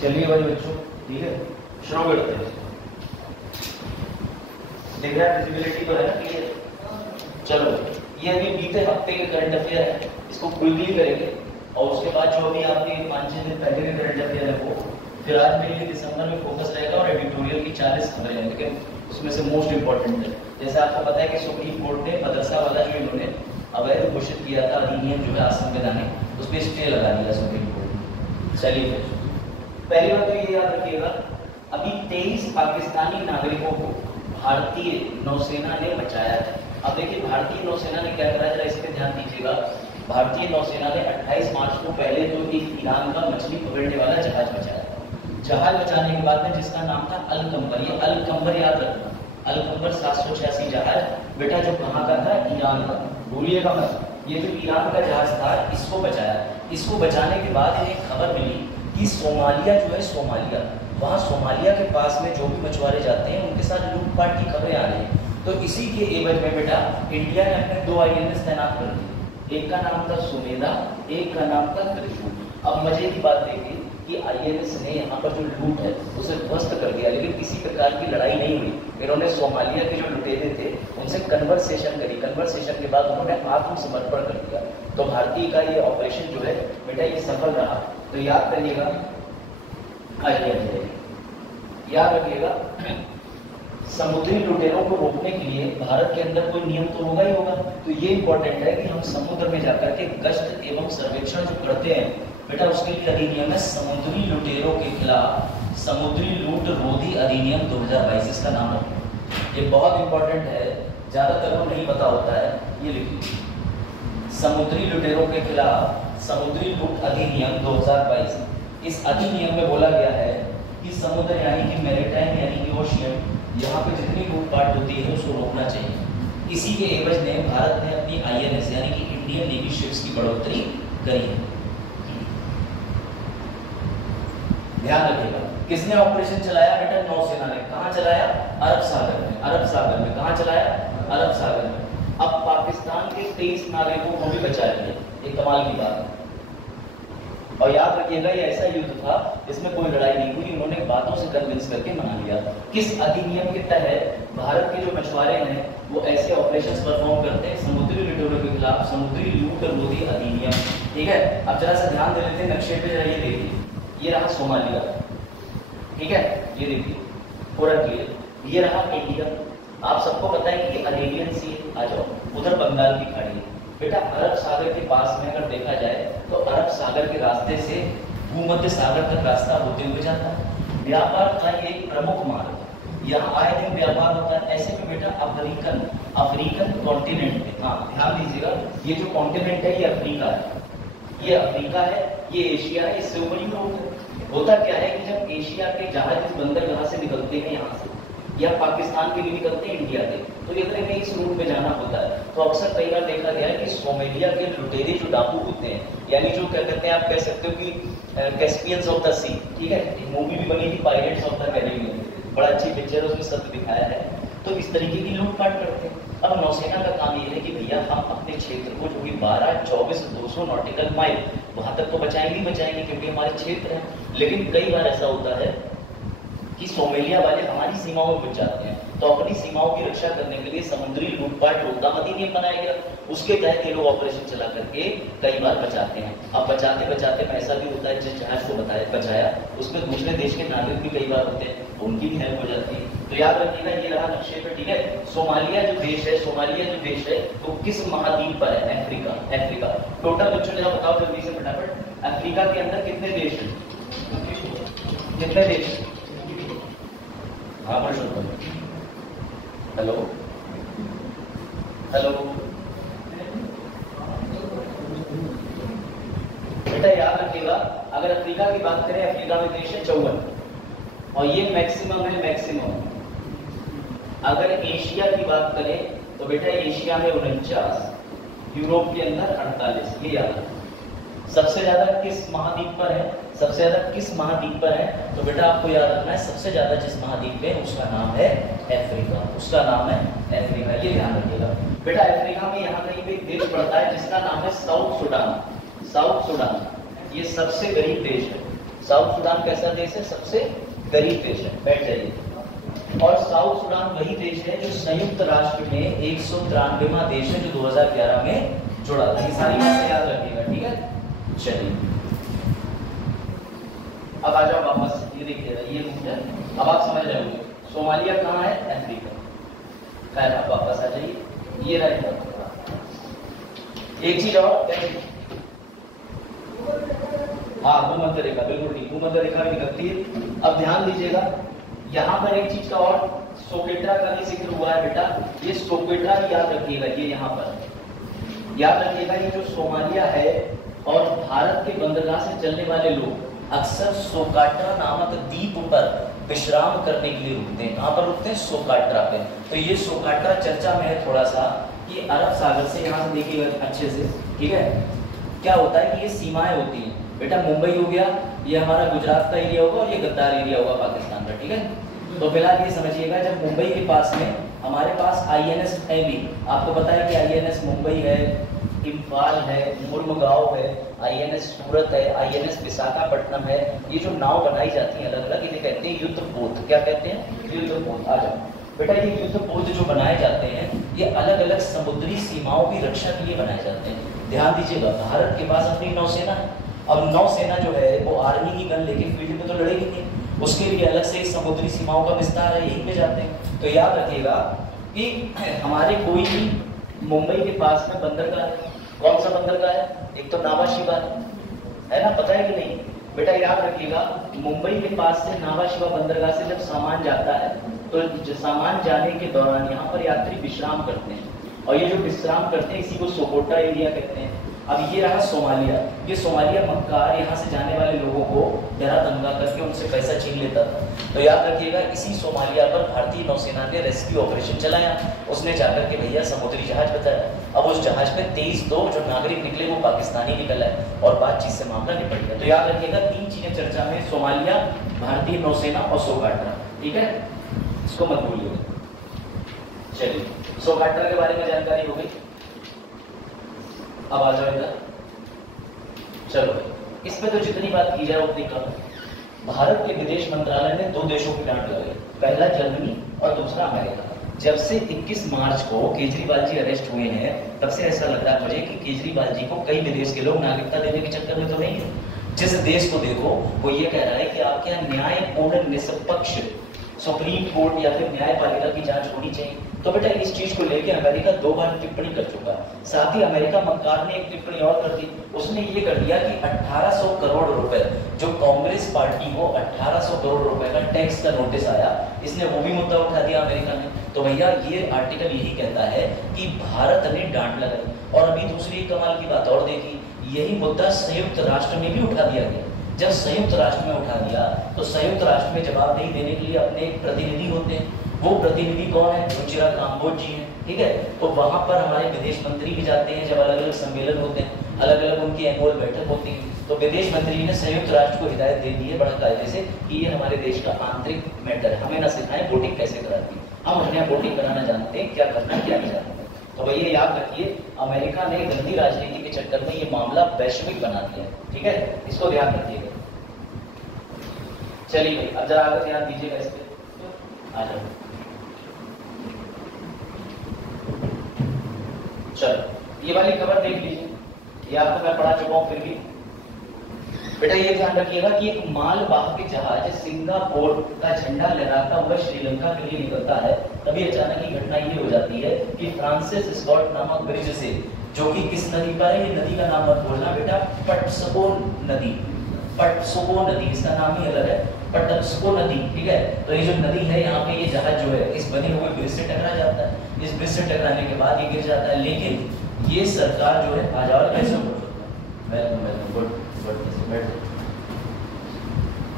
चलिए भाई बच्चों, ठीक है, शुरू करते हैं। देख रहे हैं विजिबिलिटी तो है ना, क्लियर। चलो, ये अभी बीते हफ्ते के करंट अफेयर है, इसको क्विकली करेंगे और उसके बाद जो अभी आपके 5-6 दिन पहले के करंट अफेयर है वो फिर आज मेरे लिए दिसंबर में फोकस रहेगा और एडिटोरियल की 40 खबरें हैं, लेकिन उसमें से मोस्ट इंपॉर्टेंट है, जैसे आपको पता है कि सुप्रीम कोर्ट ने मदरसा वाला जो इन्होंने अवैध घोषित किया था अधिनियम जो है आज संवैधानिक, उस पर स्टे लगा दिया सुप्रीम कोर्ट ने। चलिए फिर पहली बात तो ये याद रखिएगा, अभी 23 पाकिस्तानी नागरिकों को भारतीय नौसेना ने बचाया है। अब देखिए भारतीय नौसेना ने क्या करा, जरा इस पे ध्यान दीजिएगा। भारतीय नौसेना ने 28 मार्च को पहले तो एक ईरान का मछली पकड़ने वाला जहाज बचाया। जहाज बचाने के बाद में जिसका नाम था अल-कंबर, ये अल-कंबर याद रखना, अल-कंबर 786 जहाज बेटा जो कहाँ का था, ईरान का, भूलिएगा मत। ये जो ईरान का जहाज था इसको बचाया। इसको बचाने के बाद इन्हें खबर मिली कि सोमालिया जो है, सोमालिया, वहाँ सोमालिया के पास में जो भी मछुआरे जाते हैं उनके साथ लूटपाट की खबरें आ रही हैं। तो इसी के एवज में बेटा इंडिया ने अपने 2 INS तैनात कर दिए, एक का नाम था सुमेधा, एक का नाम था त्रिशूल। अब मजे की बात देखिए कि INS ने यहाँ पर जो लूट है उसे ध्वस्त कर दिया, लेकिन किसी प्रकार की लड़ाई नहीं हुई। इन्होंने सोमालिया के जो लुटेरे थे उनसे कन्वर्सेशन करी, कन्वर्सेशन के बाद उन्होंने आत्मसमर्पण कर दिया। तो भारतीय का ये ऑपरेशन जो है बेटा ये सफल रहा। तो याद करिएगा, याद रखिएगा, समुद्री लुटेरों को रोकने के लिए भारत के अंदर कोई नियम तो होगा ही होगा। तो ये इंपॉर्टेंट है कि हम समुद्र में जाकर के गश्त एवं सर्वेक्षण जो करते हैं बेटा, उसके लिए अधिनियम है समुद्री लुटेरों के खिलाफ समुद्री लूट रोधी अधिनियम 2022, इसका नाम रखो। ये बहुत इंपॉर्टेंट है, ज्यादातर को नहीं पता होता है, ये लिखिए, समुद्री लुटेरों के खिलाफ समुद्री लूट अधिनियम 2022। इस अधिनियम में बोला गया है कि समुद्र यानी कि मैरीटाइम यानी कि ओशियन, यहाँ पे जितनी लूटपाट होती है उसको रोकना चाहिए। इसी के एवज में भारत ने अपनी INS यानी कि इंडियन नेवी शिप्स की बढ़ोतरी करी है। ध्यान रखिएगा, किसने ऑपरेशन चलाया बेटा, नौसेना ने। कहाँ चलाया, अरब सागर में। अरब सागर में कहाँ चलाया, अरब सागर में। अब पाकिस्तान के 23 नागरिकों को भी बचा लिया, ये कमाल की बात है। और याद रखिएगा ये ऐसा युद्ध था इसमें कोई लड़ाई नहीं हुई, उन्होंने बातों से कन्विंस करके मना लिया। किस अधिनियम के तहत भारत के जो मछुआरे हैं वो ऐसे ऑपरेशंस परफॉर्म करते हैं, समुद्री लुटेरों के खिलाफ समुद्री लूट रोधी अधिनियम, ठीक है। अब जरा सा ध्यान दे लेते हैं नक्शे पे, जरा ये देखिए, ये रहा सोमालिया, ठीक है, ये देखिए पूरा क्लियर, ये रहा इंडिया। आप सबको पता है कि अरेबियन सी, आ जाओ, उधर बंगाल की खाड़ी है बेटा। अरब सागर के पास में अगर देखा जाए तो अरब सागर के रास्ते से भूमध्य सागर तक रास्ता होते हुए जाता है। व्यापार का एक प्रमुख मार्ग, यहाँ आए दिन व्यापार होता है। ऐसे में बेटा अफ्रीकन कॉन्टिनेंट में, हाँ ध्यान दीजिएगा, ये जो कॉन्टिनेंट है ये अफ्रीका है, ये अफ्रीका है, ये एशिया है, इससे ऊपर यूरोप है। होता क्या है कि जब एशिया के जहाज इस बंदरगाह से निकलते हैं यहाँ से, या पाकिस्तान के लिए निकलते हैं इंडिया के, तो ये तरह इस रूट में जाना होता है। तो अक्सर कई बार देखा गया है कि सोमालिया के लुटेरे जो डाकू होते हैं, यानी जो क्या कहते हैं, आप कह सकते हो कि कैस्पियंस ऑफ द सी, ठीक है, मूवी भी बनी थी पायरेट्स ऑफ द कैरिबियन, बड़ा अच्छी पिक्चर है, उसमें सत्य दिखाया है। तो इस तरीके की लूटपाट करते हैं। अब नौसेना का काम ये है कि भैया हम अपने क्षेत्र को जो कि 12-24-200 नॉटिकल माइल वहां तक तो बचाएंगे क्योंकि हमारे क्षेत्र है। लेकिन कई बार ऐसा होता है कि सोमालिया वाले हमारी सीमाओं में घुस जाते हैं, तो अपनी सीमाओं की रक्षा करने के लिए समुद्री लूटपाट रोकथाम अधिनियम बनाया गया, उसके तहत ये लोग ऑपरेशन चला करके कई बार बचाते हैं। अब बचाते बचाते में ऐसा भी होता है जिस जहाज को बचाया उसमें दूसरे देश के नागरिक भी कई बार होते हैं, उनकी भी हेल्प हो जाती है। तो याद रखिएगा ये रहा नक्शे पे, ठीक है। सोमालिया जो देश है वो किस महाद्वीप पर है, अफ्रीका। टोटल बच्चों ने बताओ जल्दी से फटाफट, अफ्रीका के अंदर कितने देश हैं, कितने देश? हाँ हेलो बेटा याद रखिएगा, अगर अफ्रीका की बात करें, अफ्रीका में देश है 54 और ये मैक्सिमम है, मैक्सिमम। अगर एशिया की बात करें तो बेटा एशिया में 49, यूरोप के अंदर 48, ये याद रखिए। सबसे ज्यादा किस महाद्वीप पर है, तो बेटा आपको याद रखना है सबसे ज्यादा जिस महाद्वीप पे उसका नाम है अफ्रीका, ये ध्यान रखिएगा बेटा। अफ्रीका में यहाँ कहीं पे एक देश पड़ता है जिसका नाम है साउथ सुडान। ये सबसे गरीब देश है, साउथ सुडान कैसा देश है? सबसे गरीब देश है। बैठ जाइए। और साउथ सुडान वही देश है जो संयुक्त राष्ट्र में 193वां देश है जो 2011 में जुड़ा था। ये सारी बातें याद रखिएगा, ठीक है। चलिए अब आ जाओ वापस, ये देखिएगा ये रूट है, अब आप समझ रहे होंगे सोमालिया कहाँ है? अफ्रीका। खैर आप वापस आ जाइए, ये रहा। एक चीज और, हाँ भूमध्य रेखा, बिल्कुल ठीक, भूमध्य रेखा भी निकलती है। अब ध्यान दीजिएगा यहाँ पर एक चीज का और, सोकेट्रा का भी जिक्र हुआ है बेटा, ये सोकेट्रा याद रखिएगा, ये यहाँ पर याद रखिएगा, ये जो सोमालिया है और भारत के बंदरगाह से चलने वाले लोग अक्सर सोकाट्रा नामक द्वीप पर विश्राम करने के लिए रुकते हैं। कहाँ पर रुकते हैं? सोकाट्रा पे। तो ये सोकाट्रा चर्चा में है थोड़ा सा, कि अरब सागर से यहाँ से देखिएगा अच्छे से, ठीक है। क्या होता है कि ये सीमाएं होती हैं बेटा, मुंबई हो गया, ये हमारा गुजरात का एरिया होगा और ये गद्दार एरिया होगा पाकिस्तान का, ठीक है। तो फिलहाल ये समझिएगा, जब मुंबई के पास में हमारे पास INS है भी, आपको पता है कि INS मुंबई है, इम्फाल है, मुरमुगांव है, INS सूरत है, INS विशाखापट्टनम है, ये जो नाव बनाई जाती है अलग अलग, इन्हें कहते हैं युद्ध पोत। क्या कहते हैं? युद्ध पोत। आ जाओ बेटा, ये युद्ध पोत जो बनाए जाते हैं ये अलग अलग समुद्री सीमाओं की रक्षा के लिए बनाए जाते हैं। ध्यान दीजिएगा, भारत के पास अपनी नौसेना है, अब नौसेना जो है वो आर्मी की गन लेके फील्ड में तो लड़ेगी नहीं, उसके लिए अलग से समुद्री सीमाओं का विस्तार है, यहीं पे जाते हैं। तो याद रखिएगा कि हमारे कोई भी मुंबई के पास में बंदरगाह है, कौन सा बंदरगाह है? एक तो नावा शिवा है ना, पता है कि नहीं बेटा? याद रखिएगा, मुंबई के पास से नावा शिवा बंदरगाह से जब सामान जाता है तो सामान जाने के दौरान यहाँ पर यात्री विश्राम करते हैं, और ये जो विश्राम करते हैं इसी को सोकोट्रा एरिया कहते हैं। अब ये रहा सोमालिया, ये सोमालिया मक्कार यहाँ से जाने वाले लोगों को डरा धमका करके उनसे पैसा छीन लेता था। तो याद रखिएगा, इसी सोमालिया पर भारतीय नौसेना ने रेस्क्यू ऑपरेशन चलाया, उसने जाकर के भैया समुद्री जहाज बताया। अब उस जहाज में 23 लोग जो नागरिक निकले वो पाकिस्तानी निकल आए और बातचीत से मामला निपट गया। तो याद रखिएगा 3 चीजें चर्चा में, सोमालिया, भारतीय नौसेना और सोकाट्रा, ठीक है, इसको मत भूलिएगा। चलिए, सोकाट्रा के बारे में जानकारी हो गई। अब आ जाओ इधर, चलो इस पे तो जितनी बात की जाए उतनी कम है। भारत के विदेश मंत्रालय ने 2 देशों की डांट लगाई, पहला जर्मनी और दूसरा अमेरिका। जब से 21 मार्च को केजरीवाल जी अरेस्ट हुए हैं, तब से ऐसा लग रहा है मुझे कि केजरीवाल जी को कई विदेश के लोग नागरिकता देने के चक्कर में तो नहीं है। जिस देश को देखो वो ये कह रहा है कि आपके यहाँ न्यायपूर्ण निष्पक्ष सुप्रीम कोर्ट या फिर न्यायपालिका की जांच होनी चाहिए। तो बेटा इस चीज को लेकर अमेरिका 2 बार टिप्पणी कर चुका है। साथ ही अमेरिका मक्कार ने एक टिप्पणी और कर दी, उसने ये कर दिया कि 1800 करोड़ रुपए जो कांग्रेस पार्टी को 1800 करोड़ रुपए का टैक्स का नोटिस आया, इसने वो भी मुद्दा उठा दिया अमेरिका ने। तो भैया ये आर्टिकल यही कहता है कि भारत ने डांट लगाई। और अभी दूसरी कमाल की बात और देखी, यही मुद्दा संयुक्त राष्ट्र में भी उठा दिया गया। जब संयुक्त राष्ट्र में उठा दिया तो संयुक्त राष्ट्र में जवाबदेही देने के लिए अपने एक प्रतिनिधि होते हैं। वो प्रतिनिधि कौन है? रुचिरा काम्बोज जी हैं, ठीक है। तो वहां पर हमारे विदेश मंत्री भी जाते हैं, जब अलग अलग सम्मेलन होते हैं, अलग अलग उनकी एनुअल बैठक होती है। तो विदेश मंत्री ने संयुक्त राष्ट्र को हिदायत दे दी है बड़ा कायदे से कि ये हमारे देश का आंतरिक मैटर है, हमें ना सिखाएं वोटिंग कैसे कराती है, हम अपने यहाँ वोटिंग कराना जानते हैं, क्या करना है क्या नहीं जानते। तो भैया याद रखिए, अमेरिका ने गंदी राजनीति के चक्कर में ये मामला वैश्विक बना दिया, ठीक है, इसको ध्यान रखिएगा। चलिए भाई अब जरा आगे ध्यान दीजिएगा इस पे, आ जाओ। चलो ये वाली खबर देख लीजिए, ये आपको मैं पढ़ा चुका हूं, फिर भी बेटा ये ध्यान रखिएगा कि एक मालवाहक जहाज सिंगापुर का झंडा लहराता हुआ श्रीलंका के लिए निकलता है। तभी अचानक की घटना ये हो जाती है कि फ्रांसिस स्कॉट नामक ब्रिज से, जो कि किस नदी पर है, ये नदी का नाम मत बोलना बेटा, पटसको नदी, पटसको नदी, इसका नाम ही अलग है, पटसको नदी, ठीक है। तो ये जो नदी है यहाँ पे, ये जहाज जो है इस बने हुए ब्रिज से टकरा जाता है। इस ब्रिज से टकराने के बाद ये गिर जाता है, लेकिन ये सरकार जो है, आ जाओ कैसे,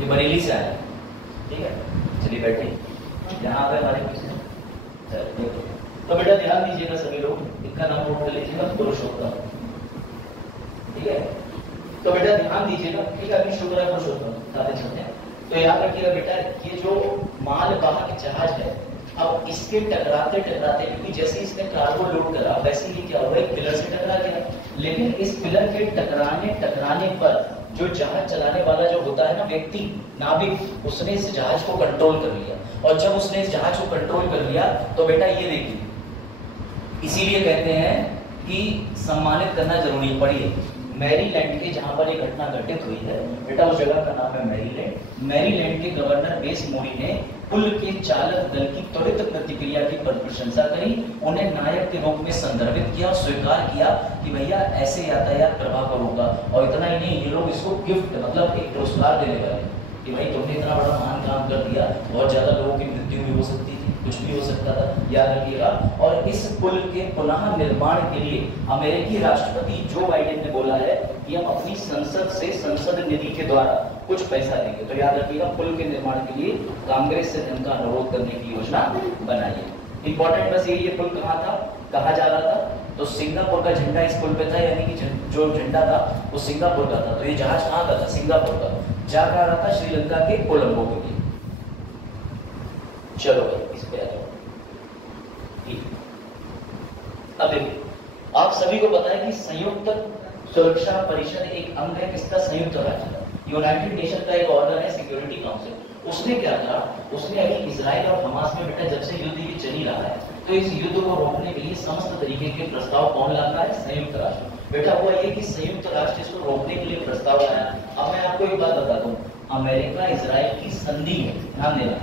ये बरेली से आया, ठीक है। चलिए बैठे, यहाँ पे हमारे पीछे। तो बेटा ध्यान दीजिएगा सभी लोग, इनका नाम नोट कर लीजिएगा, पुरुषोत्तम, ठीक है। तो बेटा ध्यान दीजिएगा, ठीक है, अभी शुक्र है पुरुषोत्तम साथ चलते हैं। तो याद रखिएगा बेटा, ये जो मालवाहक जहाज है, अब इसके टकराते टकराते, क्योंकि जैसे इसने कार्गो लोड करा वैसे ही क्या हुआ, एक पिलर से टकरा गया। लेकिन इस पिलर के टकराने पर जो जहाज चलाने वाला जो होता है ना व्यक्ति, नाविक, उसने इस जहाज को कंट्रोल कर लिया। और जब उसने इस जहाज को कंट्रोल कर लिया तो बेटा ये देखिए, इसीलिए कहते हैं कि सम्मानित करना जरूरी। पढ़िए, मैरीलैंड के जहां पर ये घटना घटित हुई है बेटा, उस जगह का नाम है मैरीलैंड। मैरीलैंड के गवर्नर बेस मोरी ने पुल के चालक दल की त्वरित प्रतिक्रिया की प्रशंसा करी, उन्हें नायक के रूप में संदर्भित किया, स्वीकार किया कि भैया ऐसे यातायात प्रवाह को रोका। और इतना ही नहीं, ये लोग इसको गिफ्ट मतलब एक पुरस्कार देने वाले कि भाई तुमने इतना बड़ा महान काम कर दिया, बहुत ज्यादा लोगों की मृत्यु भी हो सकती थी, कुछ भी हो सकता था, याद रखिएगा। और इस पुल के पुनः निर्माण के लिए अमेरिकी राष्ट्रपति जो बाइडेन ने बोला है कि हम अपनी संसद से संसद निधि के द्वारा कुछ पैसा देंगे। तो याद रखिएगा, पुल के निर्माण के लिए कांग्रेस से धन का अनुरोध करने की योजना बनाई। इंपॉर्टेंट बस ये पुल कहाँ था, कहाँ जा रहा था, तो सिंगापुर का झंडा इस पुल पे था, यानी कि जो झंडा था वो सिंगापुर का था। तो ये जहाज कहाँ का था, सिंगापुर का, जा रहा था श्रीलंका के कोलंबो के लिए। चलो भाई इस पे आ जाओ। अब देखिए, आप सभी को पता है कि संयुक्त सुरक्षा परिषद एक अंग है किसका, संयुक्त राष्ट्र का, यूनाइटेड नेशन का एक ऑर्डर है, सिक्योरिटी काउंसिल। उसने क्या कहा, उसने अभी इजराइल और हमास में बेटा जब से युद्ध ये चल ही रहा है, तो इस युद्ध को रोकने के लिए समस्त तरीके के प्रस्ताव कौन लाता है, संयुक्त राष्ट्र। बेटा हुआ ये कि संयुक्त राष्ट्र इसको रोकने के लिए प्रस्ताव लाया। अब मैं आपको एक बात बता दूं, अमेरिका इजराइल की संधि है, ध्यान देना,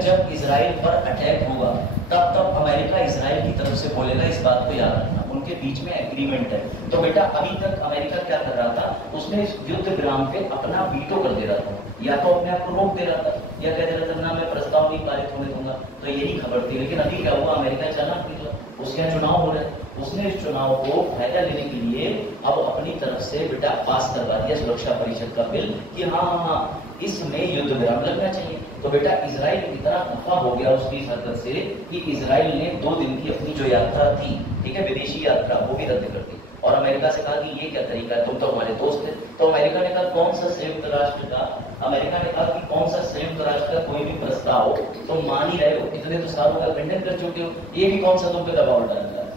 जब इजराइल पर अटैक होगा तब अमेरिका इजराइल की तरफ से बोलेगा, इस बात को याद रखना, उनके बीच में एग्रीमेंट है। तो बेटा अभी तक अमेरिका क्या कर रहा था, उसने इस युद्ध विराम पे अपना वीटो कर दे रहा था, या तो अपने आप को रोक दे रहा था या कह दे रहा था ना मैं प्रस्ताव नहीं पारित होने दूंगा। तो यही खबर थी। लेकिन अभी क्या हुआ, अमेरिका चालाक निकला, उसके यहाँ चुनाव हो रहे, उसने इस चुनाव को फायदा लेने के लिए अब अपनी तरफ से बेटा पास करवा दिया सुरक्षा परिषद का बिल कि हाँ इसमें युद्ध विराम लगना चाहिए। तो बेटा इजराइल इतना खफा हो गया उसकी हरकत से कि इजराइल ने 2 दिन की अपनी जो यात्रा थी, ठीक है, विदेशी यात्रा, वो भी रद्द कर दी और अमेरिका से कहा कि ये क्या तरीका है, तुम तो हमारे दोस्त थे। तो अमेरिका ने कहा कौन सा संयुक्त राष्ट्र का, अमेरिका ने कहा कि कौन सा संयुक्त राष्ट्र का कोई भी प्रस्ताव तुम मान ही रहे हो, इतने तो सालों का खंडन कर चुके हो, ये भी कौन सा तुम पे दबाव डाल रहा है।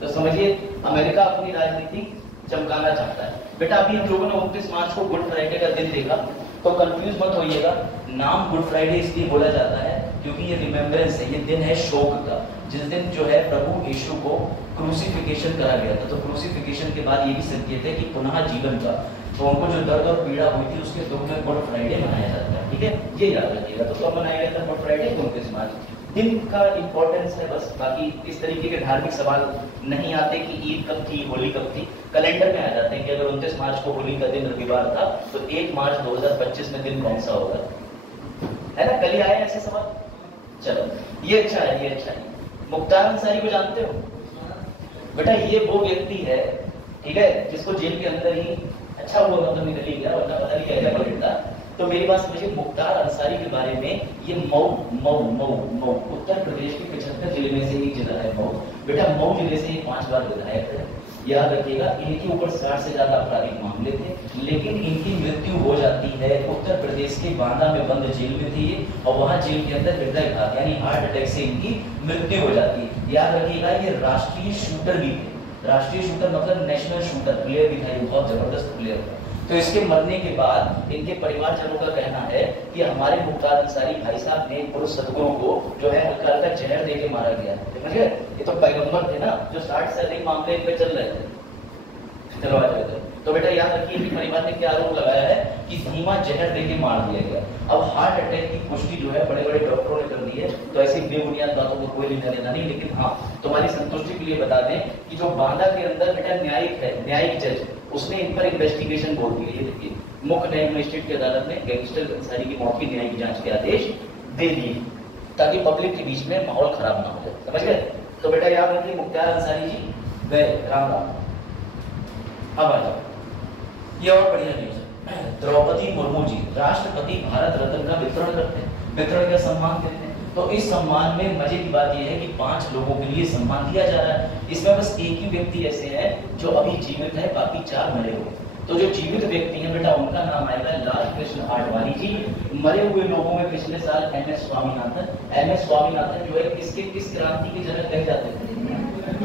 तो समझिए अमेरिका अपनी राजनीति चमकाना चाहता है। बेटा अभी हम लोगों ने 29 मार्च को गुड फ्राइडे का दिन देखा, तो कंफ्यूज मत होइएगा, नाम गुड फ्राइडे इसलिए बोला जाता है क्योंकि ये रिमेम्बरेंस है, ये दिन है शोक का, जिस दिन जो है प्रभु यीशु को क्रूसिफिकेशन करा गया था। तो क्रूसिफिकेशन के बाद ये भी संकेत है कि पुनः जीवन का, तो उनको जो दर्द और पीड़ा हुई थी उसके दुख में गुड फ्राइडे मनाया जाता है, ठीक है, ये याद रखिएगा। तो कब मनाया गया था गुड फ्राइडे, 29 मार्च। दिन का इंपॉर्टेंस है बस, बाकी इस तरीके के धार्मिक सवाल नहीं आते कि ईद कब थी, होली कब थी, कैलेंडर में आ जाते हैं कि अगर 29 मार्च को होली का दिन रविवार था तो 1 मार्च 2025 में दिन कौन सा होगा, है ना, कल ही आए ऐसे सवाल। चलो ये अच्छा है, ये अच्छा है। मुख्तार अंसारी को जानते हो बेटा, ये वो व्यक्ति है, ठीक है, जिसको जेल के अंदर ही, अच्छा हुआ मतलब निकल ही गया वरना पता नहीं क्या क्या पलटता। तो मेरी बात समझिए, मुख्तार अंसारी के बारे में, ये मऊ उत्तर प्रदेश के 75 जिले में से एक जिला है मऊ। बेटा मऊ जिले से 5 बार विधायक है, याद रखिएगा। इनके ऊपर 60 से ज्यादा आपराधिक मामले थे, लेकिन इनकी मृत्यु हो जाती है उत्तर प्रदेश के बांदा में बंद जेल में थी ये, और वहां जेल के अंदर हृदयघात यानी हार्ट अटैक से इनकी मृत्यु हो जाती है। याद रखिएगा ये राष्ट्रीय शूटर भी थे, राष्ट्रीय शूटर मतलब नेशनल शूटर प्लेयर भी था, ये बहुत जबरदस्त प्लेयर था। तो इसके मरने के बाद इनके परिवारजनों का कहना है कि हमारे मुख्तार अंसारी भाई साहब ने पुरुष सदगुरु को जो है हल्का हल्का जहर देके मारा गया, समझे, ये तो पैगंबर थे ना, जो 60 से अधिक मामले इनपे चल रहे थे। चलो आ जाओ। तो बेटा याद रखिए कि परिवार ने क्या आरोप लगाया है कि धीमा जहर देके मार दिया गया। अब हार्ट अटैक की पुष्टि जो है बड़े बड़े डॉक्टरों ने कर दी है, तो ऐसी बेबुनियाद बातों को कोई लेना देना नहीं। लेकिन हाँ, तुम्हारी संतुष्टि के लिए बता दें कि जो बांदा के अंदर बेटा न्यायिक है, न्यायिक जज, उसने इन पर इन्वेस्टिगेशन बोल दी है। ये देखिए, मुख्य न्यायिक मजिस्ट्रेट की अदालत ने गैंगस्टर अंसारी की मौत की न्यायिक जांच के आदेश दे दिए ताकि पब्लिक के बीच में माहौल खराब ना हो जाए, समझ गए। तो बेटा याद रखिए मुख्तार अंसारी जी गए, राम राम। अब आ जाओ, ये और बढ़िया न्यूज है। द्रौपदी मुर्मू जी राष्ट्रपति भारत रत्न का वितरण करते हैं, वितरण का सम्मान देते हैं। तो इस सम्मान में मजे की बात यह है कि 5 लोगों के लिए सम्मान दिया जा रहा है। इसमें बस एक ही व्यक्ति ऐसे है जो अभी जीवित है, बाकी 4 मरे हुए। तो जो जीवित व्यक्ति है बेटा उनका नाम आएगा लाल कृष्ण आडवाणी जी। मरे हुए लोगों में पिछले साल MS स्वामीनाथन जो है किस क्रांति के जनक कहे जाते थे,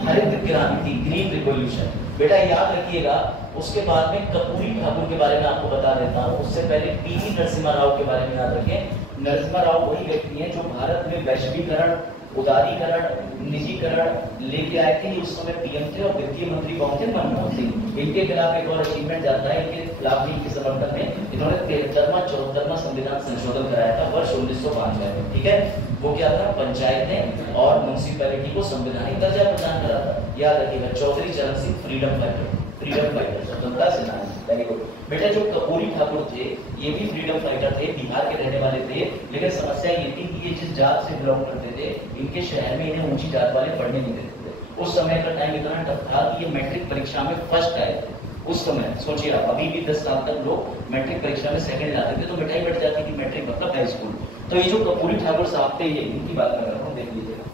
हरित क्रांति, ग्रीन रिवॉल्यूशन। बेटा याद रखिएगा। उसके बाद में कर्पूरी ठाकुर के बारे में आपको बता देता हूँ। उससे पहले पीवी नरसिम्हा राव के बारे में याद रखें। नरसिम्हा राव वही व्यक्ति हैं जो भारत में वैश्वीकरण, उदारीकरण, निजीकरण लेके आए थे। उस समय पीएम थे और वित्तीय मंत्री कौन थे? मनमोहन सिंह। इनके खिलाफ एक और अचीवमेंट जाता है, इनके खिलाफ भी, इनके समर्थन में इन्होंने 73वां 74वां संविधान संशोधन कराया था वर्ष 1992 में। ठीक है, वो क्या था? पंचायतें और म्युनिसिपैलिटी को संवैधानिक दर्जा प्रदान करा था। याद रखिएगा, चौधरी चरण सिंह फ्रीडम फाइटर, स्वतंत्रता सेनानी। वेरी गुड बेटा। जो कर्पूरी ठाकुर थे ये भी फ्रीडम फाइटर थे, बिहार के रहने वाले थे। लेकिन समस्या ये थी कि ये जिस जात से बिलोंग करते थे, इनके शहर में इन्हें ऊंची जात वाले पढ़ने नहीं देते थे। उस समय का टाइम इतना टफ था कि ये मैट्रिक परीक्षा में फर्स्ट आए थे। उस समय सोचिए आप, अभी भी 10 साल तक लोग मैट्रिक परीक्षा में सेकंड आते थे तो मिठाई बढ़ जाती थी। मैट्रिक मतलब हाई स्कूल। तो ये जो कर्पूरी ठाकुर साहब थे, ये इनकी बात कर रहा हूँ, देख लीजिएगा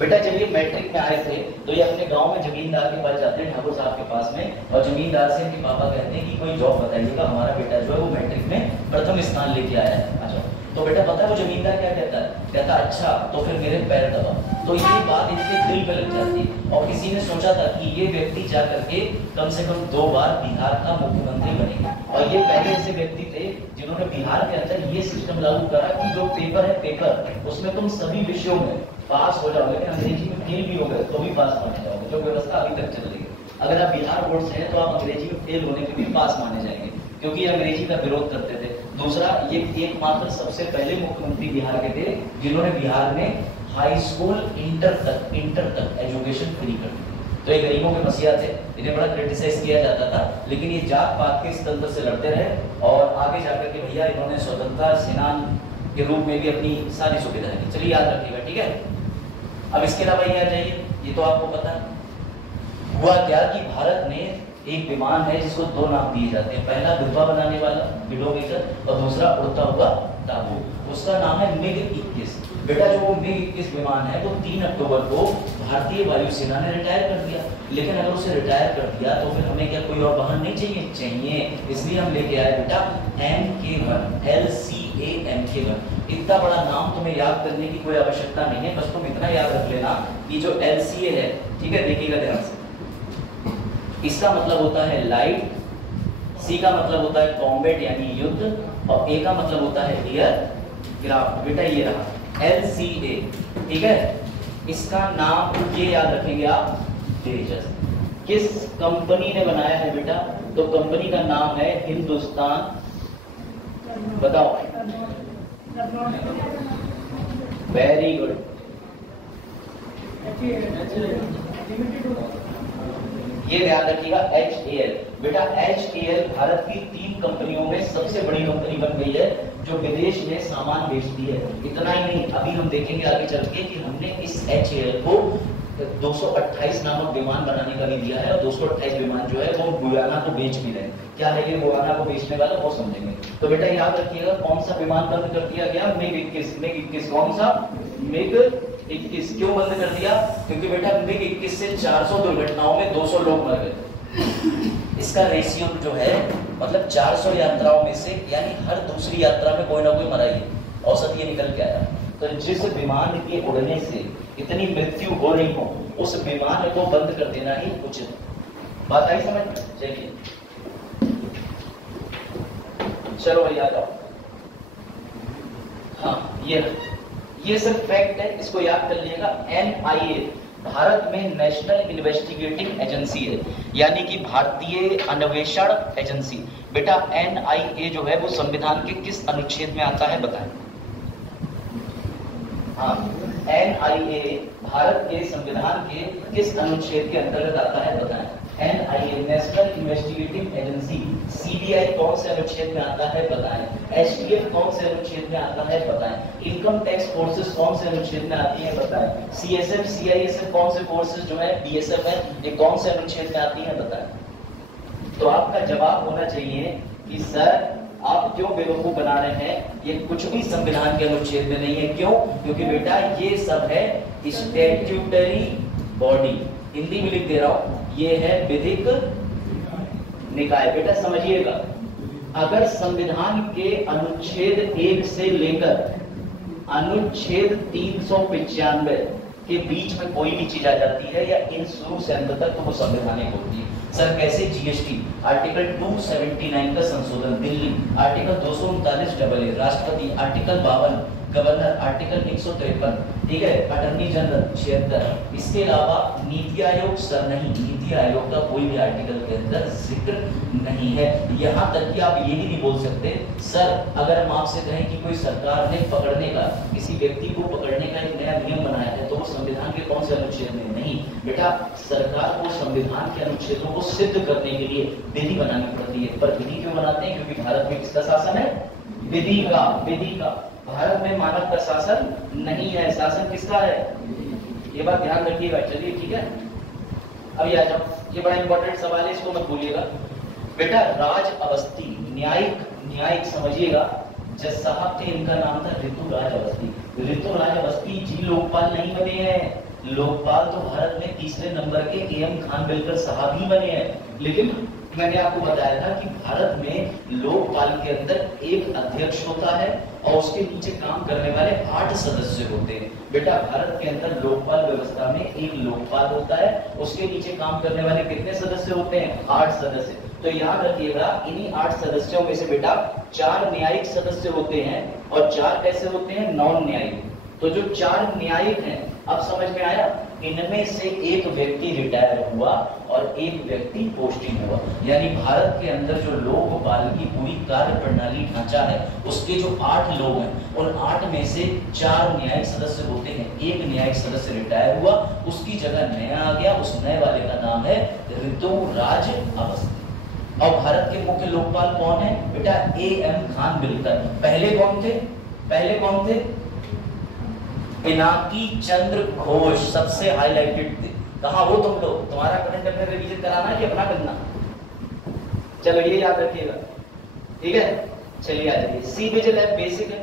बेटा। जब ये मैट्रिक में आए थे तो ये अपने गांव में जमींदार के पास जाते हैं, ठाकुर साहब के पास में, और जमींदार से इनके पापा कहते हैं कि कोई जॉब बताइएगा, हमारा बेटा जो है वो मैट्रिक में प्रथम स्थान लेके आया है। अच्छा, तो बेटा पता है वो जमींदार क्या कहता है? कहता अच्छा तो फिर मेरे पैर दबा। तो ये बात इनके दिल पे लग जाती है और किसी ने सोचा था कि ये व्यक्ति जा करके कम से कम 2 बार बिहार का मुख्यमंत्री बनेगा। और ये पहले ऐसे व्यक्ति थे जिन्होंने बिहार के अंदर ये सिस्टम लागू करा कि जो पेपर है पेपर, उसमें तुम सभी विषयों में पास हो जाओगे, लेकिन अंग्रेजी में फेल भी हो गए तो भी पास माने जाओगे। जो व्यवस्था अभी तक चल रही है, अगर आप बिहार बोर्ड से हैं तो आप अंग्रेजी में फेल होने पे भी पास माने जाएंगे, क्योंकि ये अंग्रेजी का विरोध करते थे। दूसरा, ये एकमात्र सबसे पहले मुख्यमंत्री बिहार के थे जिन्होंने बिहार में हाई स्कूल इंटर तक एजुकेशन फ्री कर दी। तो ये गरीबों के मसीहा थे, इन्हें बड़ा क्रिटिसाइज किया जाता था, लेकिन ये जात पात के इस तंत्र से लड़ते रहे और आगे जाकर के भैया इन्होंने स्वतंत्रता सेनानी के रूप में भी अपनी सारी सुविधाएं दी। चलिए याद रखिएगा, ठीक है। अब इसके अलावा ये आ जाइए, ये तो आपको पता है। हुआ क्या कि भारत में एक विमान है जिसको 2 नाम दिए जाते हैं, पहला विधवा बनाने वाला विडोवेटर और दूसरा उड़ता हुआ टापू। उसका नाम है MiG-21। बेटा जो वो MiG-21 विमान है वो 3 अक्टूबर को भारतीय वायुसेना ने रिटायर कर दिया। लेकिन अगर उसे रिटायर कर दिया तो फिर हमें क्या कोई और वाहन नहीं चाहिए, इसलिए हम लेके आए बेटा MK-1, LCA-MK-1। इतना बड़ा नाम तुम्हें याद करने की कोई आवश्यकता नहीं है, बस तुम इतना याद रख लेना कि जो LCA है, ठीक है, देखिएगा ध्यान से, इसका मतलब होता है लाइट, C का मतलब होता है कॉम्बैट यानी युद्ध, और A का मतलब होता है एयर क्राफ्ट। बेटा ये रहा LCA, ठीक है। इसका नाम ये याद रखेंगे आप, तेजस। किस कंपनी ने बनाया है बेटा? तो कंपनी का नाम है हिंदुस्तान, बताओ। Very good. ये ध्यान रखिएगा HAL। बेटा HAL भारत की 3 कंपनियों में सबसे बड़ी कंपनी बन गई है जो विदेश में सामान बेचती है। इतना ही नहीं, अभी हम देखेंगे आगे चल के कि हमने इस HAL को 228 नामक विमान बनाने का भी दिया है और 228 विमान जो है वो गुयाना को बेच भी रहे हैं। क्या है ये गुयाना को बेचने वाला, वो समझेंगे। तो बेटा याद रखिएगा कौन सा विमान बंद कर दिया गया? MiG-21। कौन सा? MiG-21। क्यों बंद कर दिया? क्योंकि बेटा MiG-21 से 400 दुर्घटनाओं में 200 लोग मर गए। इसका रेशियो जो है मतलब 400 यात्राओं में से यानी हर दूसरी यात्रा में कोई ना कोई मरा ही, औसत ये निकल के आया। तो जिस विमान के उड़ने से इतनी मृत्यु हो रही हो उस विमान को बंद कर देना ही उचित। बात आई समझ? चलिए चलो भैया आ जाओ। हाँ ये सिर्फ फैक्ट है, इसको याद कर लीजिएगा। NIA भारत में नेशनल इन्वेस्टिगेटिंग एजेंसी है, यानी कि भारतीय अन्वेषण एजेंसी। बेटा NIA जो है वो संविधान के किस अनुच्छेद में आता है बताएं? हाँ, NIA भारत के संविधान के किस अनुच्छेद के अंतर्गत आता है बताएं? NIA national investigating agency. CBI कौन से अनुच्छेद में आता है बताएं? STF कौन से अनुच्छेद में आता है बताएं? इनकम टैक्स फोर्सेस कौन से अनुच्छेद में आती है बताएं? CSF CISF कौन से फोर्सेस जो है BSF है ये कौन से अनुच्छेद में आती है बताएं? तो आपका जवाब होना चाहिए कि सर आप क्यों बेवकूफ बना रहे हैं, ये कुछ भी संविधान के अनुच्छेद में नहीं है। क्यों? क्योंकि बेटा ये सब है स्टैट्यूटरी बॉडी। हिंदी में लिख दे रहा हूं, ये है विधिक निकाय। बेटा समझिएगा, अगर संविधान के अनुच्छेद 1 से लेकर अनुच्छेद 395 के बीच में कोई भी चीज आ जाती है या इन शुरू से अंत तक, तो वो संवैधानिक होती है। सर कैसे? जीएसटी आर्टिकल 279 का संशोधन, दिल्ली आर्टिकल 239 AA, राष्ट्रपति आर्टिकल 52, गवर्नर आर्टिकल 153, ठीक है, अटर्नी जनरल 76। इसके अलावा नीति आयोग सर नहीं, नीति आयोग का कोई भी आर्टिकल के अंदर जिक्र नहीं है। यहाँ तक कि आप ये भी नहीं बोल सकते सर, अगर हम आपसे कहें कि कोई सरकार ने पकड़ने का, किसी व्यक्ति को पकड़ने का एक नया नियम बनाया है, तो वो संविधान के कौन से अनुच्छेद में? नहीं बेटा, सरकार को संविधान के अनुच्छेदों को सिद्ध करने के लिए विधि बनानी पड़ती है। पर विधि क्यों बनाते हैं? क्योंकि भारत में किसका शासन है? विधि का, विधि का। भारत में मानव का शासन नहीं है, शासन किसका है? ये बात ध्यान रखिएगा। चलिए ठीक है, अभी आ जाओ, ये बड़ा इंपॉर्टेंट सवाल है, इसको मत भूलिएगा बेटा। राज अवस्थी, न्यायिक, न्यायिक समझिएगा, जज साहब थे, इनका नाम था ऋतुराज अवस्थी। ऋतुराज अवस्थी जी लोकपाल नहीं बने हैं, लोकपाल तो भारत में तीसरे नंबर के AM खानविलकर साहब ही बने हैं। लेकिन मैंने आपको बताया था कि भारत में लोकपाल के अंदर एक अध्यक्ष होता है और उसके नीचे काम करने वाले 8 सदस्य होते हैं। बेटा भारत के अंदर लोकपाल व्यवस्था में एक लोकपाल होता है, उसके नीचे काम करने वाले कितने सदस्य होते हैं? 8 सदस्य। तो याद रखिएगा, इन्हीं 8 सदस्यों में से बेटा 4 न्यायिक सदस्य होते हैं और 4 कैसे होते हैं? नॉन न्यायिक। तो जो 4 न्यायिक हैं, अब समझ में आया, इनमें से एक व्यक्ति रिटायर हुआ और एक व्यक्ति पोस्टिंग हुआ। यानी भारत के अंदर जो लोकपाल की पूरी कार्य प्रणाली ढांचा है, उसके जो 8 लोग हैं, उन 8 में से 4 न्यायिक सदस्य होते हैं, एक न्यायिक सदस्य रिटायर हुआ, उसकी जगह नया आ गया, उस नए वाले का नाम है ऋतुराज अवस्थी। और भारत के मुख्य लोकपाल कौन है? बेटा AM खानविलकर। पहले कौन थे? पहले कौन थे? पिनाकी चंद्र घोष, सबसे हाईलाइटेड थे। कहाँ हो तुम लोग? तुम्हारा करंट अफेयर रिवीजन कराना है कि अपना करना? चलो ये याद रखिएगा, ठीक है। चलिए आ जाइए, सी विजिल है, बेसिक है,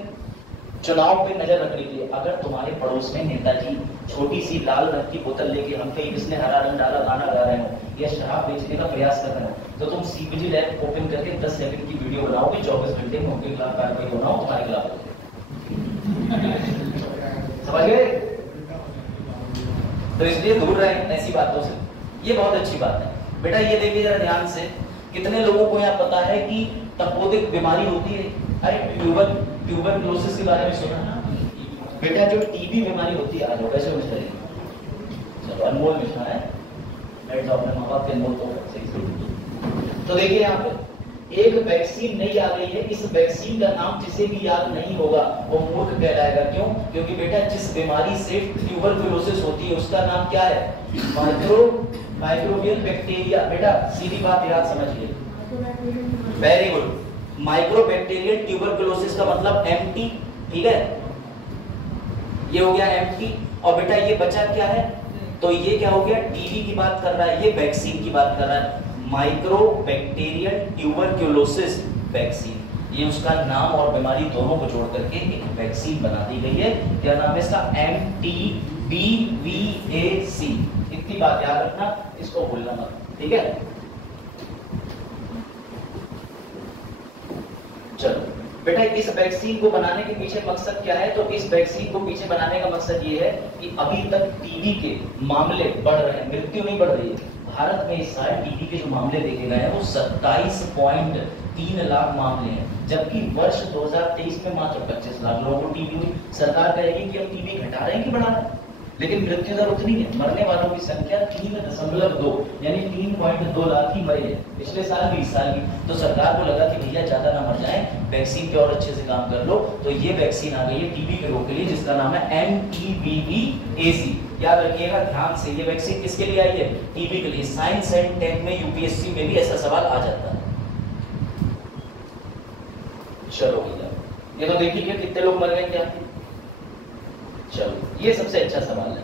चुनाव पे नजर रखने के लिए। अगर तुम्हारे पड़ोस में नेताजी छोटी सी लाल रंग की बोतल लेके हम कहीं किसने हरा रंग डाला गाना गा रहे हो या शराब बेचने का प्रयास कर रहे हो, तो तुम सी विजिल ऐप ओपन करके 10 सेकंड की वीडियो बनाओगे, 24 घंटे में उनके खिलाफ कार्रवाई बनाओ, तुम्हारे खिलाफ। समझ गए? तो इसलिए दूर रहे ऐसी बातों से, ये बहुत अच्छी बात है। बेटा ये देखिए जरा ध्यान से, कितने लोगों को यहाँ पता है कि तपोदिक बीमारी होती है? अरे ट्यूबरक्लोसिस के बारे में सुना? बेटा जो टीबी बीमारी होती है, आज कैसे समझ करेंगे? चलो अनमोल मिश्रा है, अपने माँ बाप के अनमोल को सही से। तो देखिए यहाँ पे एक वैक्सीन नई आ गई है, इस वैक्सीन का नाम जिसे भी याद नहीं होगा वो मूर्ख कहलाएगा। क्यों? क्योंकि बेटा जिस बीमारी से ट्यूबरक्लोसिस होती है उसका नाम क्या है? Microbial bacteria. बेटा सीधी बात याद समझिए, वेरी गुड। माइक्रोबैक्टीरियल ट्यूबरक्लोसिस का मतलब MT, ठीक है, ये हो गया MT। और बेटा ये बचा क्या है? तो ये क्या हो गया? टीबी की बात कर रहा है, ये वैक्सीन की बात कर रहा है, माइक्रोबैक्टीरियल ट्यूबरक्लोसिस वैक्सीन। ये उसका नाम और बीमारी दोनों को जोड़ करके एक वैक्सीन बना दी गई है। क्या नाम है इसका? MTBVAC। इतनी बात याद रखना, इसको भूलना मत, ठीक है। चलो बेटा इस वैक्सीन को बनाने के पीछे मकसद क्या है? तो इस वैक्सीन को पीछे बनाने का मकसद ये है कि अभी तक टीबी के मामले बढ़ रहे हैं, मृत्यु नहीं बढ़ रही है। भारत में इस साल टीबी के जो मामले देखे गए हैं वो 27.3 लाख मामले हैं, जबकि वर्ष 2023 में मात्र 25 लाख लोगों को टीबी हुई। सरकार कहेगी कि हम टीबी घटा रहे हैं कि बढ़ा रहे हैं, लेकिन मृत्यु दर उतनी है। मरने वालों की संख्या 3.2 यानी 3.2 लाख ही मरे हैं पिछले साल भी, इस साल भी। तो सरकार को लगा कि भैया ज्यादा ना मर जाएं, वैक्सीन पे और अच्छे से काम कर लो। तो ये वैक्सीन आ गई है टीबी के रोग के लिए, जिसका नाम है MTBVAC। याद रखिएगा ध्यान से, ये वैक्सीन किसके लिए आई है? टीबी के लिए। साइंस एंड टेक में UPSC में भी ऐसा सवाल आ जाता है। चलो भैया ये तो देखिए कितने लोग मर गए क्या। चलो ये सबसे अच्छा सवाल है,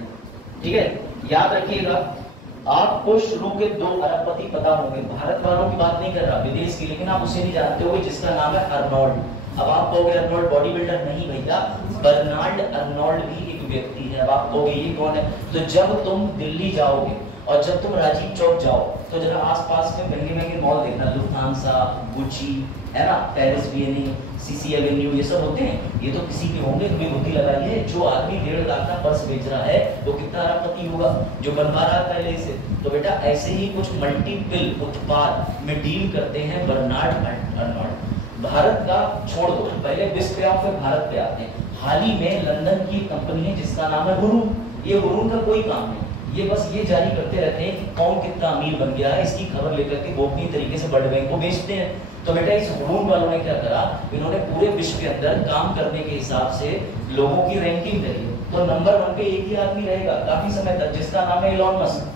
ठीक है। याद रखिएगा, आपको शुरू के 2 अरबपति पता होंगे। भारत वालों की बात नहीं कर रहा, विदेश की, लेकिन आप उसे नहीं जानते होंगे, जिसका नाम है अर्नोल्ड। अब आप कहोगे अर्नोल्ड बॉडी बिल्डर नहीं भैया, बर्नार्ड अर्नोल्ड भी एक व्यक्ति है। अब आप कहोगे ये कौन है? तो जब तुम दिल्ली जाओगे और जब तुम राजीव चौक जाओ तो जरा आसपास में महंगे महंगे मॉल देखना, लुफ्थांसा, गुची, है ना, पेरिस बियने, सीसी एवेन्यू, ये सब होते हैं। ये तो किसी के होंगे, तुम्हें बुद्धि लगाइए। जो आदमी 1.5 लाख का पर्स बेच रहा है वो कितना अरबपति होगा, जो बनवा रहा है पहले से। तो बेटा ऐसे ही कुछ मल्टीपल उत्पाद में डील करते हैं बर्नार्ड अर्नोल्ड। भारत का छोड़ दो, पहले विश्व पे आओ फिर भारत पे आते हैं। हाल ही में लंदन की कंपनी है जिसका नाम है हुरून। ये हुरून का कोई काम नहीं, ये बस ये जारी करते रहते हैं कि कौन कितना अमीर बन गया है, इसकी खबर लेकर के गोपनीय तरीके से वर्ल्ड बैंक को बेचते हैं। तो बेटा इस हुरून वालों ने क्या करा, इन्होंने पूरे विश्व के अंदर काम करने के हिसाब से लोगों की रैंकिंग करी। तो नंबर 1 पे एक ही आदमी रहेगा काफी समय तक, जिसका नाम है इलॉन मस्क,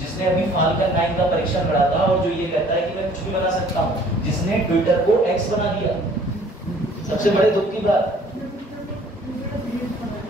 जिसने अभी फाल्कन 9 का परीक्षण करा था और जो ये कहता है कि मैं कुछ भी बना सकता हूँ, जिसने ट्विटर को एक्स बना दिया। सबसे बड़े दुख की बात,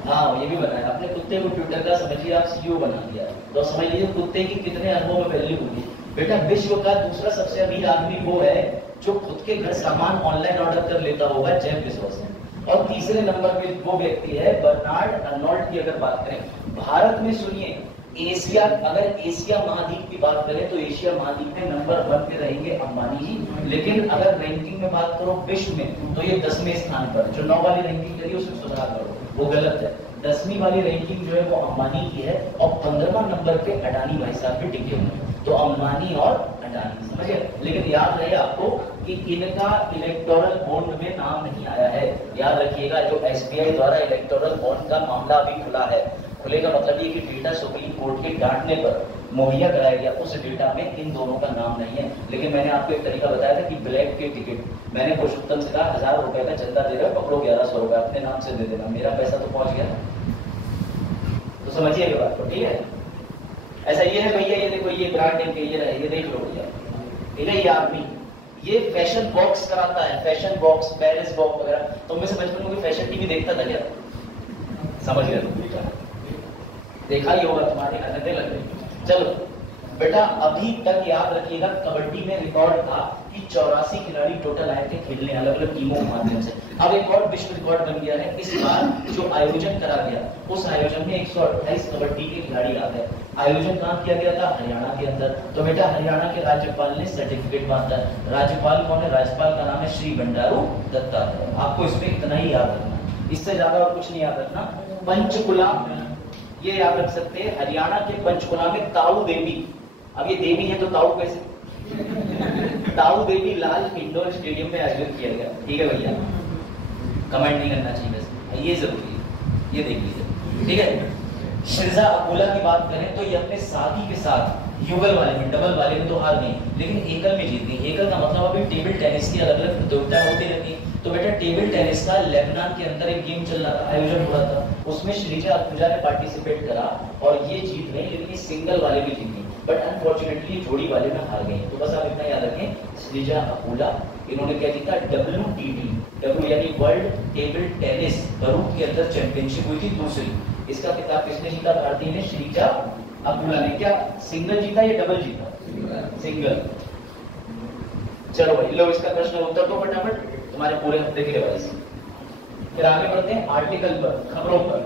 हाँ ये भी बनाया, अपने कुत्ते को ट्विटर का समझिए आप सीईओ बना दिया। तो समझ लीजिए कुत्ते की कितने अरबों में वैल्यू होगी। बेटा विश्व का दूसरा सबसे अमीर आदमी वो है जो खुद के घर सामान ऑनलाइन ऑर्डर कर लेता होगा, जेफ बेजोस। और तीसरे नंबर पे वो व्यक्ति है बर्नार्ड अर्नोल्ड की। अगर बात करें भारत में, सुनिए, एशिया, अगर एशिया महाद्वीप की बात करें तो एशिया महाद्वीप में नंबर 1 पे रहेंगे अंबानी जी। लेकिन अगर रैंकिंग में बात करो विश्व में, तो ये 10वें स्थान पर। जो 9 वाली रैंकिंग करी उसमें सुधार करो, वो गलत है। 10वीं वाली रैंकिंग जो है वो अंबानी की है और 15वां नंबर पे अडानी भाई साहब भी टिके हुए हैं। तो अंबानी और अडानी, समझिए। लेकिन याद रहे आपको कि इनका इलेक्टोरल बॉन्ड में नाम नहीं आया है। याद रखिएगा, जो एसबीआई द्वारा इलेक्टोरल बॉन्ड का मामला अभी खुला है, खुलेगा मतलब ये कि डेटा सुप्रीम कोर्ट के डांटने पर मुहैया कराया गया, उस डेटा में इन दोनों का नाम नहीं है। लेकिन मैंने आपको एक तरीका बताया था कि ब्लैक के टिकट, मैंने पुरुषोत्तम से कहा 1000 रुपए का चंदा दे रहा है, पकड़ो 1100 रुपए अपने नाम से दे देना, मेरा पैसा तो पहुंच गया। तो समझिए बात को, ठीक है। ऐसा ये है भैया, ये देखो ये ब्रांड नेम के ये देख लो भैया, ठीक है। ये आदमी ये फैशन बॉक्स कराता है, फैशन बॉक्स, पेरिस बॉक्स वगैरह। तो मैं से बचपन में फैशन टीवी देखता था क्या? समझ गया तुम, देखा ही होगा, तुम्हारे नजरें लग रही। चलो बेटा, अभी तक याद रखिएगा कबड्डी में रिकॉर्ड था कि 84 खिलाड़ी टोटल आए थे खेलने अलग अलग टीमों के माध्यम से। अब एक और विश्व रिकॉर्ड बन गया है। इस बार जो आयोजन करा गया, उस आयोजन में 128 कबड्डी के खिलाड़ी आ गए। आयोजन कहाँ किया गया था? हरियाणा के अंदर। तो बेटा हरियाणा के राज्यपाल ने सर्टिफिकेट बांटा। राज्यपाल कौन है? राज्यपाल का नाम है श्री बंडारू दत्तात्रेय। आपको इसमें इतना ही याद रखना, इससे ज्यादा और कुछ नहीं याद रखना। पंचकुला, ये याद रख सकते हैं, हरियाणा के पंचकुला में ताऊ देवी। अब ये देवी है तो ताऊ कैसे? ताऊ देवी लाल इंडोर स्टेडियम में आयोजित किया गया। ठीक है भैया, कमेंट नहीं करना चाहिए वैसे, ये जरूरी है, ये देख लीजिए, ठीक है। शिरजा अकोला की बात करें तो ये अपने साथी के साथ युगल वाले में, डबल वाले में तो हार गई, लेकिन एकल में जीत गई। एकल का मतलब अभी टेबल टेनिस की अलग अलग प्रतियोगिताएं होती रहती हैं। तो बेटा टेबल टेनिस का लेबनान के अंदर एक गेम चल रहा था, आयोजन हो रहा था, उसमें श्रीजा अकुला ने पार्टिसिपेट करा और ये जीत गई, लेकिन ये सिंगल वाले भी जीत गई, बट अनफॉर्चुनेटली जोड़ी वाले में हार गई। तो बस आप इतना याद रखें, श्रीजा अकुला, इन्होंने क्या जीता? WTT, W यानी वर्ल्ड टेबल टेनिस बरूद के अंदर चैंपियनशिप हुई थी दूसरी। इसका खिताब किसने जीता? भारतीय ने, श्रीजा अकुला ने। क्या सिंगल जीता या डबल जीता? सिंगल। चलो भाई लो, इसका प्रश्न उत्तर दो फटाफट, तुम्हारे पूरे हफ्ते के लिए। फिर आगे बढ़ते हैं आर्टिकल पर, खबरों पर।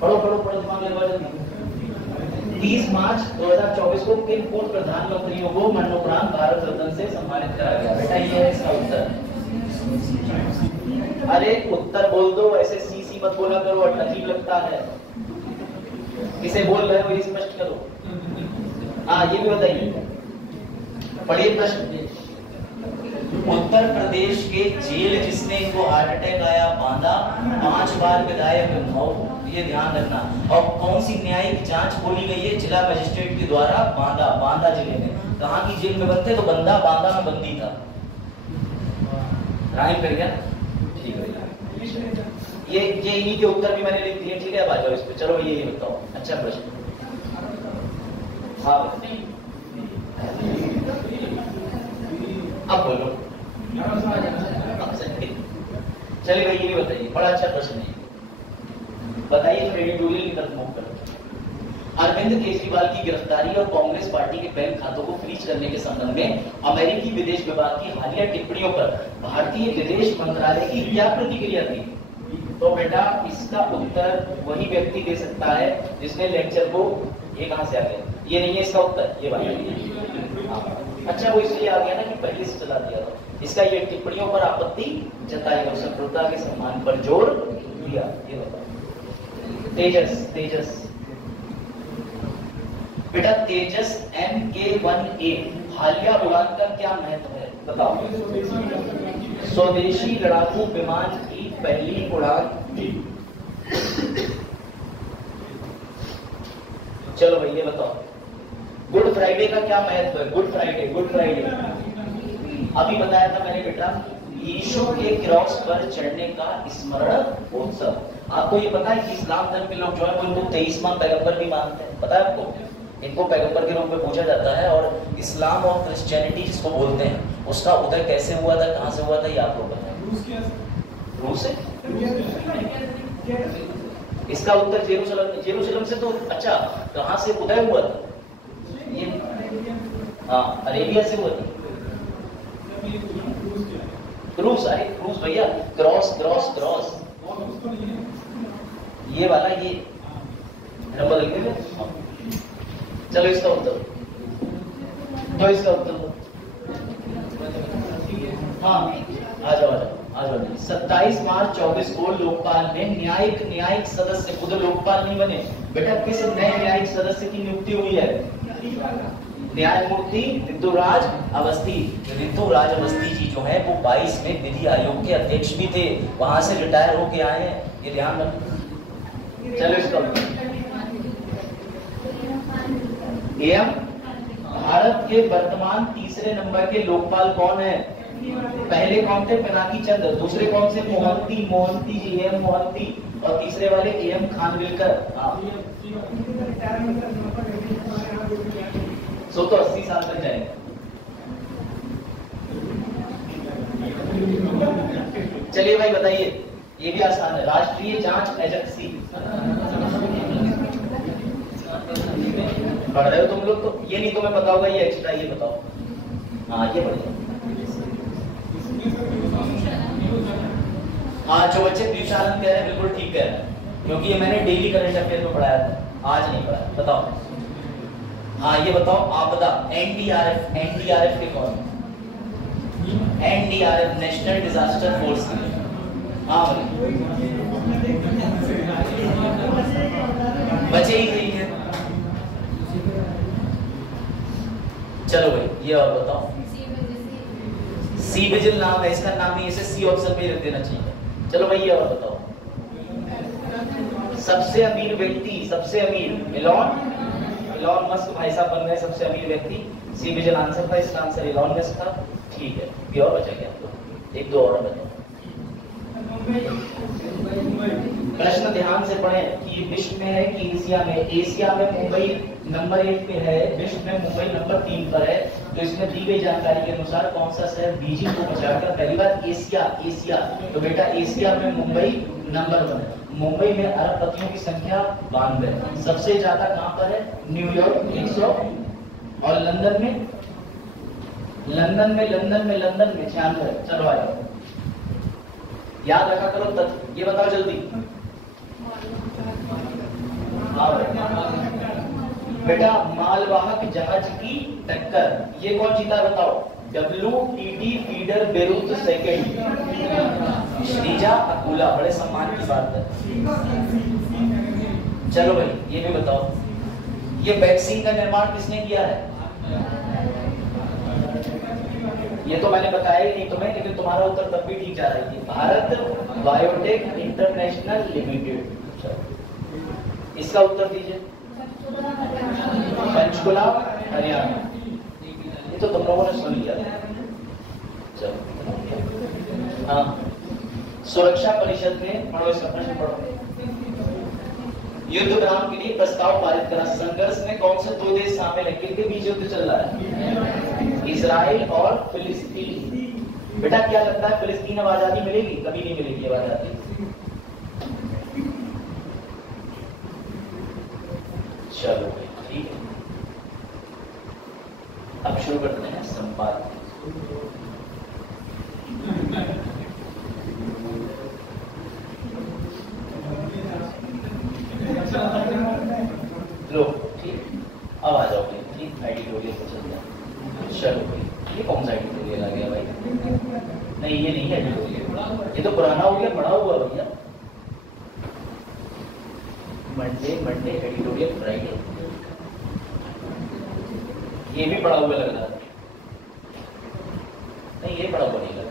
पढ़ो पढ़ो पढ़ो, दिमाग लगवा जल्दी। 30 मार्च 2024 को किन पूर्व प्रधानमंत्रियों को मरणोपरांत भारत रत्न से सम्मानित करा गया? बेटा ये है इसका उत्तर। अरे उत्तर बोल दो, ऐसे सी मत बोला करो, अजीब लगता है। किसे बोल रहे हो ये स्पष्ट करो। हाँ ये भी बताइए, पढ़िए प्रश्न। उत्तर प्रदेश के जेल जिसने इनको हार्ट अटैक आया, बांदा, 5 बार विधायक मौत, ये ध्यान रखना। और कौन सी न्यायिक जांच खोली गई है? जिला मजिस्ट्रेट के द्वारा बांदा जिले में। कहाँ की जेल में बनते? तो बांदा में बंदी था। राइम कर गया, ठीक है। ये इन्हीं के उत्तर भी मैंने लिख दिए, ठीक है। अब आ जाओ इस पे, चलो ये बताओ। अच्छा प्रश्न, हाँ अब बोलो। चलिए भाई ये बताइए, बड़ा अच्छा प्रश्न है, बताइए तो एडिटोरियल की तरफ मूव करो। अरविंद केजरीवाल की गिरफ्तारी और कांग्रेस पार्टी के बैंक खातों को फ्रीज करने के संबंध में अमेरिकी विदेश विभाग की हालिया टिप्पणियों पर भारतीय विदेश मंत्रालय की क्या प्रतिक्रिया थी? तो बेटा इसका उत्तर वही व्यक्ति दे सकता है जिसने लेक्चर को, ये कहां से आ गया, ये नहीं है इसका उत्तर, ये वाला। अच्छा वो इसलिए आ गया ना कि पहले से चला दिया था। इसका ये टिप्पणियों पर आपत्ति जताई और शत्रुता के सम्मान पर जोर दिया। ये बताओ। तेजस, तेजस बेटा तेजस MK1A हालिया उड़ान का क्या महत्व है बताओ। स्वदेशी लड़ाकू विमान की पहली उड़ान थी। चलो भाई ये बताओ। गुड फ्राइडे का क्या महत्व है? गुड फ्राइडे, गुड फ्राइडे अभी बताया था मैंने बेटा, यीशु के क्रॉस पर चढ़ने का स्मरण उत्सव। आपको ये पता है कि इस्लाम धर्म के लोग जो है वो इनको 23वां पैगंबर भी मानते हैं, पता है आपको? इनको पैगंबर के रूप में पूछा जाता है। और इस्लाम और क्रिश्चियनिटी जिसको बोलते हैं उसका उदय कैसे हुआ था, कहां से हुआ था, ये आप लोग बताएं। रूस से? इसका उत्तर जेरूसलम, जेरूसलम से। तो अच्छा कहां से उदय हुआ था? ये हाँ अरेबिया से हुआ था। क्रूस, अरे क्रूस भैया, क्रॉस क्रॉस क्रॉस ये वाला, ये बदल के। चलो इसका उत्तर, तो इसका उत्तर हाँ आ जाओ आ जाओ आ जाओ। 27 मार्च 24 को लोकपाल ने न्यायिक सदस्य, खुद लोकपाल नहीं बने बेटा, किस नए न्यायिक सदस्य की नियुक्ति हुई है? न्यायमूर्ति ऋतुराज अवस्थी। ऋतुराज अवस्थी जी जो है वो 22 में विधि आयोग के अध्यक्ष भी थे, वहां से रिटायर होके आए हैं, ये ध्यान रखना। चलो इसका एम भारत के वर्तमान तीसरे नंबर के लोकपाल कौन है? पहले कौन थे? पिनाकी चंद्र। दूसरे कौन से? मोहंती, मोहंती जी, एम मोहंती। और तीसरे वाले एम खानविलकर। सो तो 80 साल तक जाएंगे। चलिए भाई बताइए, ये भी आसान है। राष्ट्रीय जांच एजेंसी, पढ़ रहे हो तुम लोग तो? ये नहीं तुम्हें पता होगा, ये एक्स्ट्रा, ये बताओ। हाँ ये बढ़िया। हाँ जो बच्चे पीयूषानंद कह रहे हैं बिल्कुल ठीक कह रहे हैं, क्योंकि ये मैंने डेली करंट अफेयर में पढ़ाया था, आज नहीं पढ़ाया। बताओ। हाँ ये बताओ, आपदा, एनडीआरएफ, एनडीआरएफ के कौन? NDRF national disaster force. हाँ बचे ही नहीं है। चलो भाई ये और बताओ। सी विजिल नाम है इसका, नाम ही इसे सी ऑप्शन पे रख देना चाहिए। चलो भाई ये और बताओ। सबसे अमीर व्यक्ति, सबसे अमीर इलॉन मस्क भाई साहब बन गए सबसे अमीर व्यक्ति। सी विजिल आंसर था, इसका आंसर इलॉन मस्क था। ठीक है, ये और बचा गया आपको, एक दो और बताओ। प्रश्न ध्यान से पढ़ें कि विश्व में है कि एशिया में? एशिया में मुंबई नंबर 1 पे है, विश्व में मुंबई नंबर 3 पर है। तो इसमें दी गई जानकारी के अनुसार कौन सा शहर बीजिंग को पछाड़कर? पहली बात एशिया, तो बेटा एशिया में मुंबई नंबर 1 है। मुंबई में अरबपतियों की संख्या 92, सबसे ज्यादा कहां पर है? न्यूयॉर्क 100, और लंदन में 96। चलो आ जाओ, याद रखा करो तक। ये बताओ जल्दी। बेटा मालवाहक जहाज की टक्कर, ये कौन जीता बताओ? WTT feeder Beirut second, Sreeja Akula, बड़े सम्मान की बात है। चलो भाई ये भी बताओ, ये वैक्सीन का निर्माण किसने किया है? ये तो मैंने बताया ही नहीं तुम्हें, लेकिन तुम्हारा उत्तर तब भी ठीक जा रहा है। Bharat biotech international limited. इसका उत्तर दीजिए। पंचकुला हरियाणा। ये तो तुम लोगों ने सुन लिया। चलो हाँ, सुरक्षा परिषद में पढ़ो, इसका प्रश्न पढ़ो। युद्ध विराम के लिए प्रस्ताव पारित करा। संघर्ष में कौन से दो देश शामिल है? किनके बीच युद्ध चल रहा है? इजराइल और फिलिस्तीन। बेटा क्या लगता है फिलिस्तीन अब आजादी मिलेगी? कभी नहीं मिलेगी अब आजादी। चलो ठीक है, अब शुरू करते हैं संवाद। लो ठीक, अब आ जाओ। ये तो पुराना हो गया, पढ़ा हुआ भैया। मंडे एडिटोरियल फ्राइडे, ये भी पढ़ा हुआ लग रहा है। नहीं, ये पढ़ा हुआ नहीं लग रहा।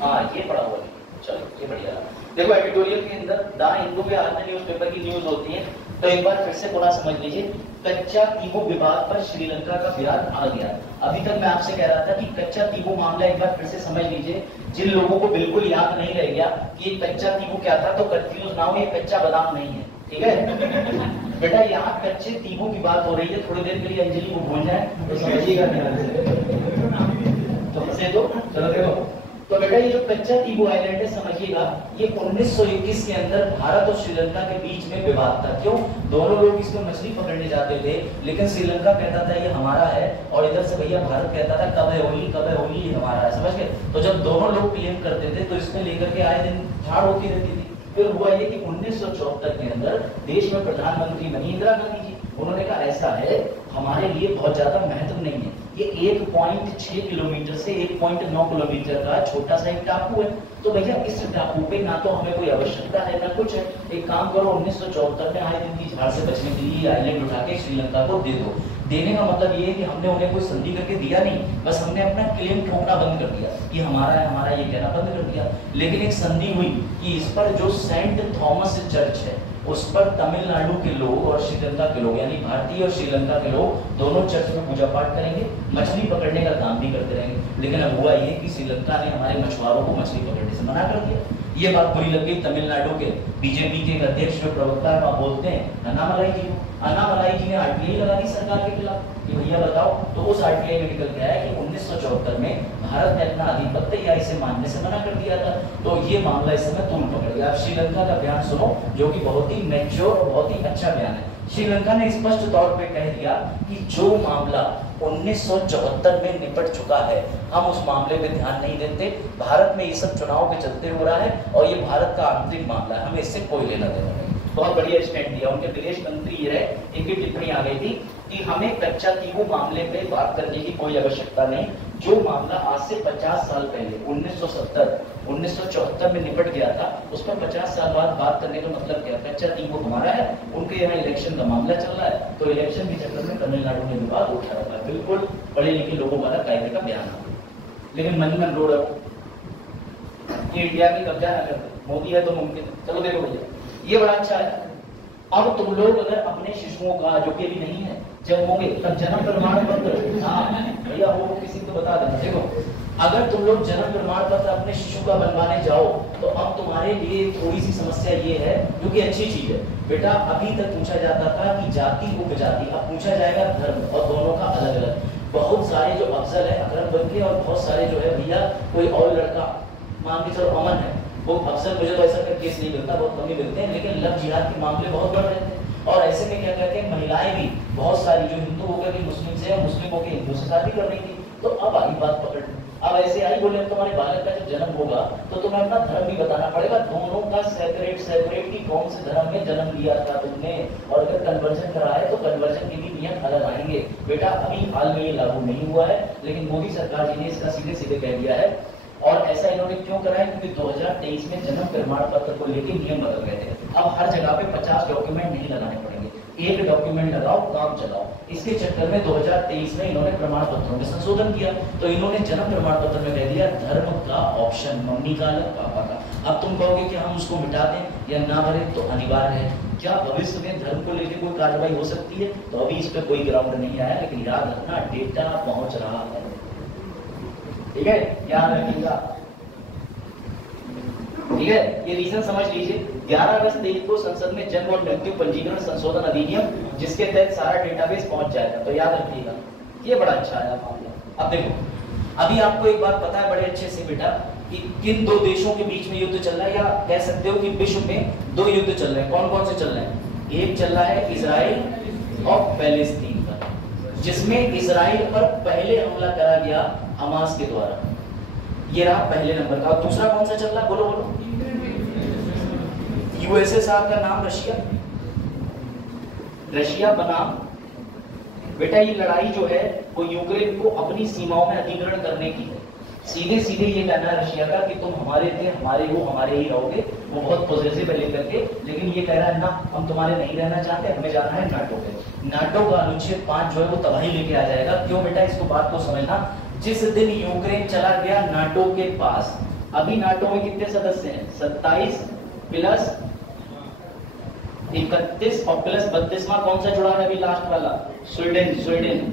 हाँ, ये पढ़ा हुआ नहीं। चलो, ये बढ़िया। देखो, एडिटोरियल के अंदर द हिंदू के हाथ में न्यूज़पेपर की न्यूज होती है, तो एक बार फिर से पूरा समझ लीजिए। कच्चा तीबू विवाद पर श्रीलंका का बयान आ गया। अभी तक मैं आपसे कह रहा था कि कच्चा तीबू मामला एक बार फिर से समझ लीजिए। जिन लोगों को बिल्कुल याद नहीं रह गया कि ये कच्चा तीबू क्या था, तो कंफ्यूज ना हो, ये कच्चा बादाम नहीं है, ठीक है बेटा। यहाँ कच्चे तीबू की बात हो रही है। थोड़ी देर के लिए अंजलि को भूल जाए तो समझिएगा ध्यान से, तो हंसे तो चलो देखो। तो बेटा, ये जो कच्चा तीबू आइलैंड है, समझिएगा, ये 1921 के अंदर भारत और श्रीलंका के बीच में विवाद था। क्यों? दोनों लोग इसमें मछली पकड़ने जाते थे, लेकिन श्रीलंका कहता था ये हमारा है, और इधर से भैया भारत कहता था कब है होली, कब है होली, ये हमारा है। समझ गए? तो जब दोनों लोग क्लेम करते थे, तो इसमें लेकर के आए दिन झाड़ होती रहती थी। फिर हुआ ये कि 1974 के अंदर देश में प्रधानमंत्री बनी इंदिरा गांधी जी। उन्होंने कहा ऐसा है, हमारे लिए बहुत ज्यादा महत्व नहीं है, ये 1.6 किलोमीटर से 1.9 किलोमीटर का छोटा सा एक टापू है, तो भैया इस टापू पे ना तो हमें कोई आवश्यकता है ना कुछ है। एक काम करो, 1974 में आए दिन की झाड़ से बचने के लिए आइलैंड उठा के श्रीलंका को दे दो। देने का मतलब ये है कि हमने उन्हें कोई संधि करके दिया नहीं, बस हमने अपना क्लेम ठोकना बंद कर दिया कि हमारा है, हमारा ये कहना बंद कर दिया। लेकिन एक संधि हुई कि इस पर जो सेंट थॉमस चर्च है, उस पर तमिलनाडु के लोग और श्रीलंका के लोग, यानी भारतीय और श्रीलंका के लोग दोनों चर्च में पूजा पाठ करेंगे, मछली पकड़ने का काम भी करते रहेंगे। लेकिन अब हुआ ये कि श्रीलंका ने हमारे मछुआरों को मछली पकड़ने से मना कर दिया। ये बात बुरी लग गई तमिलनाडु के बीजेपी के एक अध्यक्ष जो प्रवक्ता है, वहाँ बोलते हैं अन्नामलाई जी को। अन्नामलाई जी ने आरटीआई लगा दी सरकार के खिलाफ कि भैया बताओ। तो उस आरटीआई में निकल के आया कि 1974 में भारत ने अपना आधिपत्य या इसे मानने से मना कर दिया था। तो ये मामला इस समय तूल पकड़ गया। अब श्रीलंका का बयान सुनो, जो कि बहुत ही मैच्योर और बहुत ही अच्छा बयान है। श्रीलंका ने स्पष्ट तौर पे कह दिया कि जो मामला 1974 में निपट चुका है, हम उस मामले पे ध्यान नहीं देते। भारत में ये सब चुनाव के चलते हो रहा है और ये भारत का आंतरिक मामला है, हमें इससे कोई लेना देना नहीं। बहुत बढ़िया स्टैंड दिया। उनके विदेश मंत्री ये रहे, इनकी टिप्पणी आ गई थी कि हमें कच्चा तीबू मामले पे बात करने की कोई आवश्यकता नहीं। जो मामला आज से 50 साल पहले 1974 में निपट गया था, उस पर 50 साल बाद बात करने का मतलब क्या? कच्चा तीबू हमारा है, उनके यहाँ इलेक्शन का मामला चल रहा है, तो इलेक्शन के चक्कर में तमिलनाडु में विवाद उठा रहा है। बिल्कुल पढ़े लिखे लोगों वाला कायदे का बयान है। लेकिन मन रोड ये इंडिया की कब्जा ना कर, मोदी है तो मुमकिन। चलो देखो भैया, ये बड़ा अच्छा है। अब तुम लोग अगर अपने शिशुओं का, जो कि अभी नहीं है, जब होंगे तब जन्म प्रमाण पत्र, हाँ भैया वो किसी को बता देना। देखो, अगर तुम लोग जन्म प्रमाण पत्र अपने शिशु का बनवाने जाओ, तो अब तुम्हारे लिए थोड़ी सी समस्या ये है, जो कि अच्छी चीज है। बेटा, अभी तक पूछा जाता था कि जाति उपजाति, अब पूछा जाएगा धर्म, और दोनों का अलग अलग। बहुत सारे जो अफजल है अकरम बन के, और बहुत सारे जो है भैया कोई और लड़का मान के चलो अमन है, वो अक्सर मुझे तो ऐसा केस नहीं मिलता, बहुत कम ही मिलते हैं, लेकिन लव जिहाद के मामले बहुत बढ़ रहे थे। और ऐसे में क्या कहते हैं, महिलाएं भी बहुत सारी जो हिंदू होकर के मुस्लिम से, मुस्लिम होकर हिंदू से शादी कर रही थी। तो अब आई बात पकड़, अब ऐसे आई बोले तुम्हारे बालक का जब जन्म होगा तो तुम्हें अपना धर्म भी बताना पड़ेगा। दोनों का सेपरेट की कौन से धर्म में जन्म लिया था तुमने, और अगर कन्वर्जन करा है तो कन्वर्जन के भी नियम अलग आएंगे। बेटा, अभी हाल में ये लागू नहीं हुआ है, लेकिन मोदी सरकार जी ने इसका सीधे सीधे कह दिया है। और ऐसा इन्होंने क्यों करा है? क्योंकि 2023 में जन्म प्रमाण पत्र को लेकर नियम बदल गए थे। अब हर जगह पे 50 डॉक्यूमेंट नहीं लगाने पड़ेंगे, एक डॉक्यूमेंट लगाओ, काम चलाओ। इसके चक्कर में 2023 में इन्होंने प्रमाण पत्रों में संशोधन किया। तो इन्होंने जन्म प्रमाण पत्र में कह दिया धर्म का ऑप्शन, मम्मी का अलग, पापा का। अब तुम कहोगे कि हम उसको मिटा दें या ना भरें, तो अनिवार्य है। क्या भविष्य में धर्म को लेकर कोई कार्रवाई हो सकती है? तो अभी इस पर कोई ग्राउंड नहीं आया, लेकिन याद रखना डेटा पहुंच रहा है, ठीक है, याद रखिएगा, ठीक है। ये रीजन समझ लीजिए। 11 अगस्त 23 को संसद में जन्म और मृत्यु पंजीकरण संशोधन अधिनियम, जिसके तहत सारा डेटाबेस पहुंच जाएगा, तो याद रखिएगा। ये बड़ा अच्छा है मामला। अब देखो, अभी आपको एक बात पता है बड़े अच्छे से बेटा, कि किन दो देशों के बीच में युद्ध चल रहा है, या कह सकते हो कि विश्व में दो युद्ध चल रहे हैं। कौन कौन से चल रहे हैं? एक चल रहा है इजराइल और पैलेस्तीन का, जिसमें इजराइल पर पहले हमला करा गया हमास के द्वारा, ये रहा पहले नंबर का। और दूसरा कौन सा चल रहा है? बोलो बोलो। यूएसएसआर का नाम रशिया, रशिया बनाम बेटा ये लड़ाई जो है वो यूक्रेन को अपनी सीमाओं में अधिग्रहण करने की है। सीधे सीधे ये कहना है रशिया का कि तुम हमारे थे, हमारे हो, हमारे ही रहोगे। वो बहुत पॉजिटिव है लेकर के, लेकिन ये कह रहा है ना हम तुम्हारे नहीं रहना चाहते, हमें जाना है नाटो पे। नाटो का अनुच्छेद 5 जो है वो तबाही लेके आ जाएगा। क्यों बेटा, इसको बात को समझना। जिस दिन यूक्रेन चला गया नाटो के पास, अभी नाटो में कितने सदस्य हैं? 27 प्लस 31 और प्लस 32वां कौन सा जुड़ा है अभी लास्ट वाला? स्वीडन।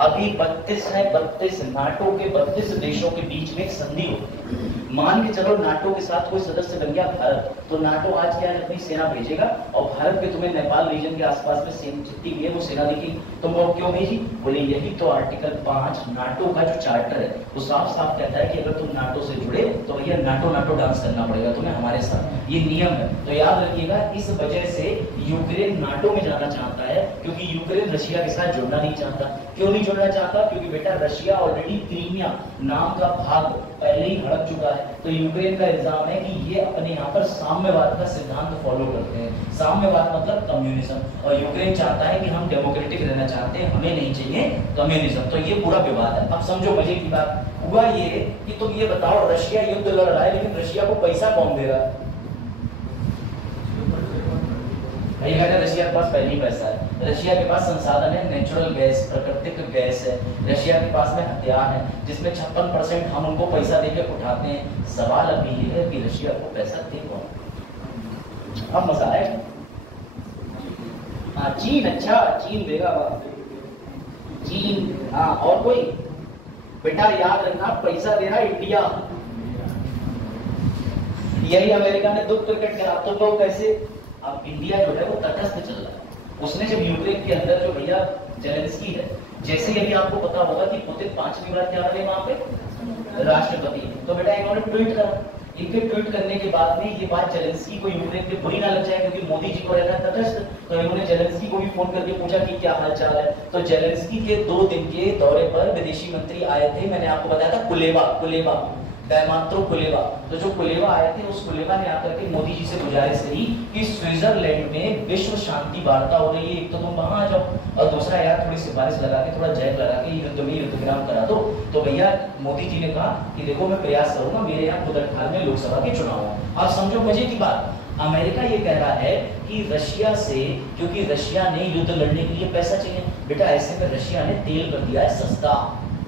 अभी 32 है, 32 नाटो के 32 देशों के बीच में एक संधि होगी। मान के चलो नाटो के साथ कोई सदस्य बन गया भारत, तो नाटो आज क्या अपनी सेना भेजेगा और भारत के तुम्हें नेपाल रीजन के आसपास में सेना जितनी भी है वो सेना देखी। तुम लोग क्यों भेजी? बोले यही तो आर्टिकल 5 नाटो का जो चार्टर है वो साफ साफ कहता है कि अगर तुम नाटो से जुड़े तो भैया नाटो डांस करना पड़ेगा तुम्हें हमारे साथ, ये नियम है। तो याद रखिएगा, इस वजह से यूक्रेन नाटो में जाना चाहता है, क्योंकि यूक्रेन रशिया के साथ जुड़ना नहीं चाहता। क्यों नहीं जुड़ना चाहता? क्योंकि बेटा रशिया ऑलरेडी क्रीमिया नाम का भाग पहले ही हड़प चुका है। तो यूक्रेन का इल्जाम है कि ये अपने यहाँ पर साम्यवाद का सिद्धांत फॉलो करते हैं। साम्यवाद मतलब कम्युनिज्म, और यूक्रेन चाहता है कि हम डेमोक्रेटिक रहना चाहते हैं, हमें नहीं चाहिए कम्युनिज्म। तो ये पूरा विवाद है। अब समझो मजे की बात, हुआ ये कि तुम ये बताओ रशिया युद्ध लड़ रहा है लेकिन रशिया को पैसा कौन दे रहा है? रशिया के पास पहले ही पैसा है, रशिया के पास संसाधन है, नेचुरल गैस, प्राकृतिक गैस है, रशिया के पास में हथियार है जिसमें 56% हम उनको पैसा देकर उठाते हैं। सवाल अभी ये है कि रशिया को पैसा दे कौन? अब मजा है। हाँ चीन, अच्छा चीन देगा, चीन। हाँ और कोई? बेटा याद रखना पैसा दे रहा इंडिया। यही अमेरिका ने दुख क्रिकेट करा, तो लोग कैसे? अब इंडिया जो है वो तटस्थ चल रहा है। उसने जब यूक्रेन के अंदर जो भैया जेलेंस्की है, जैसे यदि आपको पता होगा कि पुतिन 5वीं बार क्या बने वहां पे राष्ट्रपति, तो बेटा इन्होंने ट्वीट करा। इनके ट्वीट करने के बाद में ये बात जेलेंस्की को यूक्रेन पे बुरी ना लग जाए, क्योंकि मोदी जी को रहना तटस्थ, तो इन्होंने जेलेंस्की को भी फोन करके पूछा कि क्या हालचाल है। तो जेलेंस्की के 2 दिन के दौरे पर विदेशी मंत्री आए थे, मैंने आपको बताया था कुलेबा दैमात्रो कुलेबा। तो जो कुलेबा आए थे, उस कुलेबा ने आकर के मोदी जी से गुजारिश करी कि स्विट्जरलैंड में विश्व शांति वार्ता हो रही है, एक तो तुम वहां आ जाओ, और दूसरा यार थोड़ी सिफारिश लगा के, थोड़ा जैक लगा के युद्ध में युद्ध विराम करा दो। तो भैया मोदी जी ने कहा कि देखो मैं प्रयास करूंगा, मेरे यहाँ कुदरखाल में लोकसभा के चुनाव है। आप समझो मजे की बात, अमेरिका ये कह रहा है कि रशिया से, क्योंकि रशिया ने युद्ध लड़ने के लिए पैसा चाहिए। बेटा ऐसे में रशिया ने तेल कर दिया है सस्ता,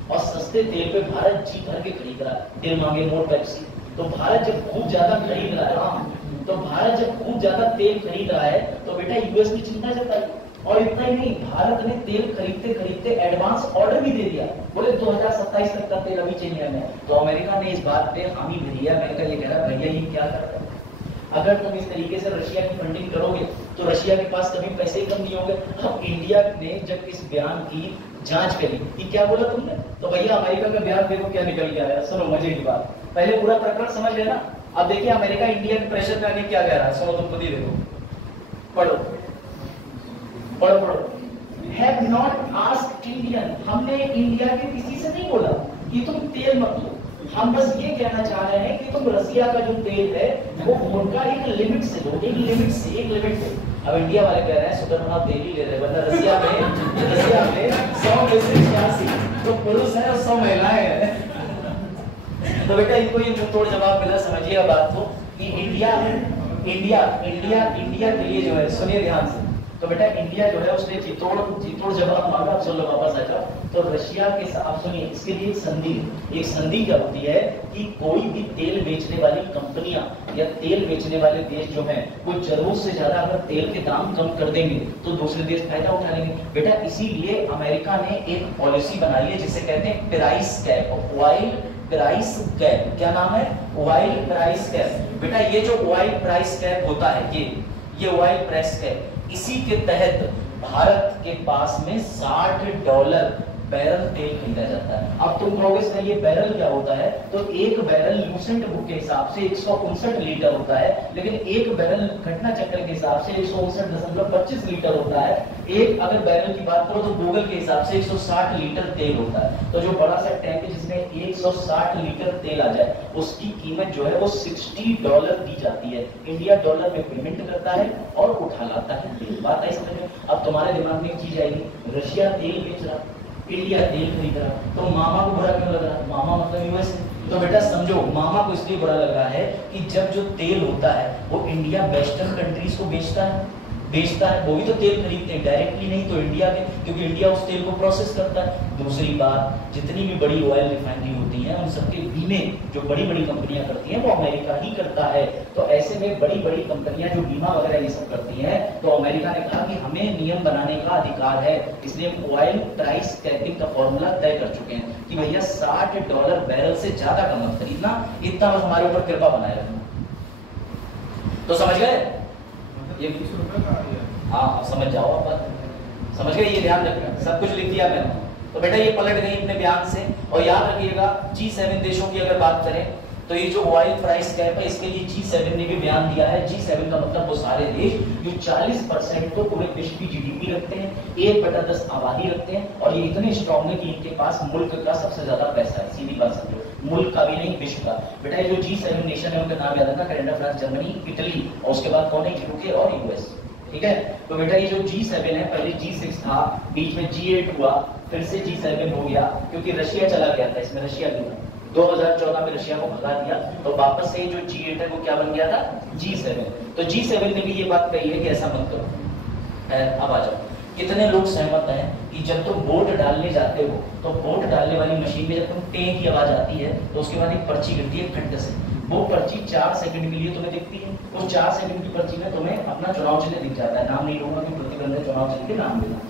और सस्ते तेल पे भारत जी भर के खरीद रहा है। तेल मांगे मोर पेप्सी। तो भारत जब खूब ज्यादा खरीद रहा है, तो भारत जब खूब ज्यादा तेल खरीद रहा है तो बेटा यूएस की चिंता जताई। और इतना ही नहीं, भारत ने तेल खरीदते खरीदते एडवांस ऑर्डर भी दे दिया, बोले 2027 तक का तेल अभी चाहिए हमें। तो अमेरिका ने इस बात पे हामी भरी है। अमेरिका ये कह रहा है भैया ये क्या कर रहा है, अगर तुम इस तरीके से रशिया की फंडिंग करोगे तो रशिया के पास कभी पैसे ही कम नहीं होंगे। अब इंडिया ने जब इस बयान की जांच करी कि क्या बोला तुमने, तो भैया अमेरिका का बयान देखो क्या निकल के आया। सुनो मजे की बात, पहले पूरा प्रकरण समझ लेना। अब देखिए अमेरिका इंडिया के प्रेशर पे आके क्या कह रहा है, सुनो तुम खुद ही देखो, पढ़ो पढ़ो पढ़ो। Have not asked Indian, हमने इंडिया के किसी से नहीं बोला कि तुम तेल मत लो, हम बस ये कहना चाह रहे हैं कि तुम रसिया का जो तेल है वो उनका एक लिमिट से लो, एक लिमिट से। अब इंडिया वाले कह रहे हैं सुधर होना दे ही ले रहे, वरना रसिया में 100 में से 86 तो पुरुष है और 100 महिलाएं हैं। तो बेटा इनको ये मुंहतोड़ जवाब मिला। समझिए बात को कि इंडिया के लिए जो है, सुनिए ध्यान से, तो बेटा इंडिया जो है उसने जीतोड़ जवाब मांगा। चलो वापस आ जाओ। तो रशिया के साथ सुनिए, इसके लिए एक संधि क्या होती है कि कोई भी तेल बेचने वाली कंपनियां या तेल बेचने वाले देश जो हैं वो जरूरत से ज्यादा अगर तेल के दाम कम कर देंगे तो दूसरे देश फायदा उठा लेंगे। बेटा इसीलिए अमेरिका ने एक पॉलिसी बनाई है जिसे कहते हैं price cap, oil price cap. क्या नाम है? Oil price cap. बेटा ये जो ऑयल प्राइस कैप होता है, ये ऑयल प्राइस कैप, इसी के तहत भारत के पास में $60 बैरल तेल खरीदा जाता है। अब तुम कहोगे सर ये बैरल क्या होता है, तो एक बैरल ल्यूसेंट बुक के हिसाब से 159 लीटर होता है, लेकिन एक बैरल घटना चक्र के हिसाब से 159.25 लीटर होता है। एक अगर बैरल की बात करो तो गूगल के हिसाब से 160 लीटर तेल होता है। तो जो बड़ा सा टैंक है जिसमें 160 लीटर तेल आ जाए, उसकी कीमत जो है वो $60 दी जाती है। इंडिया डॉलर में पेमेंट करता है और उठा लाता है तेल। बात आई समझ में? अब तुम्हारे दिमाग में एक चीज आएगी, रशिया तेल बेच रहा, इंडिया तेल खरीद रहा, तो मामा को बुरा क्यों लग रहा? मामा मतलब यूएस है। तो बेटा समझो, मामा को इसलिए बुरा लग रहा है कि जब जो तेल होता है वो इंडिया वेस्टर्न कंट्रीज को बेचता है, वो भी तो तेल खरीदते हैं, डायरेक्टली नहीं तो इंडिया के, क्योंकि इंडिया उस तेल को प्रोसेस करता है। दूसरी बात, जितनी भी बड़ी ऑयल रिफाइनरी होती है उन सबके बीमे जो बड़ी बड़ी कंपनियां करती हैं वो अमेरिका ही करता है। तो ऐसे में बड़ी बड़ी कंपनियां जो बीमा वगैरह ये सब करती हैं, तो अमेरिका ने कहा कि हमें नियम बनाने का अधिकार है, इसलिए हम ऑयल प्राइस कैपिंग का फॉर्मूला तय कर चुके हैं कि भैया $60 बैरल से ज्यादा का मत खरीदना, इतना बस हमारे ऊपर कृपा बनाए रखना। तो समझ गए ये? हाँ समझ जाओ, आप बात समझ गए, ये ध्यान रखना, सब कुछ लिख दिया मैंने। तो बेटा ये पलट गई अपने बयान से। और याद रखिएगा G7 देशों की अगर बात करें तो ये जो ऑयल प्राइस कैप है इसके लिए G7 ने भी बयान दिया है। G7 का मतलब वो सारे देश जो 40% को पूरे विश्व की जीडीपी रखते हैं, 1/10 आबादी रखते हैं, और ये इतने स्ट्रॉन्ग है कि इनके पास मुल्क का सबसे ज्यादा पैसा है। सीधी बात समझो, मुल्क का भी नहीं विश्व का। बेटा ये जो G7 नेशन है उनका नाम याद रखना, कनाडा, फ्रांस, जर्मनी, इटली, और उसके बाद कौन है? यूके और यूएस। ठीक है, तो बेटा ये जो G7 है, पहले G6 था, बीच में G8 हुआ, फिर से G7 हो गया, क्योंकि रशिया चला गया था, इसमें रशिया भी था 2014 में, रशिया को भगा दिया, तो वापस से जो G8 है वो क्या बन गया था? G7। तो G7 ने भी ये बात कही है कि ऐसा मत करो। अब आ जाओ, कितने लोग सहमत हैं कि जब तुम वोट डालने जाते हो तो वोट डालने वाली मशीन में जब तुम टें की आवाज आती है तो उसके बाद एक पर्ची गिरती है खड्ड से, वो पर्ची 4 सेकंड के लिए तुम्हें दिखती है। उस 4 सेकंड की पर्ची में तुम्हें अपना चुनाव चिन्ह दिख जाता है। नाम नहीं लूंगा कि प्रतिबंधित चुनाव चिन्ह के नाम लेना,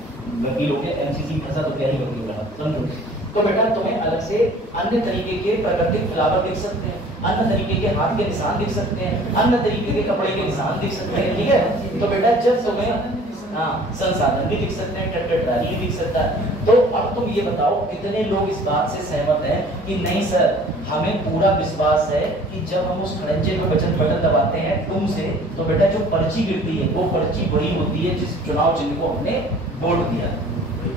वकीलों के एमसीसी फंसा तो क्या ही वकील रहा, समझो। तो बेटा तुम्हें अलग से अन्य तरीके के प्राकृतिक फ्लावर दिख सकते हैं, अन्य तरीके के हाथ के निशान दिख सकते हैं, अन्य तरीके के कपड़े के निशान दिख सकते हैं। ठीक है, तो बेटा जब तुम्हें संसाधन भी दिख सकते हैं, ट्रैक्टर ट्राली भी दिख सकता है। तो अब तुम ये बताओ कितने लोग इस बात से सहमत हैं कि नहीं सर, हमें पूरा विश्वास है कि जब हम उस खड़ंजे पे बटन दबाते हैं टूम से, तो बेटा जो पर्ची गिरती है वो पर्ची वही होती है जिस चुनाव चिन्ह को हमने वोट दिया।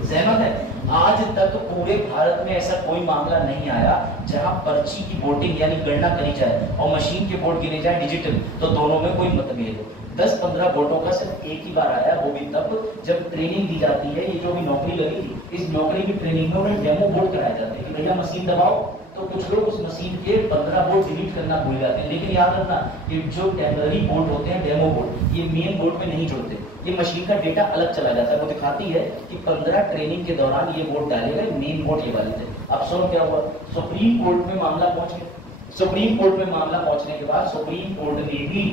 सहमत है? आज तक पूरे भारत में ऐसा कोई मामला नहीं आया जहां पर्ची की वोटिंग यानी गणना करी जाए और मशीन के वोट गिने जाए डिजिटल, तो दोनों में कोई मतभेद हो। 10-15 वोटों का सिर्फ एक ही बार आया, वो भी तब जब ट्रेनिंग दी जाती है। ये जो भी नौकरी लगी थी, इस नौकरी की ट्रेनिंग में उन्हें डेमो वोट कराए जाते हैं कि भैया मशीन दबाओ, तो कुछ लोग उस मशीन के 15 वोट डिलीट करना भूल जाते हैं। लेकिन याद रखना, ये जो टेम्पररी वोट होते हैं, डेमो वोट, ये मेन वोट में नहीं जुड़ते, ये मशीन का डेटा अलग चला जाता है। वो दिखाती है कि 15 ट्रेनिंग के दौरान ये वोट डाले गए, मेन वोट ये वाले थे। अब सुनो क्या हुआ, सुप्रीम कोर्ट में मामला पहुंच गया। सुप्रीम कोर्ट में मामला पहुंचने के बाद सुप्रीम कोर्ट ने भी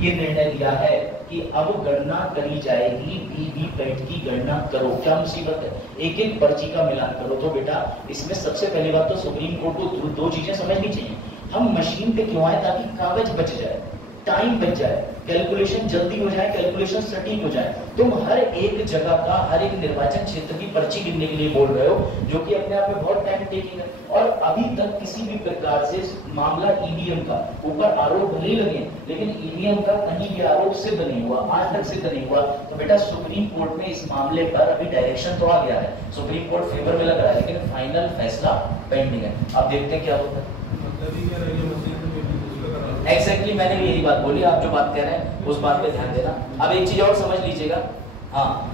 ये निर्णय दिया है कि अब गणना करी जाएगी, वीवीपैट की गणना करो। क्या मुसीबत है, एक एक पर्ची का मिलान करो। तो बेटा इसमें सबसे पहली बात तो सुप्रीम कोर्ट को दो चीजें समझनी चाहिए। हम मशीन पे क्यों आए? ताकि कागज बच जाए, टाइम बच जाए, कैलकुलेशन जल्दी हो जाए, कैलकुलेशन सटीक हो जाए। तुम हर एक जगह का, हर एक निर्वाचन क्षेत्र की पर्ची गिनने के लिए बोल रहे हो, जो कि अपने आप में बहुत टाइम टेकिंग है। और अभी तक किसी भी प्रकार से मामला ईवीएम का ऊपर आरोप भले लगे, लेकिन ईवीएम का कहीं भी आरोप सिद्ध नहीं हुआ, आज तक सिद्ध नहीं हुआ। तो बेटा सुप्रीम कोर्ट में इस मामले पर अभी डायरेक्शन तो आ गया है, सुप्रीम कोर्ट फेवर में लग रहा है, लेकिन फाइनल फैसला पेंडिंग है। अब देखते हैं क्या होता है। एग्जैक्टली मैंने भी यही बात बोली, आप जो बात कह रहे हैं उस बात पे ध्यान देना। अब एक चीज और समझ लीजिएगा, हाँ,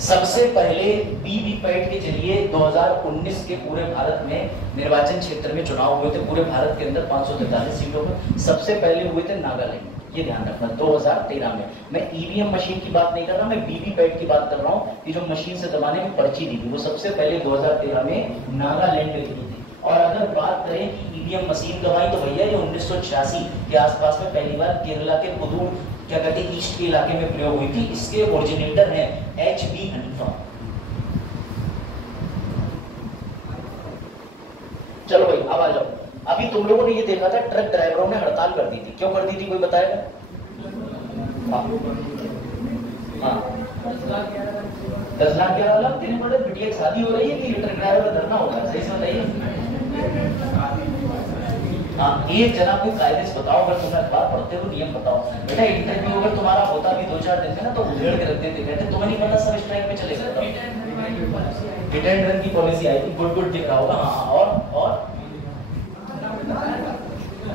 सबसे पहले वीवीपैट के जरिए 2019 के पूरे भारत में निर्वाचन क्षेत्र में चुनाव हुए थे। पूरे भारत के अंदर 543 सीटों पर सबसे पहले हुए थे नागालैंड, ये ध्यान रखना, 2013 में। मैं ईवीएम मशीन की बात नहीं कर रहा, मैं वीवीपैट की बात कर रहा हूँ कि जो मशीन से दबाने की पर्ची दी थी वो सबसे पहले 2013 में नागालैंड में दी थी। और अगर बात करें कि ईवीएम मशीन दबाई, तो भैया ये 1986 के आसपास में पहली बार केरला के पुदुर क्या कहते हैं ईस्ट के इलाके में प्रयोग हुई थी। इसके ओरिजिनेटर हैं एच.बी. हनीफा। चलो भाई अब आ जाओ। अभी तुम लोगों ने ये देखा था ट्रक ड्राइवरों ने हड़ताल कर दी थी, क्यों कर दी थी कोई बताएगा? हाँ, 10 लाख के अलग देने पड़े। बिटिया की शादी हो रही है कि ट्रक ड्राइवर का धरना होगा, सही से बताइए। हाँ, एक जना कोई कायदे से बताओ, अगर तुम्हें अखबार पढ़ते हो नियम बताओ। बेटा इंटरव्यू अगर तुम्हारा होता भी 2-4 दिन में ना तो उधेड़ के रख देते, कहते तुम्हें नहीं पता सब स्ट्राइक में चलेगा। हिट एंड रन की पॉलिसी आई थी, गुड दिख रहा होगा। हाँ, और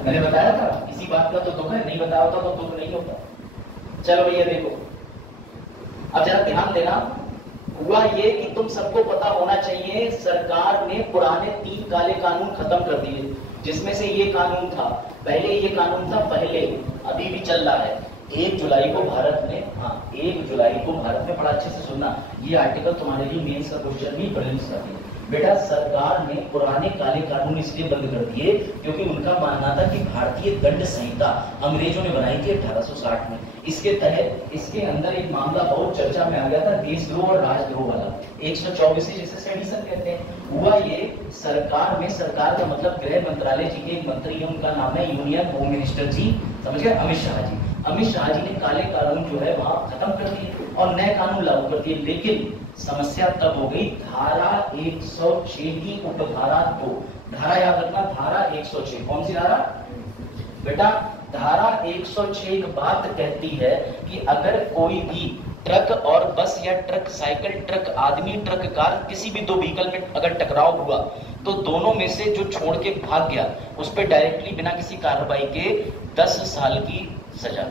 मैंने बताया था इसी बात का तो दुख है, नहीं बताया होता तो दुख नहीं होता। चलो भैया देखो, अब जरा ध्यान देना। हुआ ये कि तुम सबको पता होना चाहिए, सरकार ने पुराने 3 काले कानून खत्म कर दिए, जिसमें से ये कानून था, पहले ये कानून था, पहले अभी भी चल रहा है। 1 जुलाई को भारत में, हाँ 1 जुलाई को भारत में, बड़ा अच्छे से सुनना, ये आर्टिकल तुम्हारे लिए मेंस का क्वेश्चन भी प्रीलिम्स का भी। बेटा सरकार ने पुराने काले कानून इसलिए बंद कर दिए क्योंकि उनका मानना था कि भारतीय दंड संहिता अंग्रेजों ने बनाई थी 1860 में। इसके तहत इसके अंदर एक मामला बहुत चर्चा में आ गया था, देशद्रोह और राजद्रोह वाला, 124 जिसे सेडिशन कहते हैं। हुआ ये, सरकार में, सरकार का मतलब गृह मंत्रालय जी के एक मंत्री है, उनका नाम है यूनियन होम मिनिस्टर जी, समझ गए, अमित शाह जी। अमित शाह जी ने काले कानून जो है वहां खत्म कर दिए और नए कानून लागू कर दिए। लेकिन समस्या तब हो गई धारा 106 की उपधारा 2। धारा याद रखना, धारा 106, कौन सी धारा बेटा? धारा 106 एक बात कहती है कि अगर कोई भी ट्रक और बस या ट्रक साइकिल, ट्रक आदमी, ट्रक कार, किसी भी 2 व्हीकल में अगर टकराव हुआ तो दोनों में से जो छोड़ के भाग गया उस पर डायरेक्टली बिना किसी कार्रवाई के 10 साल की सजा,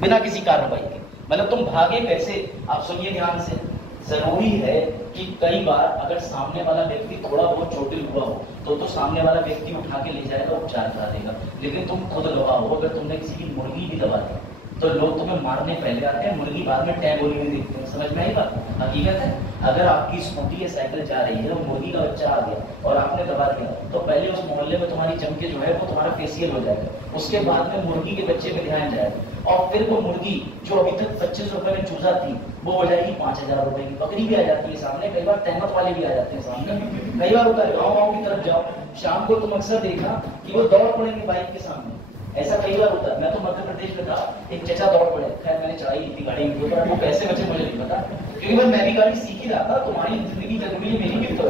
बिना किसी कार्रवाई के। मतलब तुम भागे कैसे? आप सुनिए ध्यान से। जरूरी है कि कई बार अगर सामने वाला व्यक्ति थोड़ा बहुत चोटिल हुआ हो तो सामने वाला व्यक्ति उठा के ले जाएगा, उपचार करा देगा। लेकिन तुम खुद गवाह हो, अगर तुमने किसी की मुर्गी भी दबा दी तो लोग तुम्हें मारने पहले आते हैं, मुर्गी बाद में टैग गोली में देखते हैं। समझ में आई बात? हकीकत है। अगर आपकी स्कूटी या साइकिल जा रही है और मुर्गी का बच्चा आ गया और आपने दबा दिया तो पहले उस मोहल्ले में तुम्हारी जम के जो है वो तुम्हारा फेशियल हो जाएगा, उसके बाद में मुर्गी के बच्चे में ध्यान जाएगा और फिर वो मुर्गी जो अभी तक 25 रुपए में चूजा थी वो हो जाएगी 5000 रुपए की। बकरी भी आ जाती है सामने, कई बार तहमत वाले भी आ जाते हैं सामने। कई बार होता है गाँव की तरफ जाओ शाम को, तुम अक्सर देखा कि वो दौड़ पड़ेंगे बाइक के सामने, ऐसा कई बार होता है। मैं तो मध्य प्रदेश में था, एक चचा दौड़ पड़े, खैर मैंने चढ़ाई की थी गाड़ी के ऊपर, वो कैसे बचे मुझे नहीं पता, क्योंकि मैं भी गाड़ी सीख ही रहा था। तुम्हारी जिंदगी जरूरी है, मेरी भी तो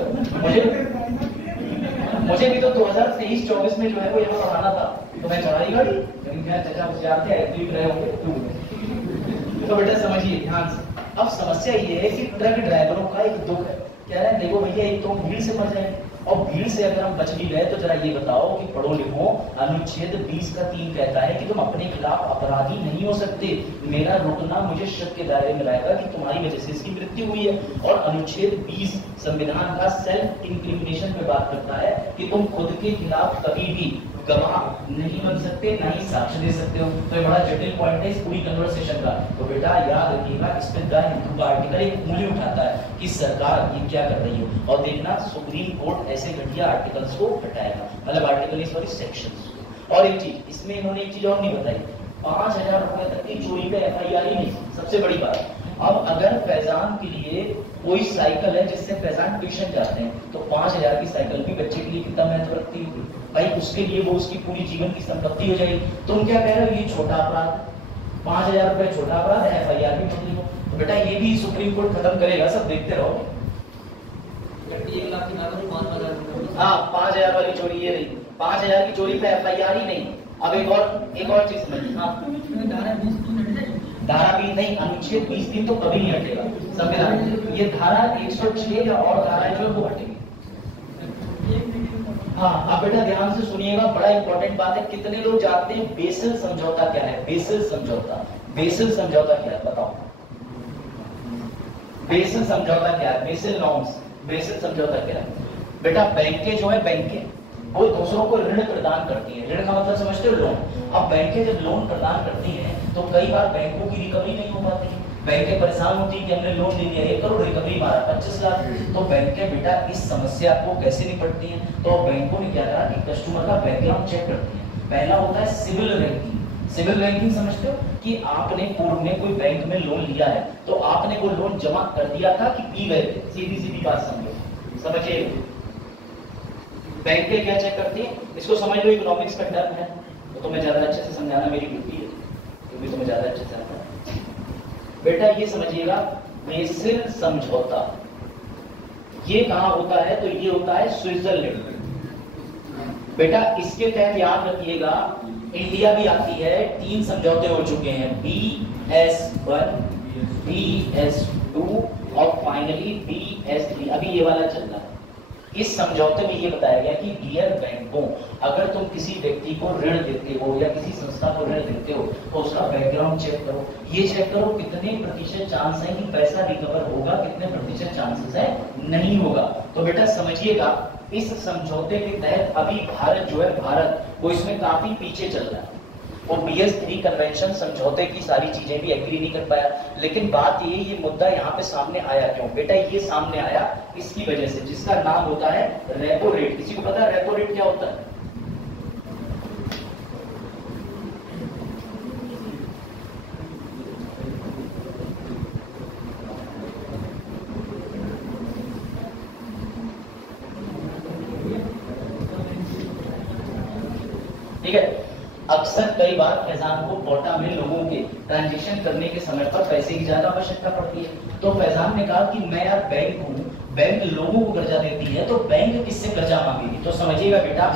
मुझे भी तो 2023-24 में जो है वो यहाँ पढ़ाना था, तो मैं चढ़ाई गाड़ी, लेकिन मैं चचा होशियार थे, एक्टिव रहे होंगे। तो बेटा समझिए ध्यान से। अब समस्या ये है कि ट्रक ड्राइवरों का एक दुख है, कह रहे हैं देखो भैया एक तो भीड़ से मर जाए, और भीड़ से अगर हम बच भी गए तो जरा ये बताओ कि पढ़ो लिखो, अनुच्छेद 20 का 3 कहता है कि तुम अपने खिलाफ अपराधी नहीं हो सकते। मेरा रुकना मुझे शक के दायरे में लाएगा कि तुम्हारी वजह से इसकी मृत्यु हुई है। और अनुच्छेद 20 संविधान का सेल्फ इंक्रिमिनेशन पे बात करता है कि तुम खुद के खिलाफ कभी भी गवाह नहीं बन सकते, ना ही साक्ष्य दे सकते हो। तो ये बड़ा जटिल पॉइंट है इस पूरी कन्वर्सेशन का। तो बेटा याद रखिएगा, इस पे द हिंदू का आर्टिकल एक उंगली उठाता है कि सरकार ये क्या कर रही हो, और देखना सुप्रीम कोर्ट ऐसे घटिया आर्टिकल्स को हटाएगा, मतलब आर्टिकल इस सॉरी सेक्शंस। और एक चीज इसमें इन्होंने एक चीज और नहीं बताई, 5000 रुपए तक की चोरी का FIR ही नहीं, सबसे बड़ी बात। अब अगर फैजान के लिए कोई साइकिल है जिससे फैजान ट्यूशन जाते हैं तो 5000 की साइकिल भी बच्चे के लिए कितना महत्व रखती है भाई, उसके लिए वो उसकी पूरी जीवन की संपत्ति हो जाएगी। तुम क्या कह रहे हो ये छोटा अपराध, 5000 रुपए छोटा अपराध, FIR भी बदली हो। तो बेटा ये भी सुप्रीम कोर्ट खत्म करेगा, सब देखते रहो। 1 लाख की लागत 5000। हाँ 5000 वाली चोरी ये रही, 5000 की चोरी पे FIR ही नहीं। अब एक और चीज समझिए, हाँ धारा 20 नहीं, अनुच्छेद 20 तो कभी नहीं हटेगा संविधान। ये धारा 106 या और धारा जो है वो हटेगी। हाँ आप बेटा ध्यान से सुनिएगा, बड़ा इंपॉर्टेंट बात है। कितने लोग जानते हैं बेसिल समझौता क्या है? बेसिल समझौता, बेसिल समझौता क्या है बताओ? बेसिल समझौता क्या है? बेसिल नॉर्म्स, बेसिल समझौता क्या है बेटा? बैंकें जो है, बैंकें वो दूसरों को ऋण प्रदान करती है। ऋण का मतलब समझते हो? लोन। अब बैंकें जब लोन प्रदान करती हैं तो कई बार बैंकों की रिकवरी नहीं हो पाती। बैंकें परेशान होती है कि हमने लोन ले लिया 1 करोड़, रिकवरी मारा 25 लाख। तो बैंकें बेटा इस समस्या को कैसे निपटती हैं? तो बैंकों ने क्या कहा कि कस्टमर का बैकग्राउंड चेक करती है। पहला होता है सिविल रैंकिंग। सिविल रैंकिंग समझते हो कि आपने पूर्व में कोई बैंक में लोन लिया है तो आपने वो लोन जमा कर दिया था कि पी गए थे? सीधी सीधी बात समझो, समझिए। बैंकें क्या चेक करती है? इसको समझ लो इकोनॉमिक्स का टर्म है, तो तुम्हें ज्यादा अच्छे से समझाना मेरी ड्यूटी है, क्योंकि तुम्हें ज्यादा अच्छे से आता है। बेटा ये समझिएगा, बेसिल समझौता, ये कहां होता है? तो ये होता है स्विट्जरलैंड। बेटा इसके तहत याद रखिएगा इंडिया भी आती है। 3 समझौते हो चुके हैं, BS1, BS2 और फाइनली BS3, अभी ये वाला चल रहा है। इस समझौते में ये बताया गया कि डियर बैंकों, अगर तुम किसी व्यक्ति को ऋण देते हो या किसी संस्था को ऋण देते हो तो उसका बैकग्राउंड चेक करो। ये चेक करो कितने प्रतिशत चांस है कि पैसा रिकवर होगा, कितने प्रतिशत चांसेस है नहीं होगा। तो बेटा समझिएगा इस समझौते के तहत अभी भारत जो है, भारत वो इसमें काफी पीछे चल रहा है। वो BS3 कन्वेंशन समझौते की सारी चीजें भी एग्री नहीं कर पाया। लेकिन बात ये मुद्दा यहाँ पे सामने आया क्यों? बेटा ये सामने आया इसकी वजह से, जिसका नाम होता है रेपो रेट। किसी को पता है रेपो रेट क्या होता है? ठीक है, अक्सर कई बार फैजान को कोटा में लोगों के ट्रांजेक्शन करने के समय पर पैसे की ज्यादा आवश्यकता पड़ती है। तो फैजान ने कहा कि मैं यार बैंक हूँ, बैंक लोगों को कर्जा देती है, तो बैंक किससे कर्जा मांगेगी? तो समझिएगा बेटा,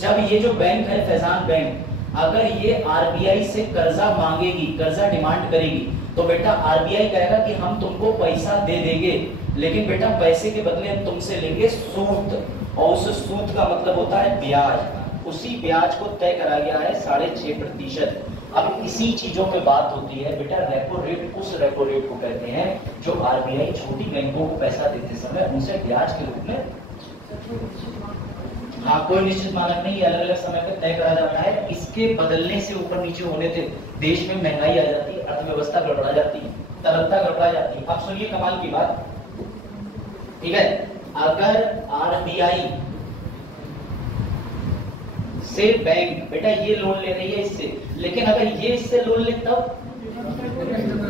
जब ये जो बैंक है फैजान बैंक, अगर ये RBI से कर्जा मांगेगी, कर्जा डिमांड करेगी, तो बेटा RBI कहेगा कि हम तुमको पैसा दे देंगे, लेकिन बेटा पैसे के बदले हम तुमसे लेंगे सूद, और उस सूद का मतलब होता है ब्याज। उसी ब्याज को तय करा गया है 6.5%। अब इसी चीजों पे बात होती है बेटा, रेपो रेट उस रेपो रेट को कहते हैं जो RBI छोटी बैंकों को पैसा देते समय उनसे ब्याज के रूप में, हाँ कोई निश्चित मानक नहीं, अलग अलग समय पर तय करा जाता है। इसके बदलने से ऊपर नीचे होने से देश में महंगाई आ जाती है, अर्थव्यवस्था गड़बड़ा जाती है, तरलता गड़बड़ा जाती है। अब सुनिए कमाल की बात, ठीक है, अगर RBI से बैंक बेटा ये लोन ले रही है इससे, लेकिन अगर ये इससे लोन ले तब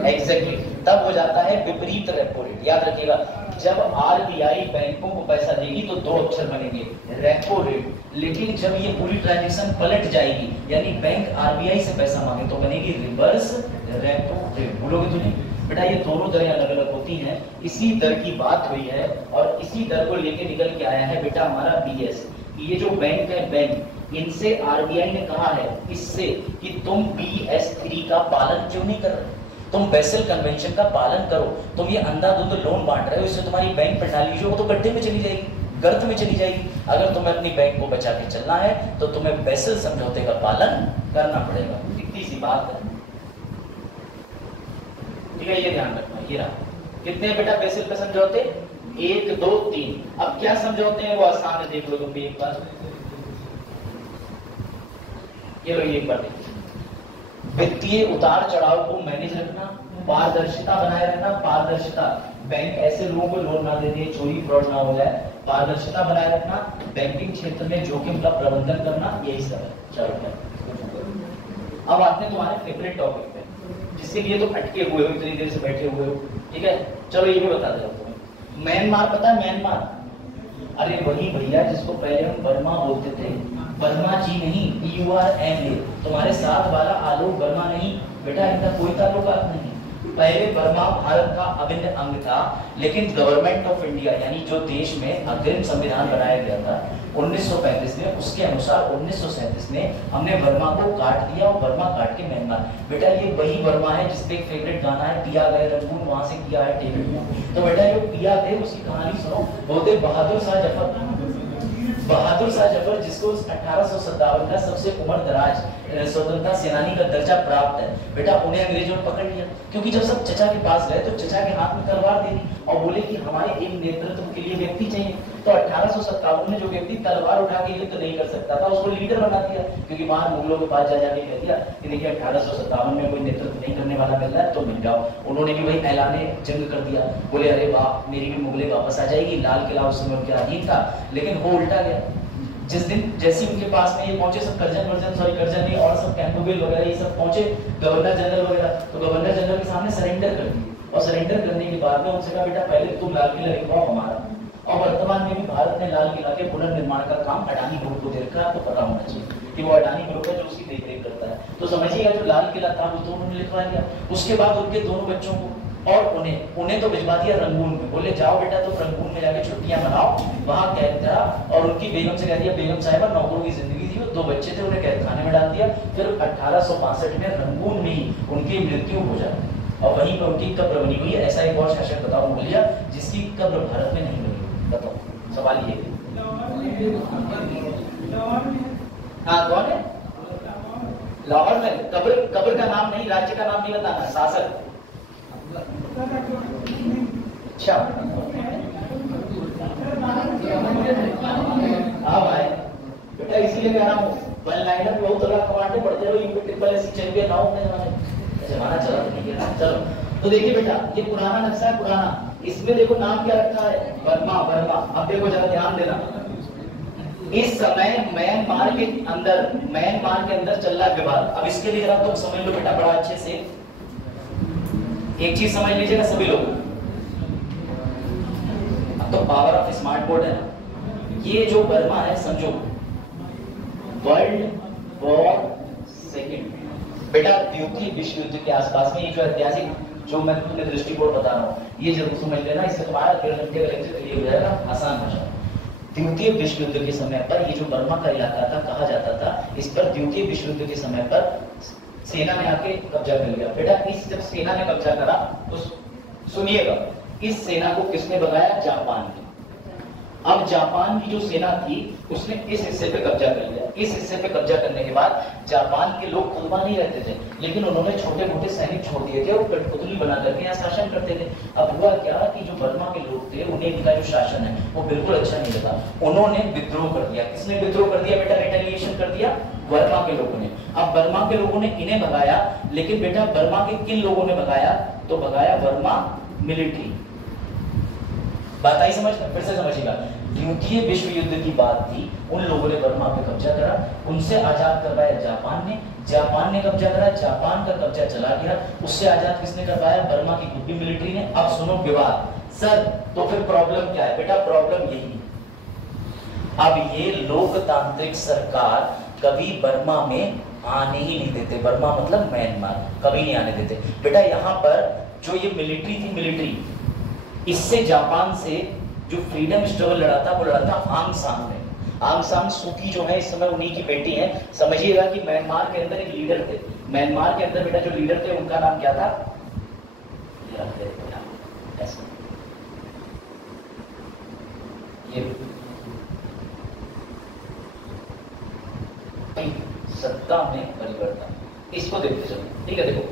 एग्जैक्टली तब हो जाता है विपरीत रेपो रेट। याद रखिएगा, जब RBI बैंकों को पैसा देगी तो 2 अक्षर बनेंगे, रेपो रेट। लेकिन जब ये पूरी ट्रांजैक्शन पलट जाएगी, यानी बैंक RBI से पैसा मांगे, तो बनेगी रिवर्स रेपो रेट। भूलोगे तो नहीं बेटा, ये दोनों दरें अलग अलग होती हैं। इसी दर की बात हुई है और इसी दर को लेके निकल के आया है बेटा हमारा BS। ये जो बैंक है, बैंक इनसे RBI ने कहा है इससे कि तुम BS3 का पालन क्यों नहीं कर रहे? तुम बेसल कन्वेंशन का पालन करो। तुम ये अंधाधुंध लोन बांट रहे हो, इससे तुम्हारी बैंक प्रणाली जो वो तो गड्ढे में चली जाएगी, गर्त में चली जाएगी। अगर तुम्हें अपनी बैंक को बचा के चलना है तो तुम्हें बेसल समझौते का पालन करना पड़ेगा। इतनी सी बात है, ठीक है, ये ध्यान रखना। ये रहा कितने बेटा बेसिल पे समझौते, 1 2 3। अब क्या समझौते हैं वो आसान है, देख लो तुम भी एक बार। ये लो एक बार देखिए, वित्तीय उतार चढ़ाव को मैनेज रखना, पारदर्शिता बनाए रखना। पारदर्शिता, बैंक ऐसे लोगों को लोन ना दे दे, चोरी फ्रॉड ना हो जाए। पारदर्शिता बनाए रखना, बैंकिंग क्षेत्र में जोखिम का प्रबंधन करना, यही सब है। चलो अब आते हैं तुम्हारे फेवरेट टॉपिक पे, जिसके लिए तुम अटके हुए हो, इतनी देर से बैठे हुए हो। ठीक है, चलो ये भी बता दे तुम्हें। म्यांमार पता है? म्यांमार, अरे वही भैया जिसको पहले हम वर्मा बोलते थे। वर्मा जी नहीं, BURMA। तुम्हारे साथ वाला आलोक वर्मा नहीं बेटा, इनका कोई ताल्लुकात नहीं। पहले वर्मा भारत का अभिन्न अंग था, लेकिन गवर्नमेंट ऑफ इंडिया यानी जो देश में अग्रिम संविधान बनाया गया था 1935 में, उसके अनुसार 1937 में हमने वर्मा को काट दिया और वर्मा काट के म्यांमार। बेटा ये वही वर्मा है जिसपे एक फेवरेट गाना है, पिया गए रंगून, वहां से किया है टेबल। तो बेटा जो पिया थे उसकी कहानी सुनो। बोलते बहादुर शाह जफर, बहादुर शाह जफर जिसको 1857 का सबसे उम्र दराज स्वतंत्रता सेनानी का दर्जा प्राप्त है बेटा, उन्हें अंग्रेजों ने पकड़ लिया। क्योंकि जब सब चचा के पास गए तो चचा के हाथ में तलवार दे दी और बोले कि हमारे एक नेतृत्व के लिए व्यक्ति चाहिए। तो 1857 में जो व्यक्ति तलवार उठा के युद्ध नहीं कर सकता था उसको लीडर बना दिया, क्योंकि बाहर मुगलों के पास जा जाके कह दिया कि देखिए 1857 में कोई नेतृत्व नहीं करने वाला मिल रहा है तो मिल जाओ। उन्होंने भी वही ऐलाने जंग कर दिया, बोले अरे वाह मेरी भी मुगलें वापस आ जाएगी। लाल किला उस समय उनके अधीन था, लेकिन वो उल्टा गया। जिस दिन जैसे उनके पास में ये पहुंचे सब कर्जन नहीं और सब कैंपबेल वगैरह ये सब पहुंचे, गवर्नर जनरल वगैरह, तो गवर्नर जनरल के सामने सरेंडर कर दिए। और सरेंडर करने के बाद में उनसे कहा बेटा पहले तुम लाल किला लिखवाओ हमारा। और वर्तमान में भी भारत ने लाल किला के पुनर्निर्माण का काम अडानी ग्रुप को दे रखा है। आपको पता होना चाहिए कि वो अडानी ग्रुप है जो उसकी देखरेख करता है। तो समझिएगा जो लाल किला था वो तो उन्होंने लिखवा दिया। उसके बाद उनके दोनों बच्चों को और उन्हें तो भिजवा दिया रंगून में, बोले जाओ बेटा तुम रंगून में जाके छुट्टियां मनाओ, वहां कैद करा। और उनकी बेगम से कह दिया, बेगम साहिबा नौकरों की जिंदगी थी, 2 बच्चे थे, उन्हें कैद खाने में डाल दिया। फिर 1862 में रंगून में ही उनकी मृत्यु हो जाती और वहीं पर उनकी कब्र बनी हुई है। ऐसा एक और शासक बताओ बोलिया जिसकी कब्र भारत में नहीं बनी, बताओ। सवाल ये हाँ कौन है? लाहौर में कब्र का नाम नहीं, राज्य का नाम नहीं बताना, शासक। अच्छा हाँ भाई बेटा, इसीलिए कह रहा हूँ वन लाइनर बहुत तरह कमांडे पढ़ते हो, यूपी ट्रिपल एस चल गया ना अपने जमाना चला तो नहीं है। चलो तो देखिए बेटा, ये पुराना नक्शा है, पुराना। इसमें देखो नाम क्या रखा है, बर्मा। अब देखो जरा ध्यान देना, इस समय म्यांमार के अंदर चल रहा विवाद। अब इसके लिए जरा तुम समझ लो बेटा बड़ा अच्छे से, एक चीज समझ लीजिएगा सभी लोग। अब तो पावर ऑफ स्मार्ट बोर्ड है ना, ये जो बर्मा है समझो वर्ल्ड वॉर सेकेंड बेटा, द्वितीय विश्व युद्ध के आसपास में ये जो ऐतिहासिक जो मैं तुम्हें दृष्टिकोण बता रहा हूँ ये जरूर समझ लेना, इससे तुम्हारा 1.5 घंटे का लेक्चर क्लियर हो जाएगा, आसान भाषा। द्वितीय विश्व युद्ध के समय पर ये जो बर्मा का इलाका था कहा जाता था, इस पर द्वितीय विश्व युद्ध के समय पर सेना ने आके कब्जा कर लिया। बेटा इस जब सेना ने कब्जा करा तो सुनिएगा, इस सेना को किसने भगाया? जापान ने। अब जापान की जो सेना थी उसने इस हिस्से पे कब्जा कर लिया। इस हिस्से पे कब्जा करने के बाद जापान के लोग खुद वहां नहीं रहते थे, लेकिन उन्होंने छोटे मोटे सैनिक छोड़ दिए थे और कठपुतली बना करके यहाँ शासन करते थे। अब हुआ क्या कि जो बर्मा के लोग थे उन्हें इनका जो शासन है वो बिल्कुल अच्छा नहीं लगा, उन्होंने विद्रोह कर दिया। किसने विद्रोह कर दिया बेटा? रिटेलिएशन कर दिया बर्मा के लोगों ने। अब बर्मा के लोगों ने इन्हें भगाया, लेकिन बेटा बर्मा के किन लोगों ने भगाया? तो भगाया बर्मा मिलिट्री। बात आई समझ? फिर से समझिएगा, द्वितीय विश्व युद्ध की बात थी, उन लोगों ने बर्मा पे कब्जा करा, उनसे आजाद करवाया जापान ने कब्जा करा, जापान का कब्जा चला गया, उससे आजाद किसने करवाया? बर्मा की खुद की मिलिट्री ने। अब सुनो विवाद सर, तो फिर प्रॉब्लम क्या है बेटा? प्रॉब्लम यही है, अब ये लोकतांत्रिक सरकार कभी बर्मा में आने ही नहीं देते। बर्मा मतलब म्यांमार, कभी नहीं आने देते बेटा। यहाँ पर जो ये मिलिट्री थी, मिलिट्री इससे जापान से जो फ्रीडम स्ट्रगल लड़ा था वो लड़ा था आंग सांग ने। आंग सांग सूकी जो है इस समय उन्हीं की बेटी है। समझिएगा कि म्यांमार के अंदर एक लीडर थे, म्यांमार के अंदर बेटा जो लीडर थे उनका नाम क्या था? ये सत्ता में परिवर्तन, इसको देखते चलो, ठीक है। देखो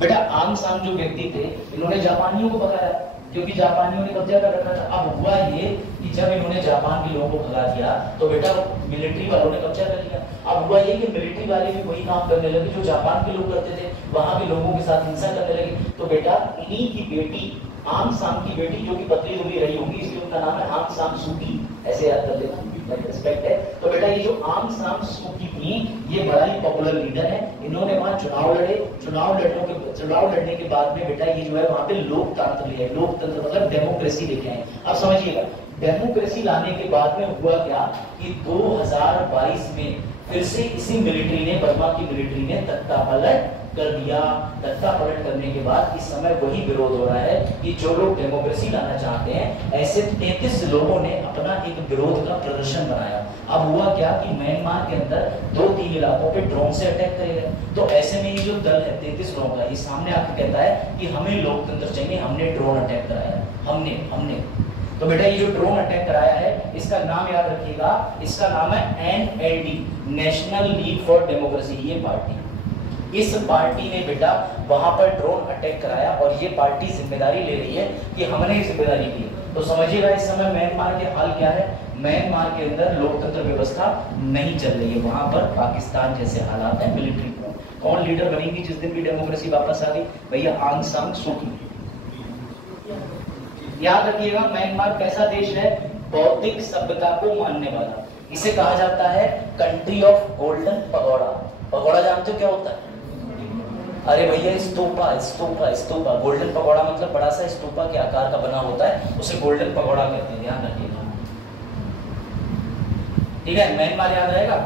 बेटा आंग सांग जो व्यक्ति थे इन्होंने जापानियों को भगाया क्योंकि जापानियों ने कब्जा कर रखा था। अब हुआ ये कि जब इन्होंने जापान के लोगों को भगा दिया तो बेटा मिलिट्री वालों ने कब्जा कर लिया। अब हुआ ये कि मिलिट्री वाले भी वही काम करने लगे जो जापान के लोग करते थे, वहां के लोगों के साथ हिंसा करने लगे। तो बेटा इन्हीं की बेटी आंग सांग की बेटी जो कि पतली दुबली रही होगी इसलिए उनका नाम है आंग सांग सूकी, ऐसे याद कर लेना, रिस्पेक्ट है। तो बेटा ये जो आंग सांग सूकी थी ये बड़ा ही पॉपुलर लीडर है। इन्होंने वहां चुनाव लड़े, चुनाव लड़ने के बाद में बेटा ये जो है वहां पे लोकतंत्र लिया, लोकतंत्र मतलब डेमोक्रेसी लेके आए। अब समझिएगा डेमोक्रेसी लाने के बाद में हुआ क्या कि 2022 में फिर से इसी मिलिट्री ने, बर्मा की मिलिट्री ने तख्ता पलट कर दिया। तख्ता पलट करने के बाद इस समय वही विरोध हो रहा है कि जो लोग डेमोक्रेसी लाना चाहते हैं, ऐसे 33 लोगों ने अपना एक विरोध का प्रदर्शन बनाया। अब हुआ क्या कि म्यांमार के अंदर 2-3 इलाकों पे ड्रोन से अटैक करे गए। तो ऐसे में ये जो दल है 33 लोगों का, ये सामने आकर कहता है कि हमें लोकतंत्र चाहिए, हमने ड्रोन अटैक कराया, हमने। तो बेटा ये जो ड्रोन अटैक कराया है इसका नाम याद रखिएगा, इसका नाम है NLD, national league for democracy. ये पार्टी, इस पार्टी ने बेटा वहां पर ड्रोन अटैक कराया और ये पार्टी जिम्मेदारी ले रही है कि हमने जिम्मेदारी ली। तो समझिएगा इस समय म्यांमार के हाल क्या है। म्यांमार के अंदर लोकतंत्र व्यवस्था नहीं चल रही है, वहां पर पाकिस्तान जैसे हालात है। मिलिट्री कौन लीडर बनेगी जिस दिन भी डेमोक्रेसी वापस आ गई? भैया आंग सांग सूकी। याद रखिएगा म्यांमार कैसा देश है? बौद्धिक सभ्यता को मानने वाला। इसे कहा जाता है country of golden pagoda. Pagoda जानते हो क्या होता है? अरे भैया स्तूपा। गोल्डन पगोड़ा मतलब बड़ा सा स्तूपा के आकार का बना होता है, उसे गोल्डन पगोड़ा कहते हैं, ध्यान रखिएगा, ठीक है। म्यांमार याद रहेगा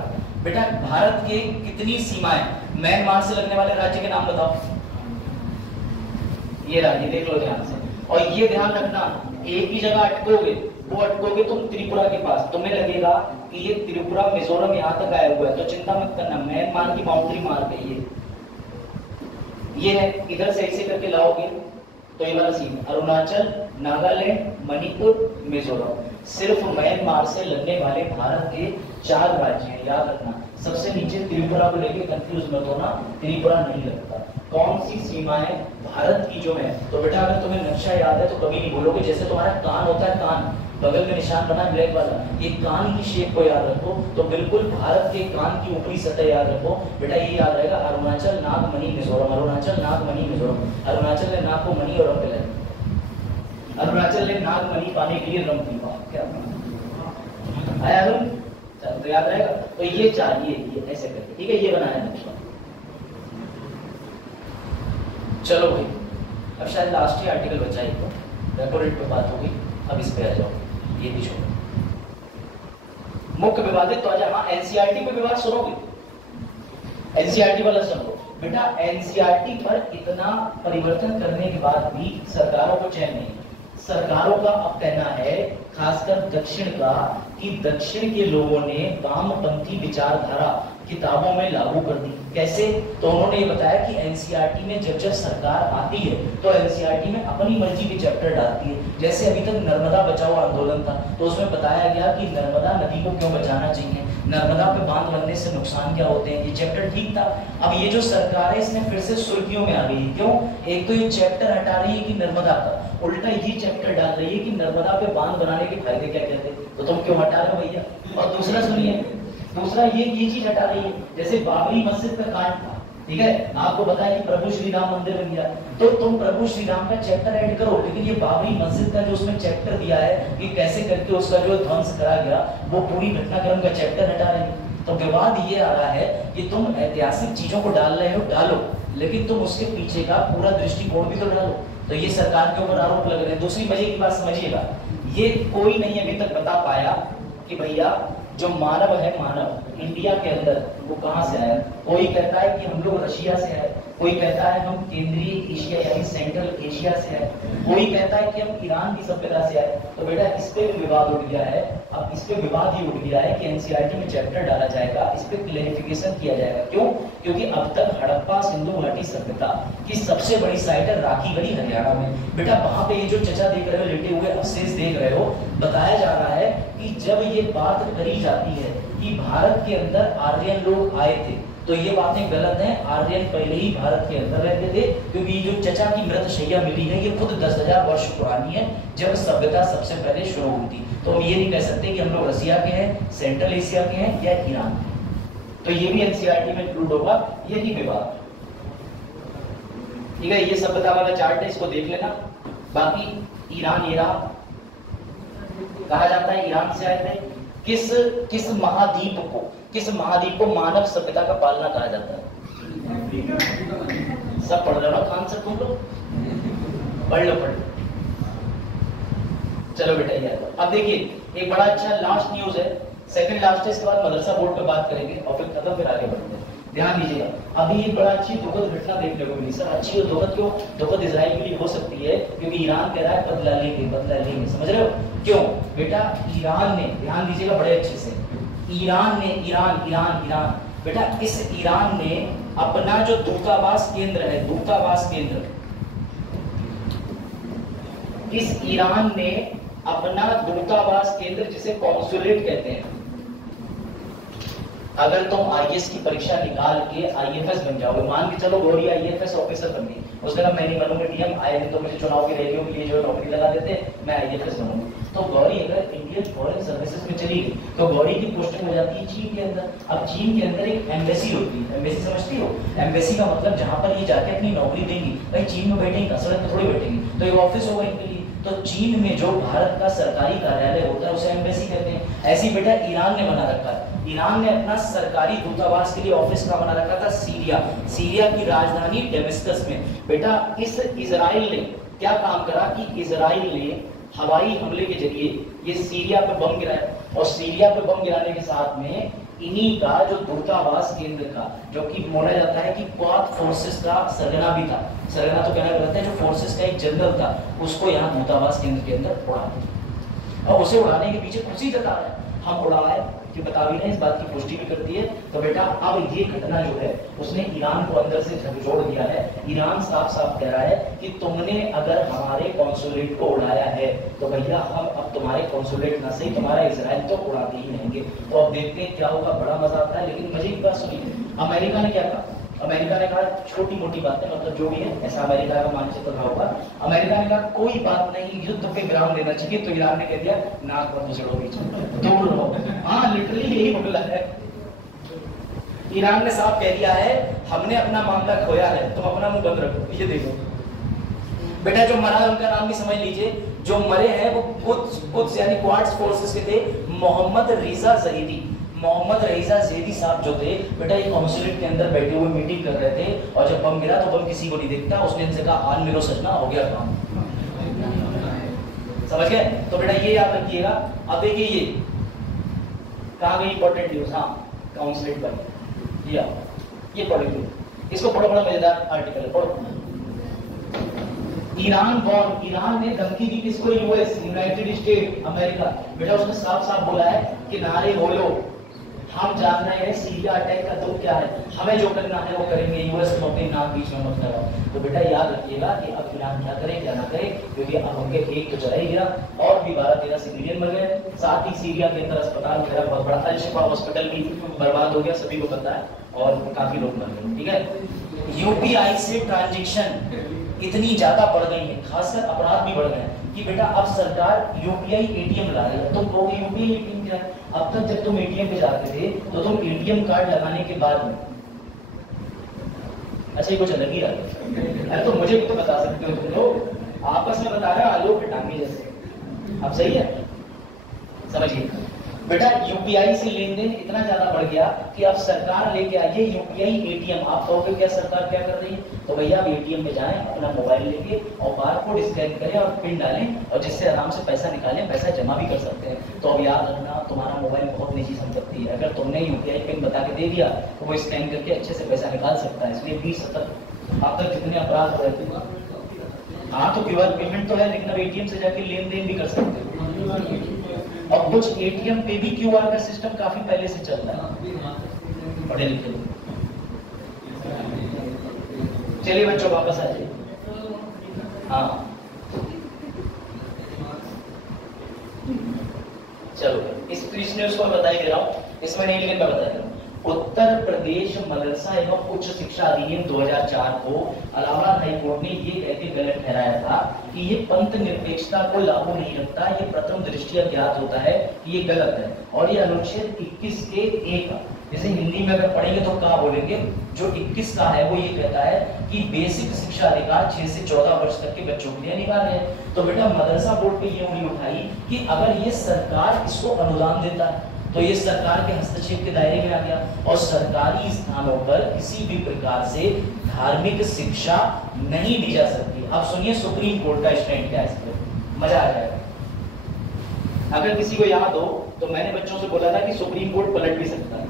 बेटा। भारत के कितनी सीमाएं? म्यांमार से लगने वाले राज्य के नाम बताओ। ये राज्य देख लो ध्यान से, और ये ध्यान रखना, एक ही जगह अटकोगे, वो अटकोगे तुम त्रिपुरा के पास, तुम्हें लगेगा कि ये त्रिपुरा मिजोरम यहाँ तक आया हुआ है, तो चिंता मत करना, म्यांमार की बाउंड्री मार गई ये है। इधर से ऐसे करके लाओगे तो ये वाला सीन, अरुणाचल, नागालैंड, मणिपुर, मिजोरम, सिर्फ म्यांमार से लगने वाले भारत के 4 राज्य हैं, याद रखना। सबसे नीचे त्रिपुरा को लेके कंफ्यूज मत होना, त्रिपुरा नहीं लगता। कौन सी सीमाएं भारत की जो है, तो बेटा अगर तुम्हें नक्शा याद है तो कभी नहीं बोलोगे, जैसे तुम्हारा कान होता है, कान बगल में निशान बना ब्लैक वाला, ये कान की शेप को याद रखो, तो बिल्कुल भारत के कान की ऊपरी सतह याद रखो बेटा, ये याद रहेगा, अरुणाचल, नाग, मणि, मिजोरम, अरुणाचल, नाग, मणि, मिजोरम। अरुणाचल ने नाग को मणि और रम मिलाया, अरुणाचल ने नाग मणि पाने के लिए रम पीवा, क्या आया हम, तो याद रहेगा। तो ये चाहिए, ये ऐसे करके, ठीक है, ये बनाया नक्शा। चलो भाई, अब शायद लास्ट ही आर्टिकल बचा है, तो रेपोरेट पे बात होगी, अब इस पे आ जाओ, ये भी छोड़ो। मुख्य विवादित तो आ जाए, हाँ एनसीईआरटी पे विवाद सुनोगे, एनसीईआरटी वाला सुनो बेटा। एनसीईआरटी पर इतना परिवर्तन करने के बाद भी सरकारों को चैन नहीं। सरकारों का अब कहना है, खासकर दक्षिण का, कि दक्षिण के लोगों ने वामपंथी विचारधारा किताबों में लागू कर दी। कैसे? तो उन्होंने ये बताया कि एनसीईआरटी में जब जब सरकार आती है तो एनसीईआरटी में अपनी मर्जी के चैप्टर डालती है। जैसे अभी तक नर्मदा बचाओ आंदोलन था, तो उसमें बताया गया कि नर्मदा नदी को क्यों बचाना चाहिए, नर्मदा पे बांध बनने से नुकसान क्या होते हैं, ये चैप्टर ठीक था। अब ये जो सरकार है इसने फिर से सुर्खियों में आ गई, क्यों? एक तो ये चैप्टर हटा रही है कि नर्मदा का, उल्टा ये चैप्टर डाल रही है कि नर्मदा पे बांध बनाने के फायदे क्या कहते हैं, तो तुम क्यों हटा रहे हो भैया। और दूसरा सुनिए, दूसरा ये चीज हटा रही है, जैसे बाबरी मस्जिद का कांड था, ठीक है, आपको बताया कि प्रभु श्री राम मंदिर बन गया, तो तुम प्रभु श्री राम का चैप्टर ऐड करो, लेकिन ये बाबरी मस्जिद का जो उसमें चैप्टर दिया है कि कैसे करके उसका जो ध्वंस करा गया, वो पूरी घटनाक्रम का चैप्टर हटा रहे हैं। तो विवाद ये आ रहा है कि तुम ऐतिहासिक चीजों को डाल रहे हो, डालो, लेकिन तुम उसके पीछे का पूरा दृष्टिकोण भी तो डालो। तो ये सरकार के ऊपर आरोप लग रहे हैं। दूसरी मजे की बात समझिएगा, ये कोई नहीं अभी तक बता पाया कि भैया जो मानव है, मानव इंडिया के अंदर वो कहां से आया। कोई कहता है कि हम लोग रशिया से आए, कोई कहता है हम केंद्रीय एशिया यानी सेंट्रल एशिया से आए, कोई कहता है कि हम ईरान की सभ्यता से आए। तो बेटा इस पे भी विवाद उठ गया है। अब इस पे विवाद ये उठ गया है कि एनसीईआरटी में चैप्टर डाला जाएगा, इस पे क्लैरिफिकेशन किया जाएगा। क्यों? क्योंकि अब तक हड़प्पा सिंधु घाटी सभ्यता की सबसे बड़ी साइट है राखीगढ़ी हरियाणा में। बेटा वहां पे ये जो चचा देख रहे हो, लेटे हुए अवशेष देख रहे हो, बताया जा रहा है कि जब ये बात करी जाती है कि भारत के अंदर आर्यन लोग आए थे, तो ये बातें गलत हैं। आर्यन पहले ही भारत के अंदर रहते थे, क्योंकि जो चचा की मृत शैया मिली है ये खुद 10,000 वर्ष पुरानी है, जब सभ्यता सबसे पहले शुरू हुई थी। तो हम ये नहीं कह सकते कि हम लोग रसिया के हैं, सेंट्रल एशिया के हैं या ईरान के। तो ये भी एनसीईआरटी में इंक्लूड होगा, यही विवाद। ठीक है, ये सभ्यता वाला चार्ट है, इसको देख लेना। बाकी ईरान, ये रहा, कहा जाता है ईरान से आए थे। किस महाद्वीप को मानव सभ्यता का पालना कहा जाता है? सब पढ़ रहे हो खान सर, तुम लोग पढ़ लो। चलो बेटा ये अब देखिए, एक बड़ा अच्छा लास्ट न्यूज है, सेकंड लास्ट है, इसके बाद मदरसा बोर्ड पे बात करेंगे और फिर खत्म, फिर आगे बढ़ते हैं। ध्यान दीजिएगा, अभी एक बड़ा अच्छी दुखद घटना देखने को मिली। सर अच्छी और दुखद क्यों? दुखद इजराइल के लिए हो सकती है क्योंकि ईरान कह रहा है बदला लेंगे, समझ रहे हो क्यों? बेटा ईरान ने, ध्यान दीजिएगा बड़े अच्छे से, ईरान बेटा इस ईरान ने अपना जो दूतावास केंद्र है, इस ईरान ने अपना दूतावास केंद्र, जिसे कॉन्सुलेट कहते हैं, अगर तुम आईएएस की परीक्षा निकाल के आईएफएस बन जाओगे, मान के चलो गौरी आईएफएस ऑफिसर बन गई, उसके बाद मैं नहीं बनूंगी डीएम, आए दिन तो मुझे चुनाव की रैलियों के लिए जो नौकरी लगा देते, मैं आईएफएस बनूंगी। तो गौरी अगर इंडियन फॉरेन सर्विसेज में चली गई तो गौरी की पोस्टिंग हो जाती है चीन के अंदर। अब चीन के अंदर एक एम्बेसी होती है, एम्बेसी समझती हो? एम्बेसी का मतलब जहां पर ये जाके अपनी नौकरी देंगी, भाई चीन में बैठेंगे, सड़क पर थोड़ी बैठेंगे, तो ये ऑफिस होगा इनके लिए। तो चीन में जो भारत का सरकारी कार्यालय होता है उसे एम्बेसी कहते हैं। ऐसी बेटा ईरान ने बना रखा है, ईरान ने अपना सरकारी दूतावास के लिए ऑफिस का बना रखा था सीरिया की राजधानी डेमेस्कस में। बेटा इस इजराइल ने क्या काम करा कि इजराइल ने हवाई हमले के जरिए ये सीरिया पे बम गिराया, और सीरिया पे बम गिराने के साथ में इन्हीं का जो दूतावास केंद्र का, जो कि बोला जाता है कि क्वाड फोर्सेस का सरगना भी था, सरगना तो कहना गलत है, जो फोर्सेस का एक जनरल था, उसको यहाँ दूतावास केंद्र के अंदर उड़ा दिया। और उसे उड़ाने के पीछे खुशी जता रहा है, हम उड़ाए कि बता भी नहीं, इस बात की पुष्टि भी करती है। तो बेटा अब ये घटना जो है उसने ईरान को अंदर से झकझोर दिया है। ईरान साफ साफ कह रहा है कि तुमने अगर हमारे कॉन्सुलेट को उड़ाया है तो भैया हम अब तुम्हारे कॉन्सुलेट ना सही तुम्हारा इजराइल तो उड़ाते ही रहेंगे। तो अब देखते हैं क्या होगा, बड़ा मजा आता है। लेकिन मजे की बात सुनिए, अमेरिका ने क्या कहा? अमेरिका ने कहा छोटी मोटी बातें, मतलब जो भी है ऐसा अमेरिका का मानचित्र रहा होगा। अमेरिका ने कहा कोई बात नहीं, युद्ध पे विराम देना चाहिए। तो ईरान ने कह दिया नाक पर मुझे बीच में दूर रहो। हाँ लिटरली यही बोला है। ईरान ने साफ कह दिया है हमने अपना मामला खोया है, तुम अपना मुंह बंद रखो। ये देखो बेटा, जो मरा है उनका नाम भी समझ लीजिए। जो मरे हैं वो कुछ यानी क्वाड्स फोर्सेस के थे। मोहम्मद रिजा ज़हीदी, मोहम्मद रईसा ज़ेदी साहब जो थे बेटा, ये कॉन्सुलेट के अंदर बैठे हुए मीटिंग कर रहे थे और जब बम गिरा तो बम किसी को नहीं देखता। उसने इनसे कहा हाल मिलो सजना, हो गया काम। समझ गए? तो बेटा ये याद रखिएगा। अब देखिए ये कहाँ गई इंपॉर्टेंट न्यूज। हाँ काउंसलेट पर ये पढ़िए, इसको पढ़ो, बड़ा मजेदार आर्टिकल है, पढ़ो। ईरान वॉर, ईरान ने धमकी दी किसको? US, United state America. बेटा उसने साफ साफ बोला है कि नारे बोलो, हम जान रहे हैं सीरिया अटैक का दुख क्या है, हमें जो करना है वो करेंगे, यूएस को अपने नाम बीच में मत लगाओ। तो बेटा याद रखिएगा कि अब ईरान क्या करे क्या ना करे, क्योंकि अब उनके एक तो चला ही गया और भी 12-13 सिविलियन मर गए। साथ ही सीरिया के अंदर अस्पताल वगैरह बहुत बड़ा अल शिफा हॉस्पिटल भी बर्बाद हो गया, सभी को पता है, और काफी लोग मर गए। ठीक है, यूपीआई से ट्रांजेक्शन इतनी ज्यादा बढ़ गई है, खासकर अपराध भी बढ़ गए हैं कि बेटा अब सरकार यूपीआई एटीएम ला रही है। तुम कहोगे यूपीआई एटीएम क्या है? अब तक जब तुम एटीएम पे जाते थे तो तुम एटीएम कार्ड लगाने के बाद में, अच्छा ये कुछ अलग ही रहा, अरे तो मुझे भी तो बता सकते हो, तुम लोग आपस में बता रहे हो आलू पिटांगे जैसे। अब सही है, समझिए बेटा यूपीआई से लेन देन इतना ज्यादा बढ़ गया कि अब सरकार लेके आई है यूपीआई एटीएम। आप कहोगे क्या सरकार क्या कर रही है? तो भैया आप एटीएम में जाएं, अपना मोबाइल लेके और बारकोड स्कैन करें और पिन डालें, और जिससे आराम से पैसा निकालें, पैसा जमा भी कर सकते हैं। तो अब याद रखना तुम्हारा मोबाइल बहुत निजी संपत्ति है, अगर तुमने यूपीआई पिन बता के दे दिया तो वो स्कैन करके अच्छे से पैसा निकाल सकता है। इसलिए 20 सतर्क। अब तक जितने अपराध हो रहे थे, हाँ तो क्यूआर पेमेंट तो है, लेकिन अब एटीएम से जाके लेन देन भी कर सकते हो। और कुछ एटीएम पे भी क्यूआर का सिस्टम काफी पहले से चल रहा है, पढ़े लिखे लोग। चलिए बच्चों वापस आ जाइए। हाँ चलो, इस न्यूज को बता ही दे रहा हूँ, इसमें नहीं लेकिन मैं बता रहा हूँ। उत्तर प्रदेश मदरसा एवं उच्च शिक्षा अधिनियम 2004 को इलाहाबाद हाई कोर्ट ने ये कहते गलत ठहराया था कि ये पंथ निरपेक्षता को लागू नहीं रखता। ये प्रथम दृष्टया ज्ञात होता है कि ये गलत है, और ये अनुच्छेद 21 के 1, जैसे हिंदी में अगर पढ़ेंगे तो क्या बोलेंगे, जो 21 का है वो ये कहता है कि बेसिक शिक्षा अधिकार 6 से 14 वर्ष तक के बच्चों के लिए अनिवार्य है। तो बेटा मदरसा बोर्ड पे ये उंगली उठाई कि अगर ये सरकार इसको अनुदान देता है तो ये सरकार के हस्तक्षेप के दायरे में आ गया, और सरकारी स्थानों पर किसी भी प्रकार से धार्मिक शिक्षा नहीं दी जा सकती। अब सुनिए सुप्रीम कोर्ट का स्टैंड क्या है, इस पर मजा आ जाएगा। अगर किसी को याद हो तो मैंने बच्चों से बोला था कि सुप्रीम कोर्ट पलट भी सकता है,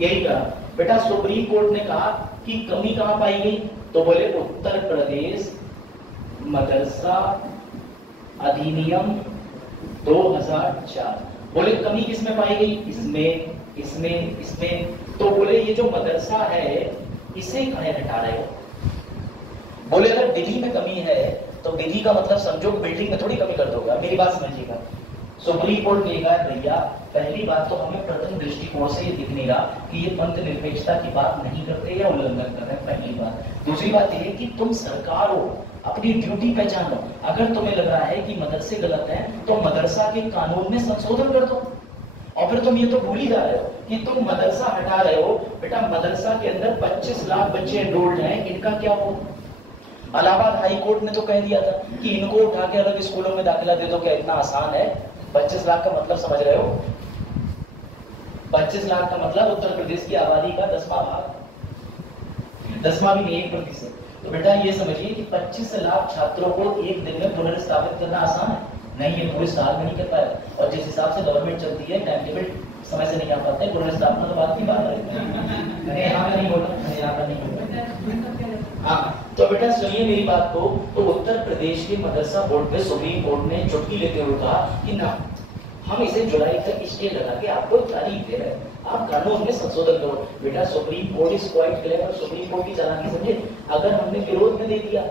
यही कहा बेटा। सुप्रीम कोर्ट ने कहा कि कमी कहां पाई गई, तो बोले उत्तर प्रदेश मदरसा अधिनियम 2004। बोले कमी किसमें पाई गई? इसमें। तो बोले ये जो मदरसा है इसे कहे हटा रहे हो। बोले अगर विधि में कमी है तो विधि का मतलब समझो बिल्डिंग में थोड़ी कमी कर दोगे। मेरी बात समझिएगा, सुप्रीम कोर्ट ने कहा भैया पहली बात तो हमें प्रथम दृष्टिकोण से ये दिख नहीं रहा कि ये पंथ निरपेक्षता की बात नहीं करते या उल्लंघन कर रहे हैं, पहली बात। दूसरी बात ये है कि तुम सरकार हो, अपनी ड्यूटी पहचानो। अगर तुम्हें लग रहा है कि मदरसे गलत हैं तो मदरसा के कानून में संशोधन कर दो। और फिर तुम ये तो भूल ही जा रहे हो कि तुम मदरसा हटा रहे हो। बेटा मदरसा के अंदर 25 लाख बच्चे एनरोल्ड हैं, इनका क्या हो? इलाहाबाद हाई कोर्ट ने तो कह दिया था कि इनको उठा के अलग स्कूलों में दाखिला दे दो। क्या इतना आसान है? 25 लाख का मतलब समझ रहे हो? 25 लाख का मतलब उत्तर प्रदेश की आबादी का 10वां भाग, 10वां भी नहीं 1%। तो बेटा ये समझिए कि 25 लाख छात्रों को एक दिन में पुनर्स्थापित करना आसान है? नहीं, ये पूरे साल में नहीं कर पाए। और जिस हिसाब से गवर्नमेंट चलती है, टाइम टेबल समझ से नहीं आ पाते, पुनर्स्थापना तो बात की बात है, मैंने यहाँ का नहीं बोला, मैंने यहाँ का नहीं बोला। हाँ तो बेटा सुनिए मेरी बात को, तो उत्तर प्रदेश के मदरसा बोर्ड पे सुप्रीम कोर्ट ने चुटकी लेते हुए कहा कि ना, हम इसे जुलाई तक स्टे लगा के आपको तारीख दे रहे हैं, आप कानून में संशोधन करो। बेटा supreme court is quite clear, supreme court की चालाकी समझे, अगर हमने विरोध में दे दिया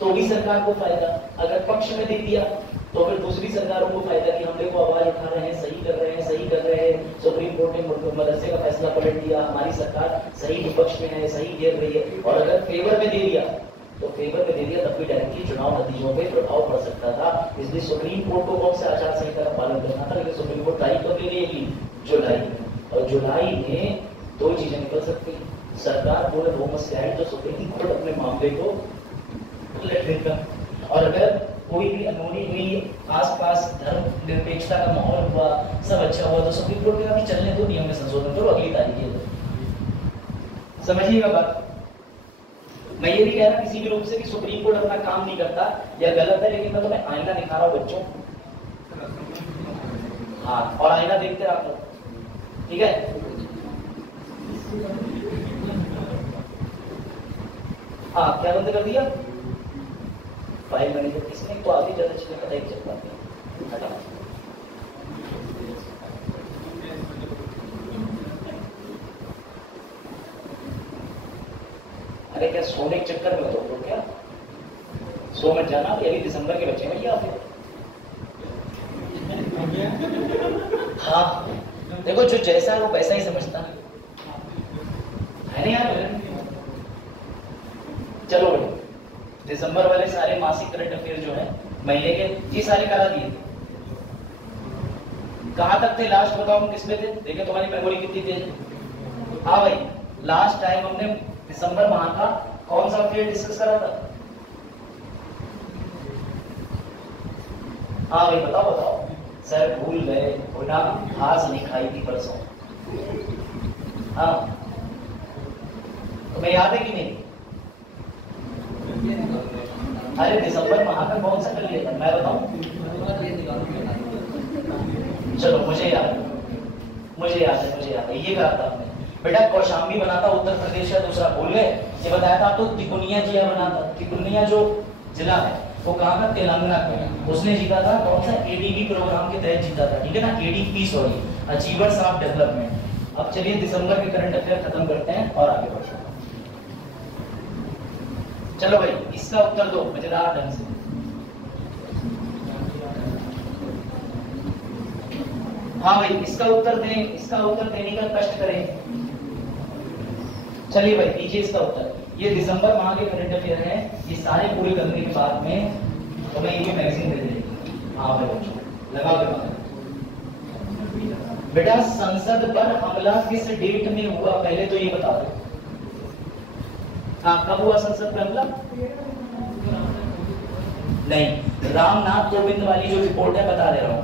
तो भी सरकार को फायदा, अगर पक्ष में दे दिया तो फिर दूसरी सरकारों को फायदा कि हम देखो आवाज उठा रहे हैं, सही कर रहे हैं, सही कर रहे हैं, सुप्रीम कोर्ट ने मदरसे का फैसला पलट दिया, हमारी सरकार सही विपक्ष में है, सही घेर रही है। और अगर फेवर में दे दिया तो फेवर में दे दिया तब भी डायरेक्टली चुनाव नतीजों पे प्रभाव पड़ सकता था। इसलिए सुप्रीम कोर्ट को कौन से आचार संहिता का पालन करना था, लेकिन सुप्रीम कोर्ट तारीख कब ले लेगी, जुलाई में, और जुलाई में दो चीजें निकल सकती, सरकार पूरे बहुमत से आई तो सुप्रीम कोर्ट अपने मामले को ले लेगा, और अगर कोई भी अनहोनी हुई, आसपास धर्म निरपेक्षता का माहौल हुआ, सब अच्छा हुआ, तो सुप्रीम कोर्ट ने कहा चलने दो, नियम में संशोधन करो, अगली तारीख है। समझिएगा बात, मैं ये नहीं कह रहा किसी भी रूप से कि सुप्रीम कोर्ट अपना काम नहीं करता या गलत है, लेकिन मैं तुम्हें आईना दिखा रहा हूँ बच्चों, हाँ, और आईना देखते रहो, ठीक है। हाँ क्या बंद कर दिया, फाइल मैनेजर किसने, तो आगे ज्यादा चीजें पता ही चल पाती है, हटा। अरे क्या सोने के चक्कर में तो क्या सो मत जाना, अभी दिसंबर के बच्चे भैया आप। हाँ देखो जो जैसा है वो वैसा ही समझता है नहीं यार। चलो दिसंबर वाले सारे मासिक करंट अफेयर जो है महीने के, ये सारे करा दिए। कहां तक थे लास्ट बताओ, हम किस पे थे, देखिए तुम्हारी मेमोरी कितनी तेज है। हाँ भाई लास्ट टाइम हमने दिसंबर माह का कौन सा अफेयर डिस्कस करा था, हाँ भाई बताओ बताओ। सर भूल गए, ना घास नहीं खाई थी परसों, हाँ तुम्हें याद है कि नहीं। अरे दिसंबर माह का कौन सा कर लिया था मैं बताऊं, चलो मुझे याद है, ये कहा था आपने बेटा, कौशाम्बी बना था उत्तर प्रदेश का, दूसरा भूल गए, ये बताया था तो तिकोनिया जिला बना था, तिकोनिया जो जिला है वो कहाँ का, तेलंगाना का, उसने जीता था कौन सा, एडीबी प्रोग्राम के तहत जीता था, ठीक है ना, ADP sorry, achievers of development. अब चलिए दिसंबर के करंट अफेयर खत्म करते हैं और आगे बढ़ते हैं। चलो भाई इसका उत्तर दो मजेदार ढंग से। हाँ भाई इसका उत्तर दें, इसका उत्तर देने का कष्ट करें। चलिए भाई दीजिए इसका उत्तर। ये दिसंबर माह के करंट अफेयर है, ये सारे पूरे करने के बाद में तो मैं ये मैगजीन दे देंगे। हाँ भाई बच्चों लगा के बेटा, संसद पर हमला किस डेट में हुआ पहले तो ये बता दो। हाँ कब हुआ संसद पर हमला, नहीं रामनाथ कोविंद वाली जो रिपोर्ट है बता दे रहा हूं।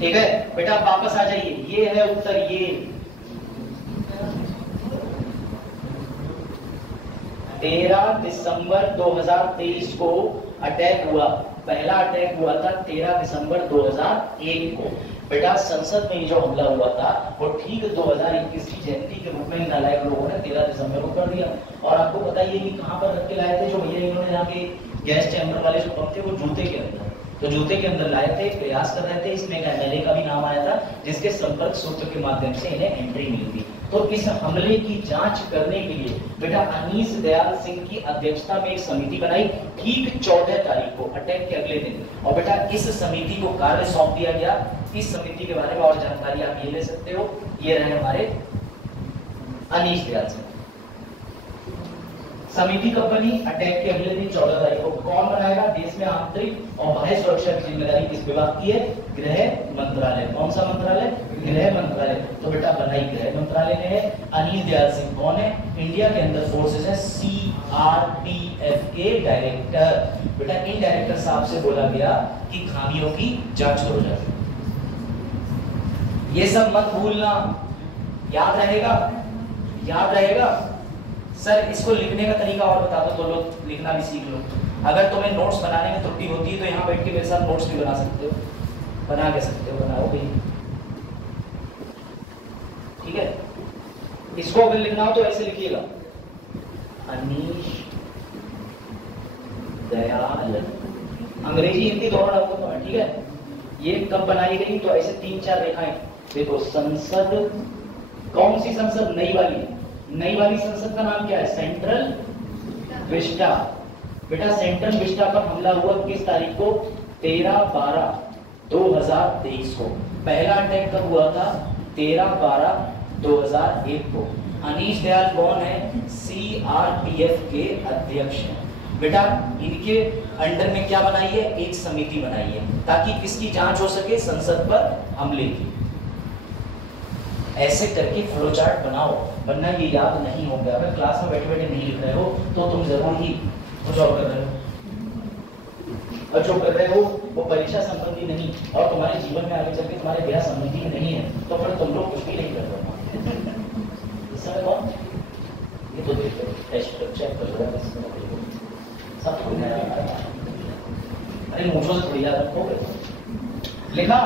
ठीक है बेटा वापस आ जाइए, ये है उत्तर, ये 13 दिसंबर 2023 को अटैक हुआ, पहला अटैक हुआ था 13 दिसंबर 2001 को। बेटा संसद में जो हमला हुआ था वो ठीक 2021 की जयंती के रूप में नालायक लोगों ने 13 दिसंबर को कर दिया। और आपको पता ही है कि कहां पर रख के लाए थे जो भैया इन्होंने, यहाँ के गैस चैम्बर वाले जो पंप थे वो जूते के अंदर, तो जूते के अंदर लाए थे, प्रयास कर रहे थे। इसमें एक एमएलए का भी नाम आया था जिसके संपर्क सूत्र के माध्यम से इन्हें एंट्री मिली थी। तो इस हमले की जांच करने के लिए बेटा अनीस दयाल सिंह की अध्यक्षता में एक समिति बनाई ठीक 14 तारीख को, अटैक के अगले दिन। और बेटा इस समिति को कार्य सौंप दिया गया। इस समिति के बारे में और जानकारी आप ये ले सकते हो, ये रहे हमारे अनीस दयाल सिंह। समिति कब बनी, अटैक के अगले दिन 14 तारीख को। कौन बनाएगा, देश में आंतरिक और बाह्य सुरक्षा की जिम्मेदारी किस विभाग की है, गृह मंत्रालय। कौन सा मंत्रालय, गृह मंत्रालय। तो बेटा बनाई गृह मंत्रालय ने है। अनीस दयाल सिंह कौन है, इंडिया के अंदर फोर्सेस है सीआरपीएफ के डायरेक्टर। बेटा इन डायरेक्टर साहब से बोला गया कि खामियों की जांच करो जाए। ये सब मत भूलना, याद रहेगा, याद रहेगा। सर इसको लिखने का तरीका और बता दो तो लोग लिखना भी सीख लो। अगर तुम्हें नोट्स बनाने में त्रुटि होती है तो यहाँ बैठ के मेरे साथ नोट्स भी बना सकते हो, बना के सकते हो, बनाओ भाई, ठीक है। इसको अगर लिखना हो तो ऐसे लिखिएगा, अनीश दयाल, अंग्रेजी हिंदी दोनों डालते हो, ठीक है। ये कब बनाई गई तो ऐसे 3-4 रेखाएं देखो। संसद, कौन सी संसद? नई वाली। नई वाली संसद का नाम क्या है? Central Vista. बेटा सेंट्रल विस्टा पर हमला हुआ किस तारीख को? 13/12/2023 को। पहला अटैक कब हुआ था? 13/12/2001 को। अनीश दयाल कौन है? CRPF के अध्यक्ष हैं। बेटा इनके अंडर में क्या बनाई है? एक समिति बनाई है ताकि किसकी जांच हो सके? संसद पर हमले की। ऐसे करके फ्लो चार्ट बनाओ, वरना ये याद नहीं होगा। अगर क्लास में बैठे बैठे नहीं लिख रहे हो तो तुम जरूर ही कुछ और कर रहे हो, और जो कर रहे हो वो परीक्षा संबंधी नहीं और तुम्हारे जीवन में आगे चल के तुम्हारे ब्याह संबंधी में नहीं है, तो फिर तुम लोग कुछ भी नहीं कर रहे हो। इस समय कौन? ये तो देखो टेस्ट चेक कर रहा है सब कुछ। अरे मुझे से थोड़ी याद रखोगे। लिखा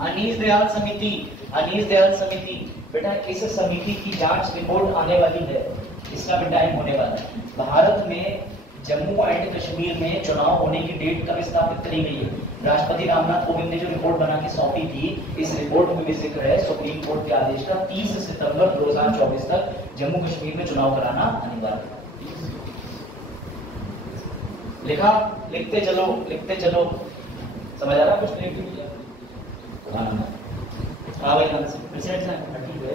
अनीश दयाल समिति। अनीश दयाल समिति, बेटा इस समिति की जांच रिपोर्ट आने वाली है, इसका भी टाइम होने वाला है। भारत में जम्मू एंड कश्मीर में चुनाव होने की डेट कब स्थापित करी गई है? राष्ट्रपति रामनाथ कोविंद ने जो रिपोर्ट बना के सौंपी थी, इस रिपोर्ट में भी जिक्र है सुप्रीम कोर्ट के आदेश का 30 सितंबर 2024 तक जम्मू कश्मीर में चुनाव कराना अनिवार्य है। लिखा? लिखते चलो, लिखते चलो। समझ आ रहा कुछ? नहीं हाँ भाई, प्रेसिडेंट साहब ठीक है।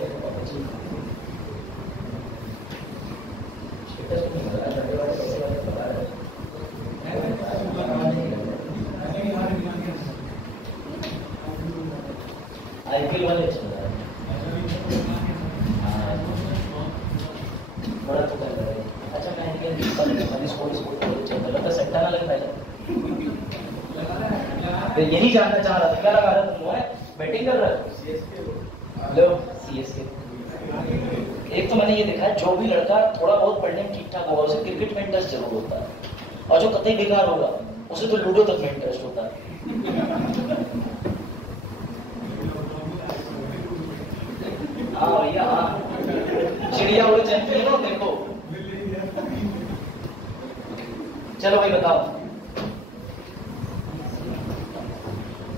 आईपीएल वाले चल रहा है, बड़ा तो कर रहा है। अच्छा मैं स्पोर्ट सट्टा ना लग पाएगा, तो यही जानना चाह रहा था। क्या लगा रहा तुम? बैटिंग कर रहा है? लो CSK। एक तो मैंने ये देखा है, जो भी लड़का थोड़ा बहुत पढ़ने में ठीक ठाक होगा उसे क्रिकेट में इंटरेस्ट जरूर होता है, और जो कतई बेकार होगा उसे तो लूडो तक में इंटरेस्ट होता है। हाँ भैया हाँ, चिड़िया उड़ जाती है ना, देखो। चलो भाई बताओ।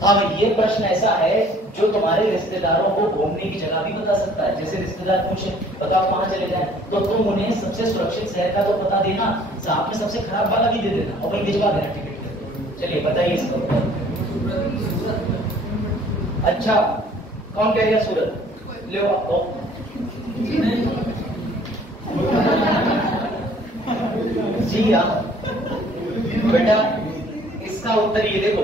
अब ये प्रश्न ऐसा है जो तुम्हारे रिश्तेदारों को घूमने की जगह भी बता सकता है। जैसे रिश्तेदार पूछे बताओ कहाँ चले जाएं, तो तुम उन्हें सबसे सुरक्षित शहर का तो पता देना, साथ में सबसे खराब वाला भी दे देना और वही भिजवा देना टिकट। चलिए बताइए इसका। अच्छा कौन कह रहा? सूरत। ले आपको जी हाँ बेटा, इसका उत्तर ये देखो,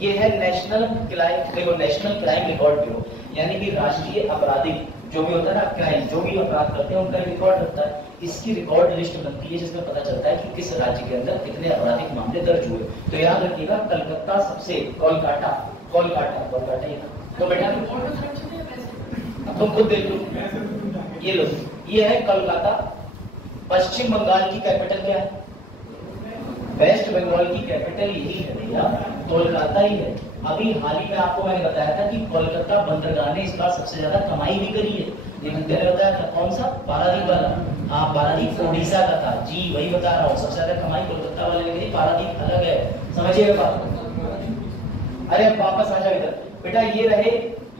ये है नेशनल क्राइम, देखो नेशनल क्राइम रिकॉर्ड ब्यूरो, यानी कि राष्ट्रीय आपराधिक जो भी होता है ना, क्राइम जो भी अपराध करते हैं उनका रिकॉर्ड रखता है। इसकी रिकॉर्ड लिस्ट बनती है जिसमें पता चलता है कि किस राज्य के अंदर कितने आपराधिक मामले दर्ज हुए। तो याद रखिएगा कलकत्ता सबसे, कोलकाता ये। तो बेटा तुम खुद देख लो, ये लो, ये है कोलकाता। पश्चिम बंगाल की कैपिटल क्या है? वेस्ट बंगाल की कैपिटल यही है भैया, कोलकाता ही है। अभी हाल ही में आपको मैंने बताया था कि कोलकाता बंदरगाह ने इस बार सबसे ज्यादा कमाई भी करी है। लेकिन मैंने बताया था कौन सा? पारादीप वाला। हाँ पारादीप ओडिशा का था जी, वही बता रहा हूँ। सबसे ज्यादा कमाई कोलकाता वाले ने करी, पारादीप अलग है, समझिएगा बात। अरे वापस आ जाओ इधर बेटा।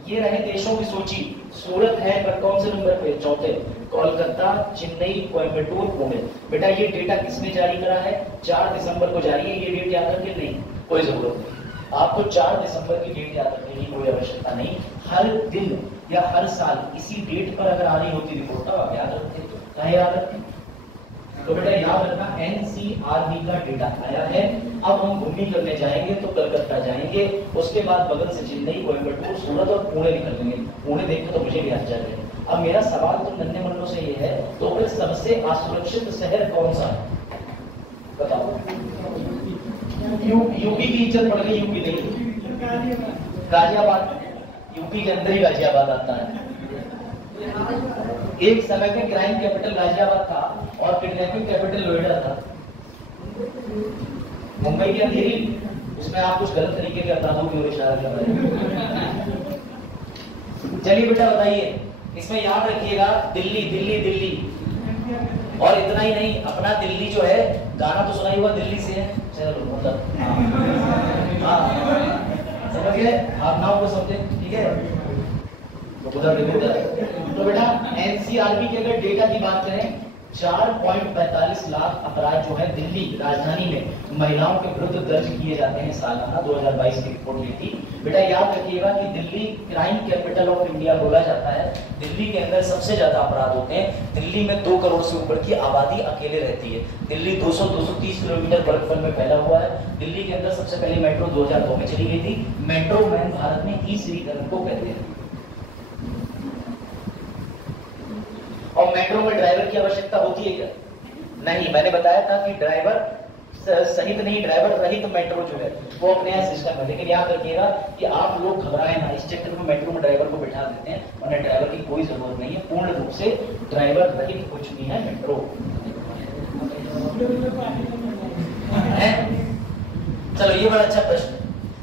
ये रहे देशों की सूची। सूरत है पर कौन से नंबर पे? चौथे। कोलकाता, चेन्नई, कोयम्बटूर, पुणे। बेटा ये डेटा किसने जारी करा है? 4 दिसंबर को जारी है। ये डेट याद रखने नहीं कोई जरूरत नहीं, आपको 4 दिसंबर की डेट याद रखने की कोई आवश्यकता नहीं। हर दिन या हर साल इसी डेट पर अगर आ रही होती रिपोर्ट तो आप याद रखते। कहाँ याद रखते? तो बेटा याद रखना NCRB का डेटा आया है। अब हम घूमने करने जाएंगे तो कलकत्ता जाएंगे, उसके बाद बगल से चेन्नई, कोयम्बटूर, सूरत और पुणे निकलेंगे। पुणे देखकर तो मुझे भी याद जाएगा। अब मेरा सवाल तो नन्हे मुन्नों से ये है, तो फिर सबसे असुरक्षित शहर कौन सा है बताओ? यूपी की इज्जत बढ़ गई, यूपी नहीं, गाजियाबाद। यूपी के अंदर ही गाजियाबाद आता है। एक समय में क्राइम कैपिटल गाजियाबाद था, और किडनैपिंग कैपिटल नोएडा था। मुंबई की अंधेरी, उसमें आप कुछ गलत तरीके के अपराधों की ओर इशारा कर रहे हैं। चलिए बेटा बताइए, इसमें याद रखिएगा दिल्ली दिल्ली दिल्ली, और इतना ही नहीं, अपना दिल्ली जो है गाना तो सुना ही हुआ, दिल्ली से है, चलो मतलब हाँ समझ गए आप, नाम को समझे, ठीक है। तो उधर देखो उधर, तो बेटा एनसीआरबी के अगर डेटा की बात करें, 4.45 लाख अपराध जो है दिल्ली राजधानी में महिलाओं के विरुद्ध दर्ज किए जाते हैं सालाना। 2022 की रिपोर्ट ली थी। बेटा याद रखिएगा कि Delhi crime capital of India बोला जाता है। दिल्ली के अंदर सबसे ज्यादा अपराध होते हैं। दिल्ली में 2 करोड़ से ऊपर की आबादी अकेले रहती है। दिल्ली 200-230 किलोमीटर वर्गफल में फैला हुआ है। दिल्ली के अंदर सबसे पहले मेट्रो 2002 में चली गई थी। मेट्रो मैन भारत में ई श्रीधरन को कहते हैं। और मेट्रो में ड्राइवर की आवश्यकता होती है क्या? नहीं, मैंने बताया था कि ड्राइवर सहित नहीं, ड्राइवर रहित मेट्रो जो है वो अपने यहाँ सिस्टम है। लेकिन याद रखिएगा कि आप लोग घबराए ना, इस चक्कर में मेट्रो में ड्राइवर को बिठा देते हैं, उन्हें ड्राइवर की कोई जरूरत नहीं है। पूर्ण रूप से ड्राइवर रहित हो चुकी है मेट्रो। चलो ये बड़ा अच्छा प्रश्न,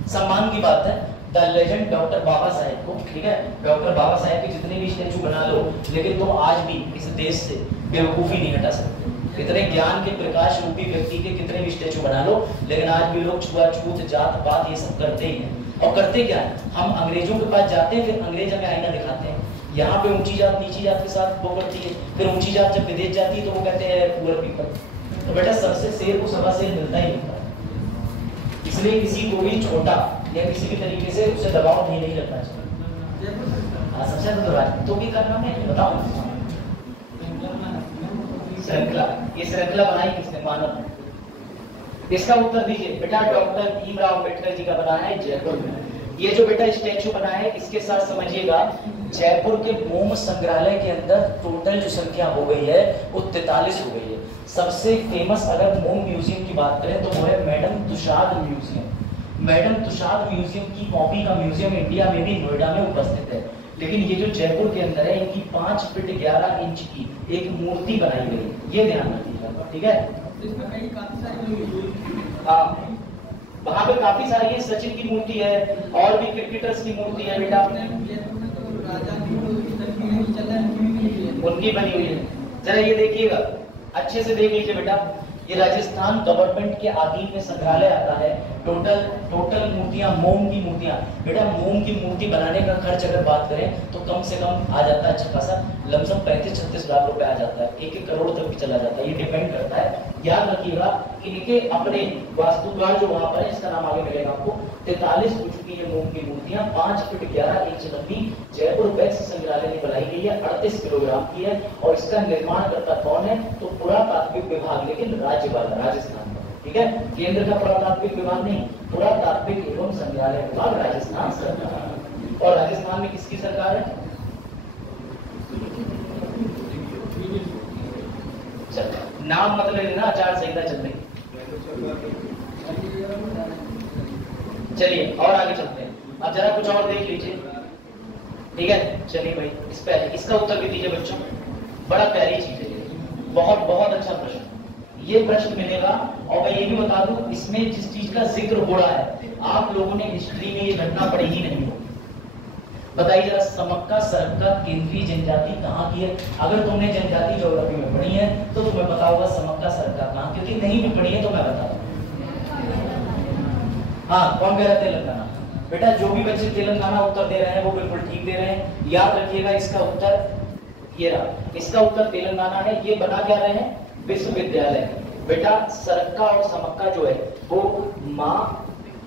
सम्मान की बात है। The legend doctor Baba Saheb को, ठीक है, डॉक्टर बाबा साहेब के जितने भी स्टैचू बना लो, लेकिन तुम आज भी इस देश से बेवकूफी नहीं हटा सकते। इतने ज्ञान के प्रकाश रूपी व्यक्ति के कितने भी स्टैचू बना लो, लेकिन आज भी लोग छुआछूत, जात पात ये सब करते ही हैं। और करते क्या है, हम अंग्रेजों के पास जाते हैं, फिर अंग्रेज हमें आईना दिखाते हैं। यहाँ पे ऊंची जात नीची जात के साथ वो करती है, फिर ऊंची जात जब विदेश जाती है तो वो कहते हैं पुअर पीपल। तो बेटा सबसे शेर को सवा शेर मिलता ही होता है। इसलिए किसी को भी छोटा या किसी भी तरीके से उसे दबाव नहीं रखना चाहिए। सबसे तो भी करना है, बताओ श्रृंखला, ये श्रृंखला बनाई किसने? मानव। इसका उत्तर दीजिए बेटा। डॉक्टर भीमराव अम्बेडकर जी का बना है जयपुर में। ये जो बेटा स्टैचू बना है, इसके साथ समझिएगा जयपुर के मोम संग्रहालय के अंदर टोटल जो संख्या हो गई है वो 43 हो गई है। सबसे फेमस अगर मोम म्यूजियम की बात करें तो वो है मैडम तुषाद म्यूजियम। मैडम तुषाद म्यूजियम की कॉपी का म्यूजियम इंडिया में भी नोएडा में उपस्थित है। लेकिन ये जो जयपुर के अंदर है, इनकी 5 फीट 11 इंच की एक मूर्ति बनाई गई, ये ध्यान रखिएगा, ठीक है। हाँ, वहाँ पे काफी सारी है, सचिन की मूर्ति है और भी क्रिकेटर्स की मूर्ति है बेटा, उनकी बनी हुई है। जरा ये देखिएगा, अच्छे से देख लीजिए बेटा। ये राजस्थान गवर्नमेंट के अधीन में संग्रहालय आता है। टोटल मूर्तियां, मोम की मूर्तियां, बेटा मोम की मूर्ति बनाने का खर्च अगर बात करें तो कम से कम आ जाता है अच्छा खासा, लमसम 35-36 लाख रुपए आ जाता है। 1-1 करोड़ तक भी चला जाता है, ये डिपेंड करता है। याद रखिएगा इनके अपने वास्तुकार जो वहां पर है, इसका नाम आगे मिलेगा आपको। 43 हो चुकी है मोम की मूर्तियां, 5 फीट 11 इंच लंबी, जयपुर वैक्स संग्रहालय में बनाई गई है, 38 किलोग्राम की है। और इसका निर्माण करता कौन है? तो पुरातात्विक विभाग, लेकिन राज्य वाला राजस्थान का, ठीक है। केंद्र का पुरातात्विक विभाग नहीं, पुरातात्विक एवं संग्रहालय विभाग राजस्थान सरकार। और राजस्थान में किसकी सरकार है? नाम मत ले लेना, आचार संहिता चल रही। चलिए और आगे चलते हैं। अब जरा कुछ और देख लीजिए, ठीक है। चलिए भाई, इस पे इसका उत्तर भी दीजिए बच्चों, बड़ा प्यारी चीज है, बहुत बहुत अच्छा प्रश्न। ये प्रश्न मिलेगा। और मैं ये भी बता दूं, इसमें जिस चीज का जिक्र हो रहा है, आप लोगों ने हिस्ट्री में ये घटना पढ़ी ही नहीं होगी। बताइए जरा, समक्का सरक्का केंद्रीय जनजाति कहाँ की है? अगर तुमने जनजाति ज्योग्राफी में पढ़ी है तो तुम्हें पता होगा समक्का सरक्का कहाँ, क्योंकि नहीं भी पढ़ी है तो मैं बता दूं। हाँ, कौन कह रहा है? तेलंगाना। बेटा जो भी बच्चे तेलंगाना उत्तर दे रहे हैं वो बिल्कुल ठीक दे रहे हैं। याद रखिएगा इसका उत्तर ये रहा, इसका उत्तर तेलंगाना है। ये बना क्या रहे हैं? विश्वविद्यालय। बेटा सरक्का और समक्का जो है वो माँ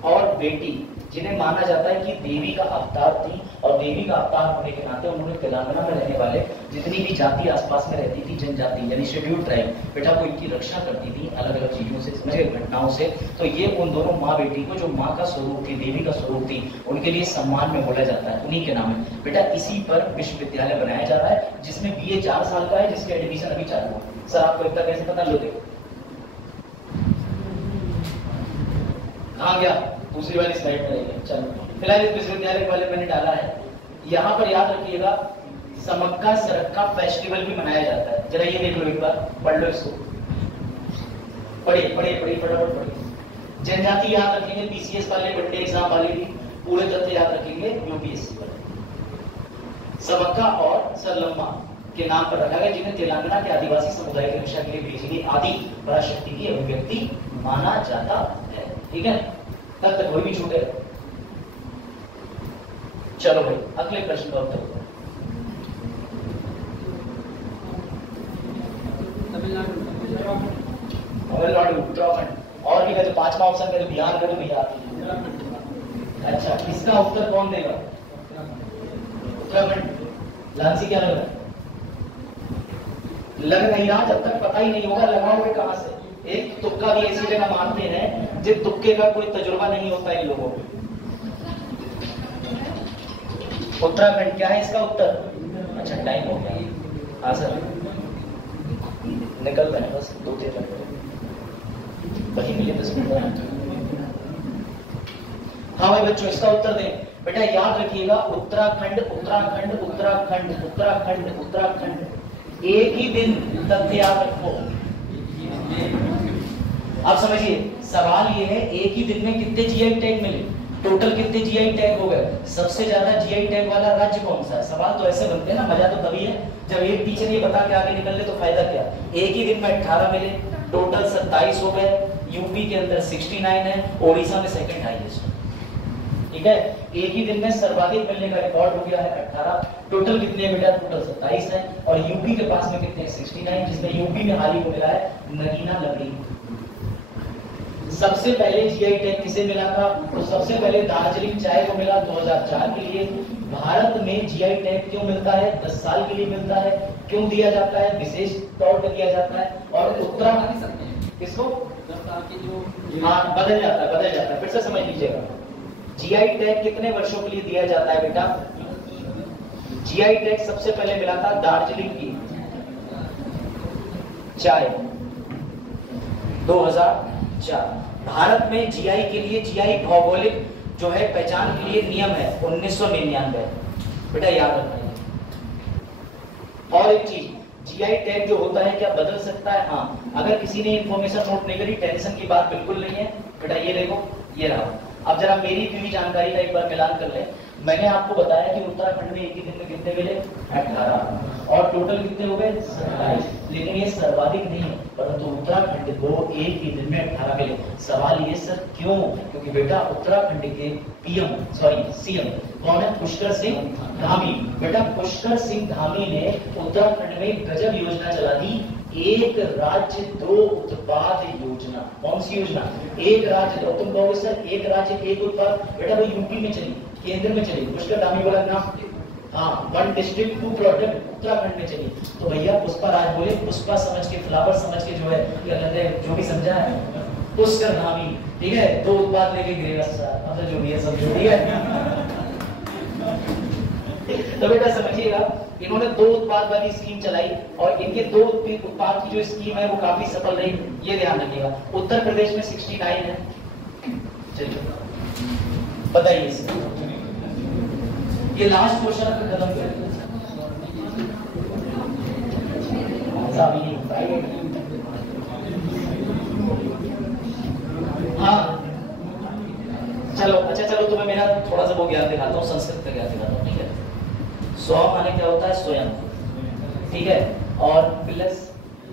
और बेटी, जिन्हें माना जाता है कि देवी का अवतार थी, और देवी का अवतार होने के नाते उन्होंने तेलंगाना में रहने वाले जितनी भी जाति आसपास में रहती थी, जनजाति यानी शेड्यूल्ड ट्राइब, बेटा वो इनकी रक्षा करती थी अलग अलग चीजों से, समझे, घटनाओं से। तो ये उन दोनों माँ बेटी को, जो माँ का स्वरूप थी, देवी का स्वरूप थी, उनके लिए सम्मान में बोला जाता है, उन्हीं के नाम है। बेटा इसी पर विश्वविद्यालय बनाया जा रहा है, जिसमें BA 4 साल का है, जिसके एडमिशन अभी चालू है। सर आपको इतना कैसे पता? लो देखो कहाँ गया, दूसरी वाली स्लाइड में रहेगा। चलो फिलहाल इस विश्वविद्यालय के बारे में मैंने डाला है। यहाँ पर याद रखिएगा समक्का सरक्का फेस्टिवल भी मनाया जाता है। जरा ये देख लो, एक बार पढ़ लो इसको, पढ़िए पढ़िए पढ़िए फटाफट पढ़िए। जनजाति याद रखेंगे, पीसीएस वाले, वनडे एग्जाम वाले भी पूरे तथ्य याद रखेंगे, यूपीएससी वाले। समक्का और सरलम्मा के नाम पर रखा गया, जिन्हें तेलंगाना के आदिवासी समुदाय की रक्षा के लिए भेजी गई आदि पराशक्ति की अभिव्यक्ति माना जाता है। ठीक है, तब तक कोई भी छूटे। चलो भाई अगले प्रश्न का उत्तर। तमिलनाडु, उत्तराखंड, और भी तो पांचवा ऑप्शन है, बिहार का तो बिहार। अच्छा, इसका उत्तर कौन देगा? उत्तराखंड। लांसी क्या लग रहा है? लग नहीं रहा, जब तक पता ही नहीं होगा लगाओगे कहां से। एक तुक्का भी ऐसी जगह मारते हैं जिस तुक्के का कोई तजुर्बा नहीं होता इन लोगों को। उत्तराखंड क्या है इसका उत्तर? अच्छा टाइम हो गया। हाँ सर, निकल रहे बस 2-3 मिनट वही मिले 10 मिनट। हाँ भाई बच्चों, इसका उत्तर दें बेटा, याद रखिएगा उत्तराखंड उत्तराखंड उत्तराखंड उत्तराखंड उत्तराखंड, एक ही दिन तथ्य याद रखो। आप समझिए, सवाल ये है एक ही दिन में कितने जीआई टैग मिले, टोटल कितने जीआई टैग हो गए, सबसे ज्यादा जीआई टैग वाला राज्य कौन सा है। सवाल तो ऐसे बनते हैं ना, मजा तो तभी है जब एक टीचर ये बता के आगे निकल ले तो फायदा क्या। एक ही दिन में 18 मिले, टोटल 27 हो गए। यूपी के अंदर 69 है, ओडिशा में सेकंड हाईएस्ट। ठीक है, एक ही दिन में सर्वाधिक मिलने का रिकॉर्ड हो गया है 18। टोटल कितने बेटा? टोटल 27 है। और यूपी के पास में कितने? 69, जिसमें यूपी में हाल ही को मिला है नगीना लकड़ी। सबसे पहले जीआई टैग किसे मिला था? तो सबसे पहले दार्जिलिंग चाय को मिला 2004 के लिए। भारत में जीआई टैग क्यों मिलता है? 10 साल के लिए मिलता है। क्यों दिया जाता है? विशेष तौर पर दिया जाता है। और उत्तराखंड किसको? हाँ, बदल जाता है, फिर से समझ लीजिएगा। जीआई टैग कितने वर्षों के लिए दिया जाता है बेटा? जीआई टैग सबसे पहले मिला था दार्जिलिंग की चाय 2004। भारत में जीआई के लिए, जीआई भौगोलिक जो है पहचान के लिए नियम है 1999 बेटा, याद रखना। और एक चीज, जीआई टैग जो होता है क्या बदल सकता है? हाँ, अगर किसी ने इंफॉर्मेशन नोट नहीं करी, टेंशन की बात बिल्कुल नहीं है बेटा। ये देखो, ये रहा। अब जरा मेरी पूरी जानकारी का एक बार मिलान कर ले। मैंने आपको बताया कि उत्तराखंड में एक ही दिन में कितने मिले? 18, और टोटल कितने हो गए? 27। लेकिन ये सर्वाधिक नहीं है, परंतु उत्तराखंड को एक ही दिन में 18 मिले। सवाल ये सर क्यों? क्योंकि बेटा उत्तराखंड के सीएम कौन है? पुष्कर सिंह धामी। बेटा पुष्कर सिंह धामी ने उत्तराखंड में गजब योजना चला दी, एक राज्य दो उत्पाद योजना। कौन सी योजना? एक राज्य दो। तुम कहोगे सर एक राज्य एक उत्पाद, बेटा वो यूपी में चली, केंद्र में चली। पुष्कर धामी बोला ना, हाँ, 1 डिस्ट्रिक्ट 2 प्रोडक्ट उत्तराखंड में चली। तो भैया पुष्पा राज बोले, पुष्पा समझ के, फ्लावर समझ के जो है क्या कहते हैं, जो भी समझा है पुष्कर धामी। ठीक है, 2 उत्पाद लेके गिरेगा सर, मतलब जो भी है सब जो भी है। तो बेटा समझिएगा, इन्होंने 2 उत्पाद वाली स्कीम चलाई और इनके 2 उत्पाद की जो स्कीम है वो काफी सफल रही। ये ध्यान रखिएगा। उत्तर प्रदेश में 69 है। चलिए बताइए इसे। ये लास्ट क्वेश्चन पे खत्म करेंगे। हाँ चलो, अच्छा चलो, तो मैं मेरा थोड़ा सा वो ज्ञान दिखाता हूँ, संस्कृत का ज्ञान दिखाता हूँ। ठीक है, स्व माने क्या होता है? स्वयं। ठीक है, और प्लस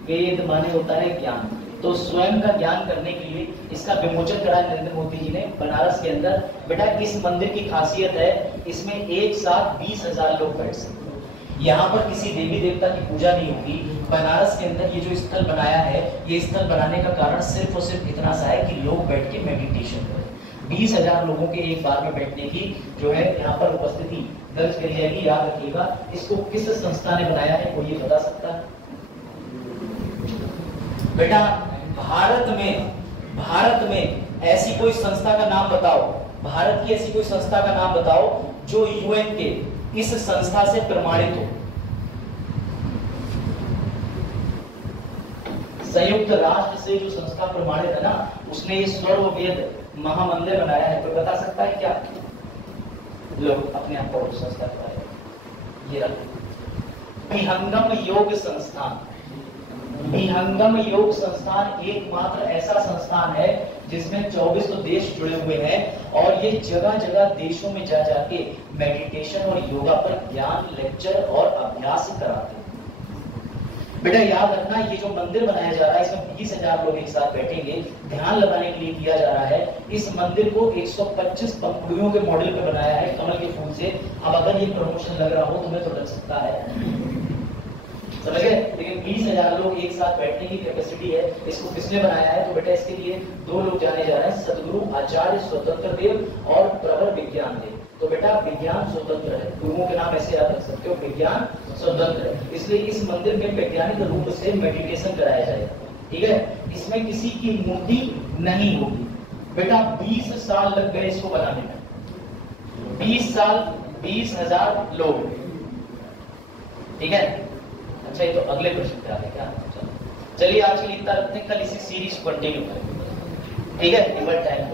वेद माने होता है ज्ञान। तो स्वयं का ज्ञान करने के लिए इसका विमोचन करा नरेंद्र मोदी जी ने बनारस के अंदर। बेटा इस मंदिर की खासियत है, इसमें एक साथ 20,000 लोग बैठ सकते हैं। यहाँ पर किसी देवी देवता की पूजा नहीं होगी। बनारस के अंदर ये जो स्थल बनाया है, ये स्थल बनाने का कारण सिर्फ और सिर्फ इतना सा है कि लोग बैठ के मेडिटेशन करें। 20,000 लोगों के एक बार में बैठने की जो है यहाँ पर उपस्थिति दर्ज करी जाएगी। याद रखिएगा, इसको किस संस्था ने बनाया है, कोई ये बता सकता है? बेटा भारत में ऐसी कोई संस्था का नाम बताओ, भारत की ऐसी कोई संस्था का नाम बताओ जो यूएन के इस संस्था से प्रमाणित हो। संयुक्त राष्ट्र से जो संस्था प्रमाणित है ना, उसने ये स्वर्व वेद महामंदिर बनाया है। कोई बता सकता है क्या? लोग अपने आप को संस्था के बारे में ये रख विहंगम योग संस्थान। विहंगम योग संस्थान एकमात्र ऐसा संस्थान है जिसमें 24 देश जुड़े हुए हैं और ये जगह जगह देशों में जा जाके मेडिटेशन और योगा पर ज्ञान, लेक्चर और अभ्यास कराते हैं। बेटा याद रखना, ये जो मंदिर बनाया जा रहा है इसमें 20,000 लोग एक साथ बैठेंगे, ध्यान लगाने के लिए किया जा रहा है। इस मंदिर को 125 पंखुड़ियों के मॉडल पे बनाया है, कमल के फूल से। अब अगर ये प्रमोशन लग रहा हो तुम्हें तो लग सकता है, समझ गए? लेकिन 20,000 लोग एक साथ बैठने की कैपेसिटी है। इसको किसने बनाया है? तो बेटा इसके लिए 2 लोग जाने जा रहे हैं, सदगुरु आचार्य स्वतंत्र देव और प्रवर विज्ञान देव। तो बेटा विज्ञान स्वतंत्र है, गुरुओं के नाम ऐसे याद रख सकते हो, विज्ञान स्वतंत्र है। इसलिए इस मंदिर में वैज्ञानिक रूप से मेडिटेशन कराया जाएगा, ठीक है? इसमें किसी की मूर्ति नहीं होगी। बेटा 20 साल लग गए इसको बनाने में, 20 साल, 20,000 लोग, ठीक है? अच्छा, ये तो अगले प्रश्न पे आ गए क्या? चलिए आज के लिए इतना रखते हैं, कल इसी सीरीज कंटिन्यू करेंगे, ठीक है? टाइम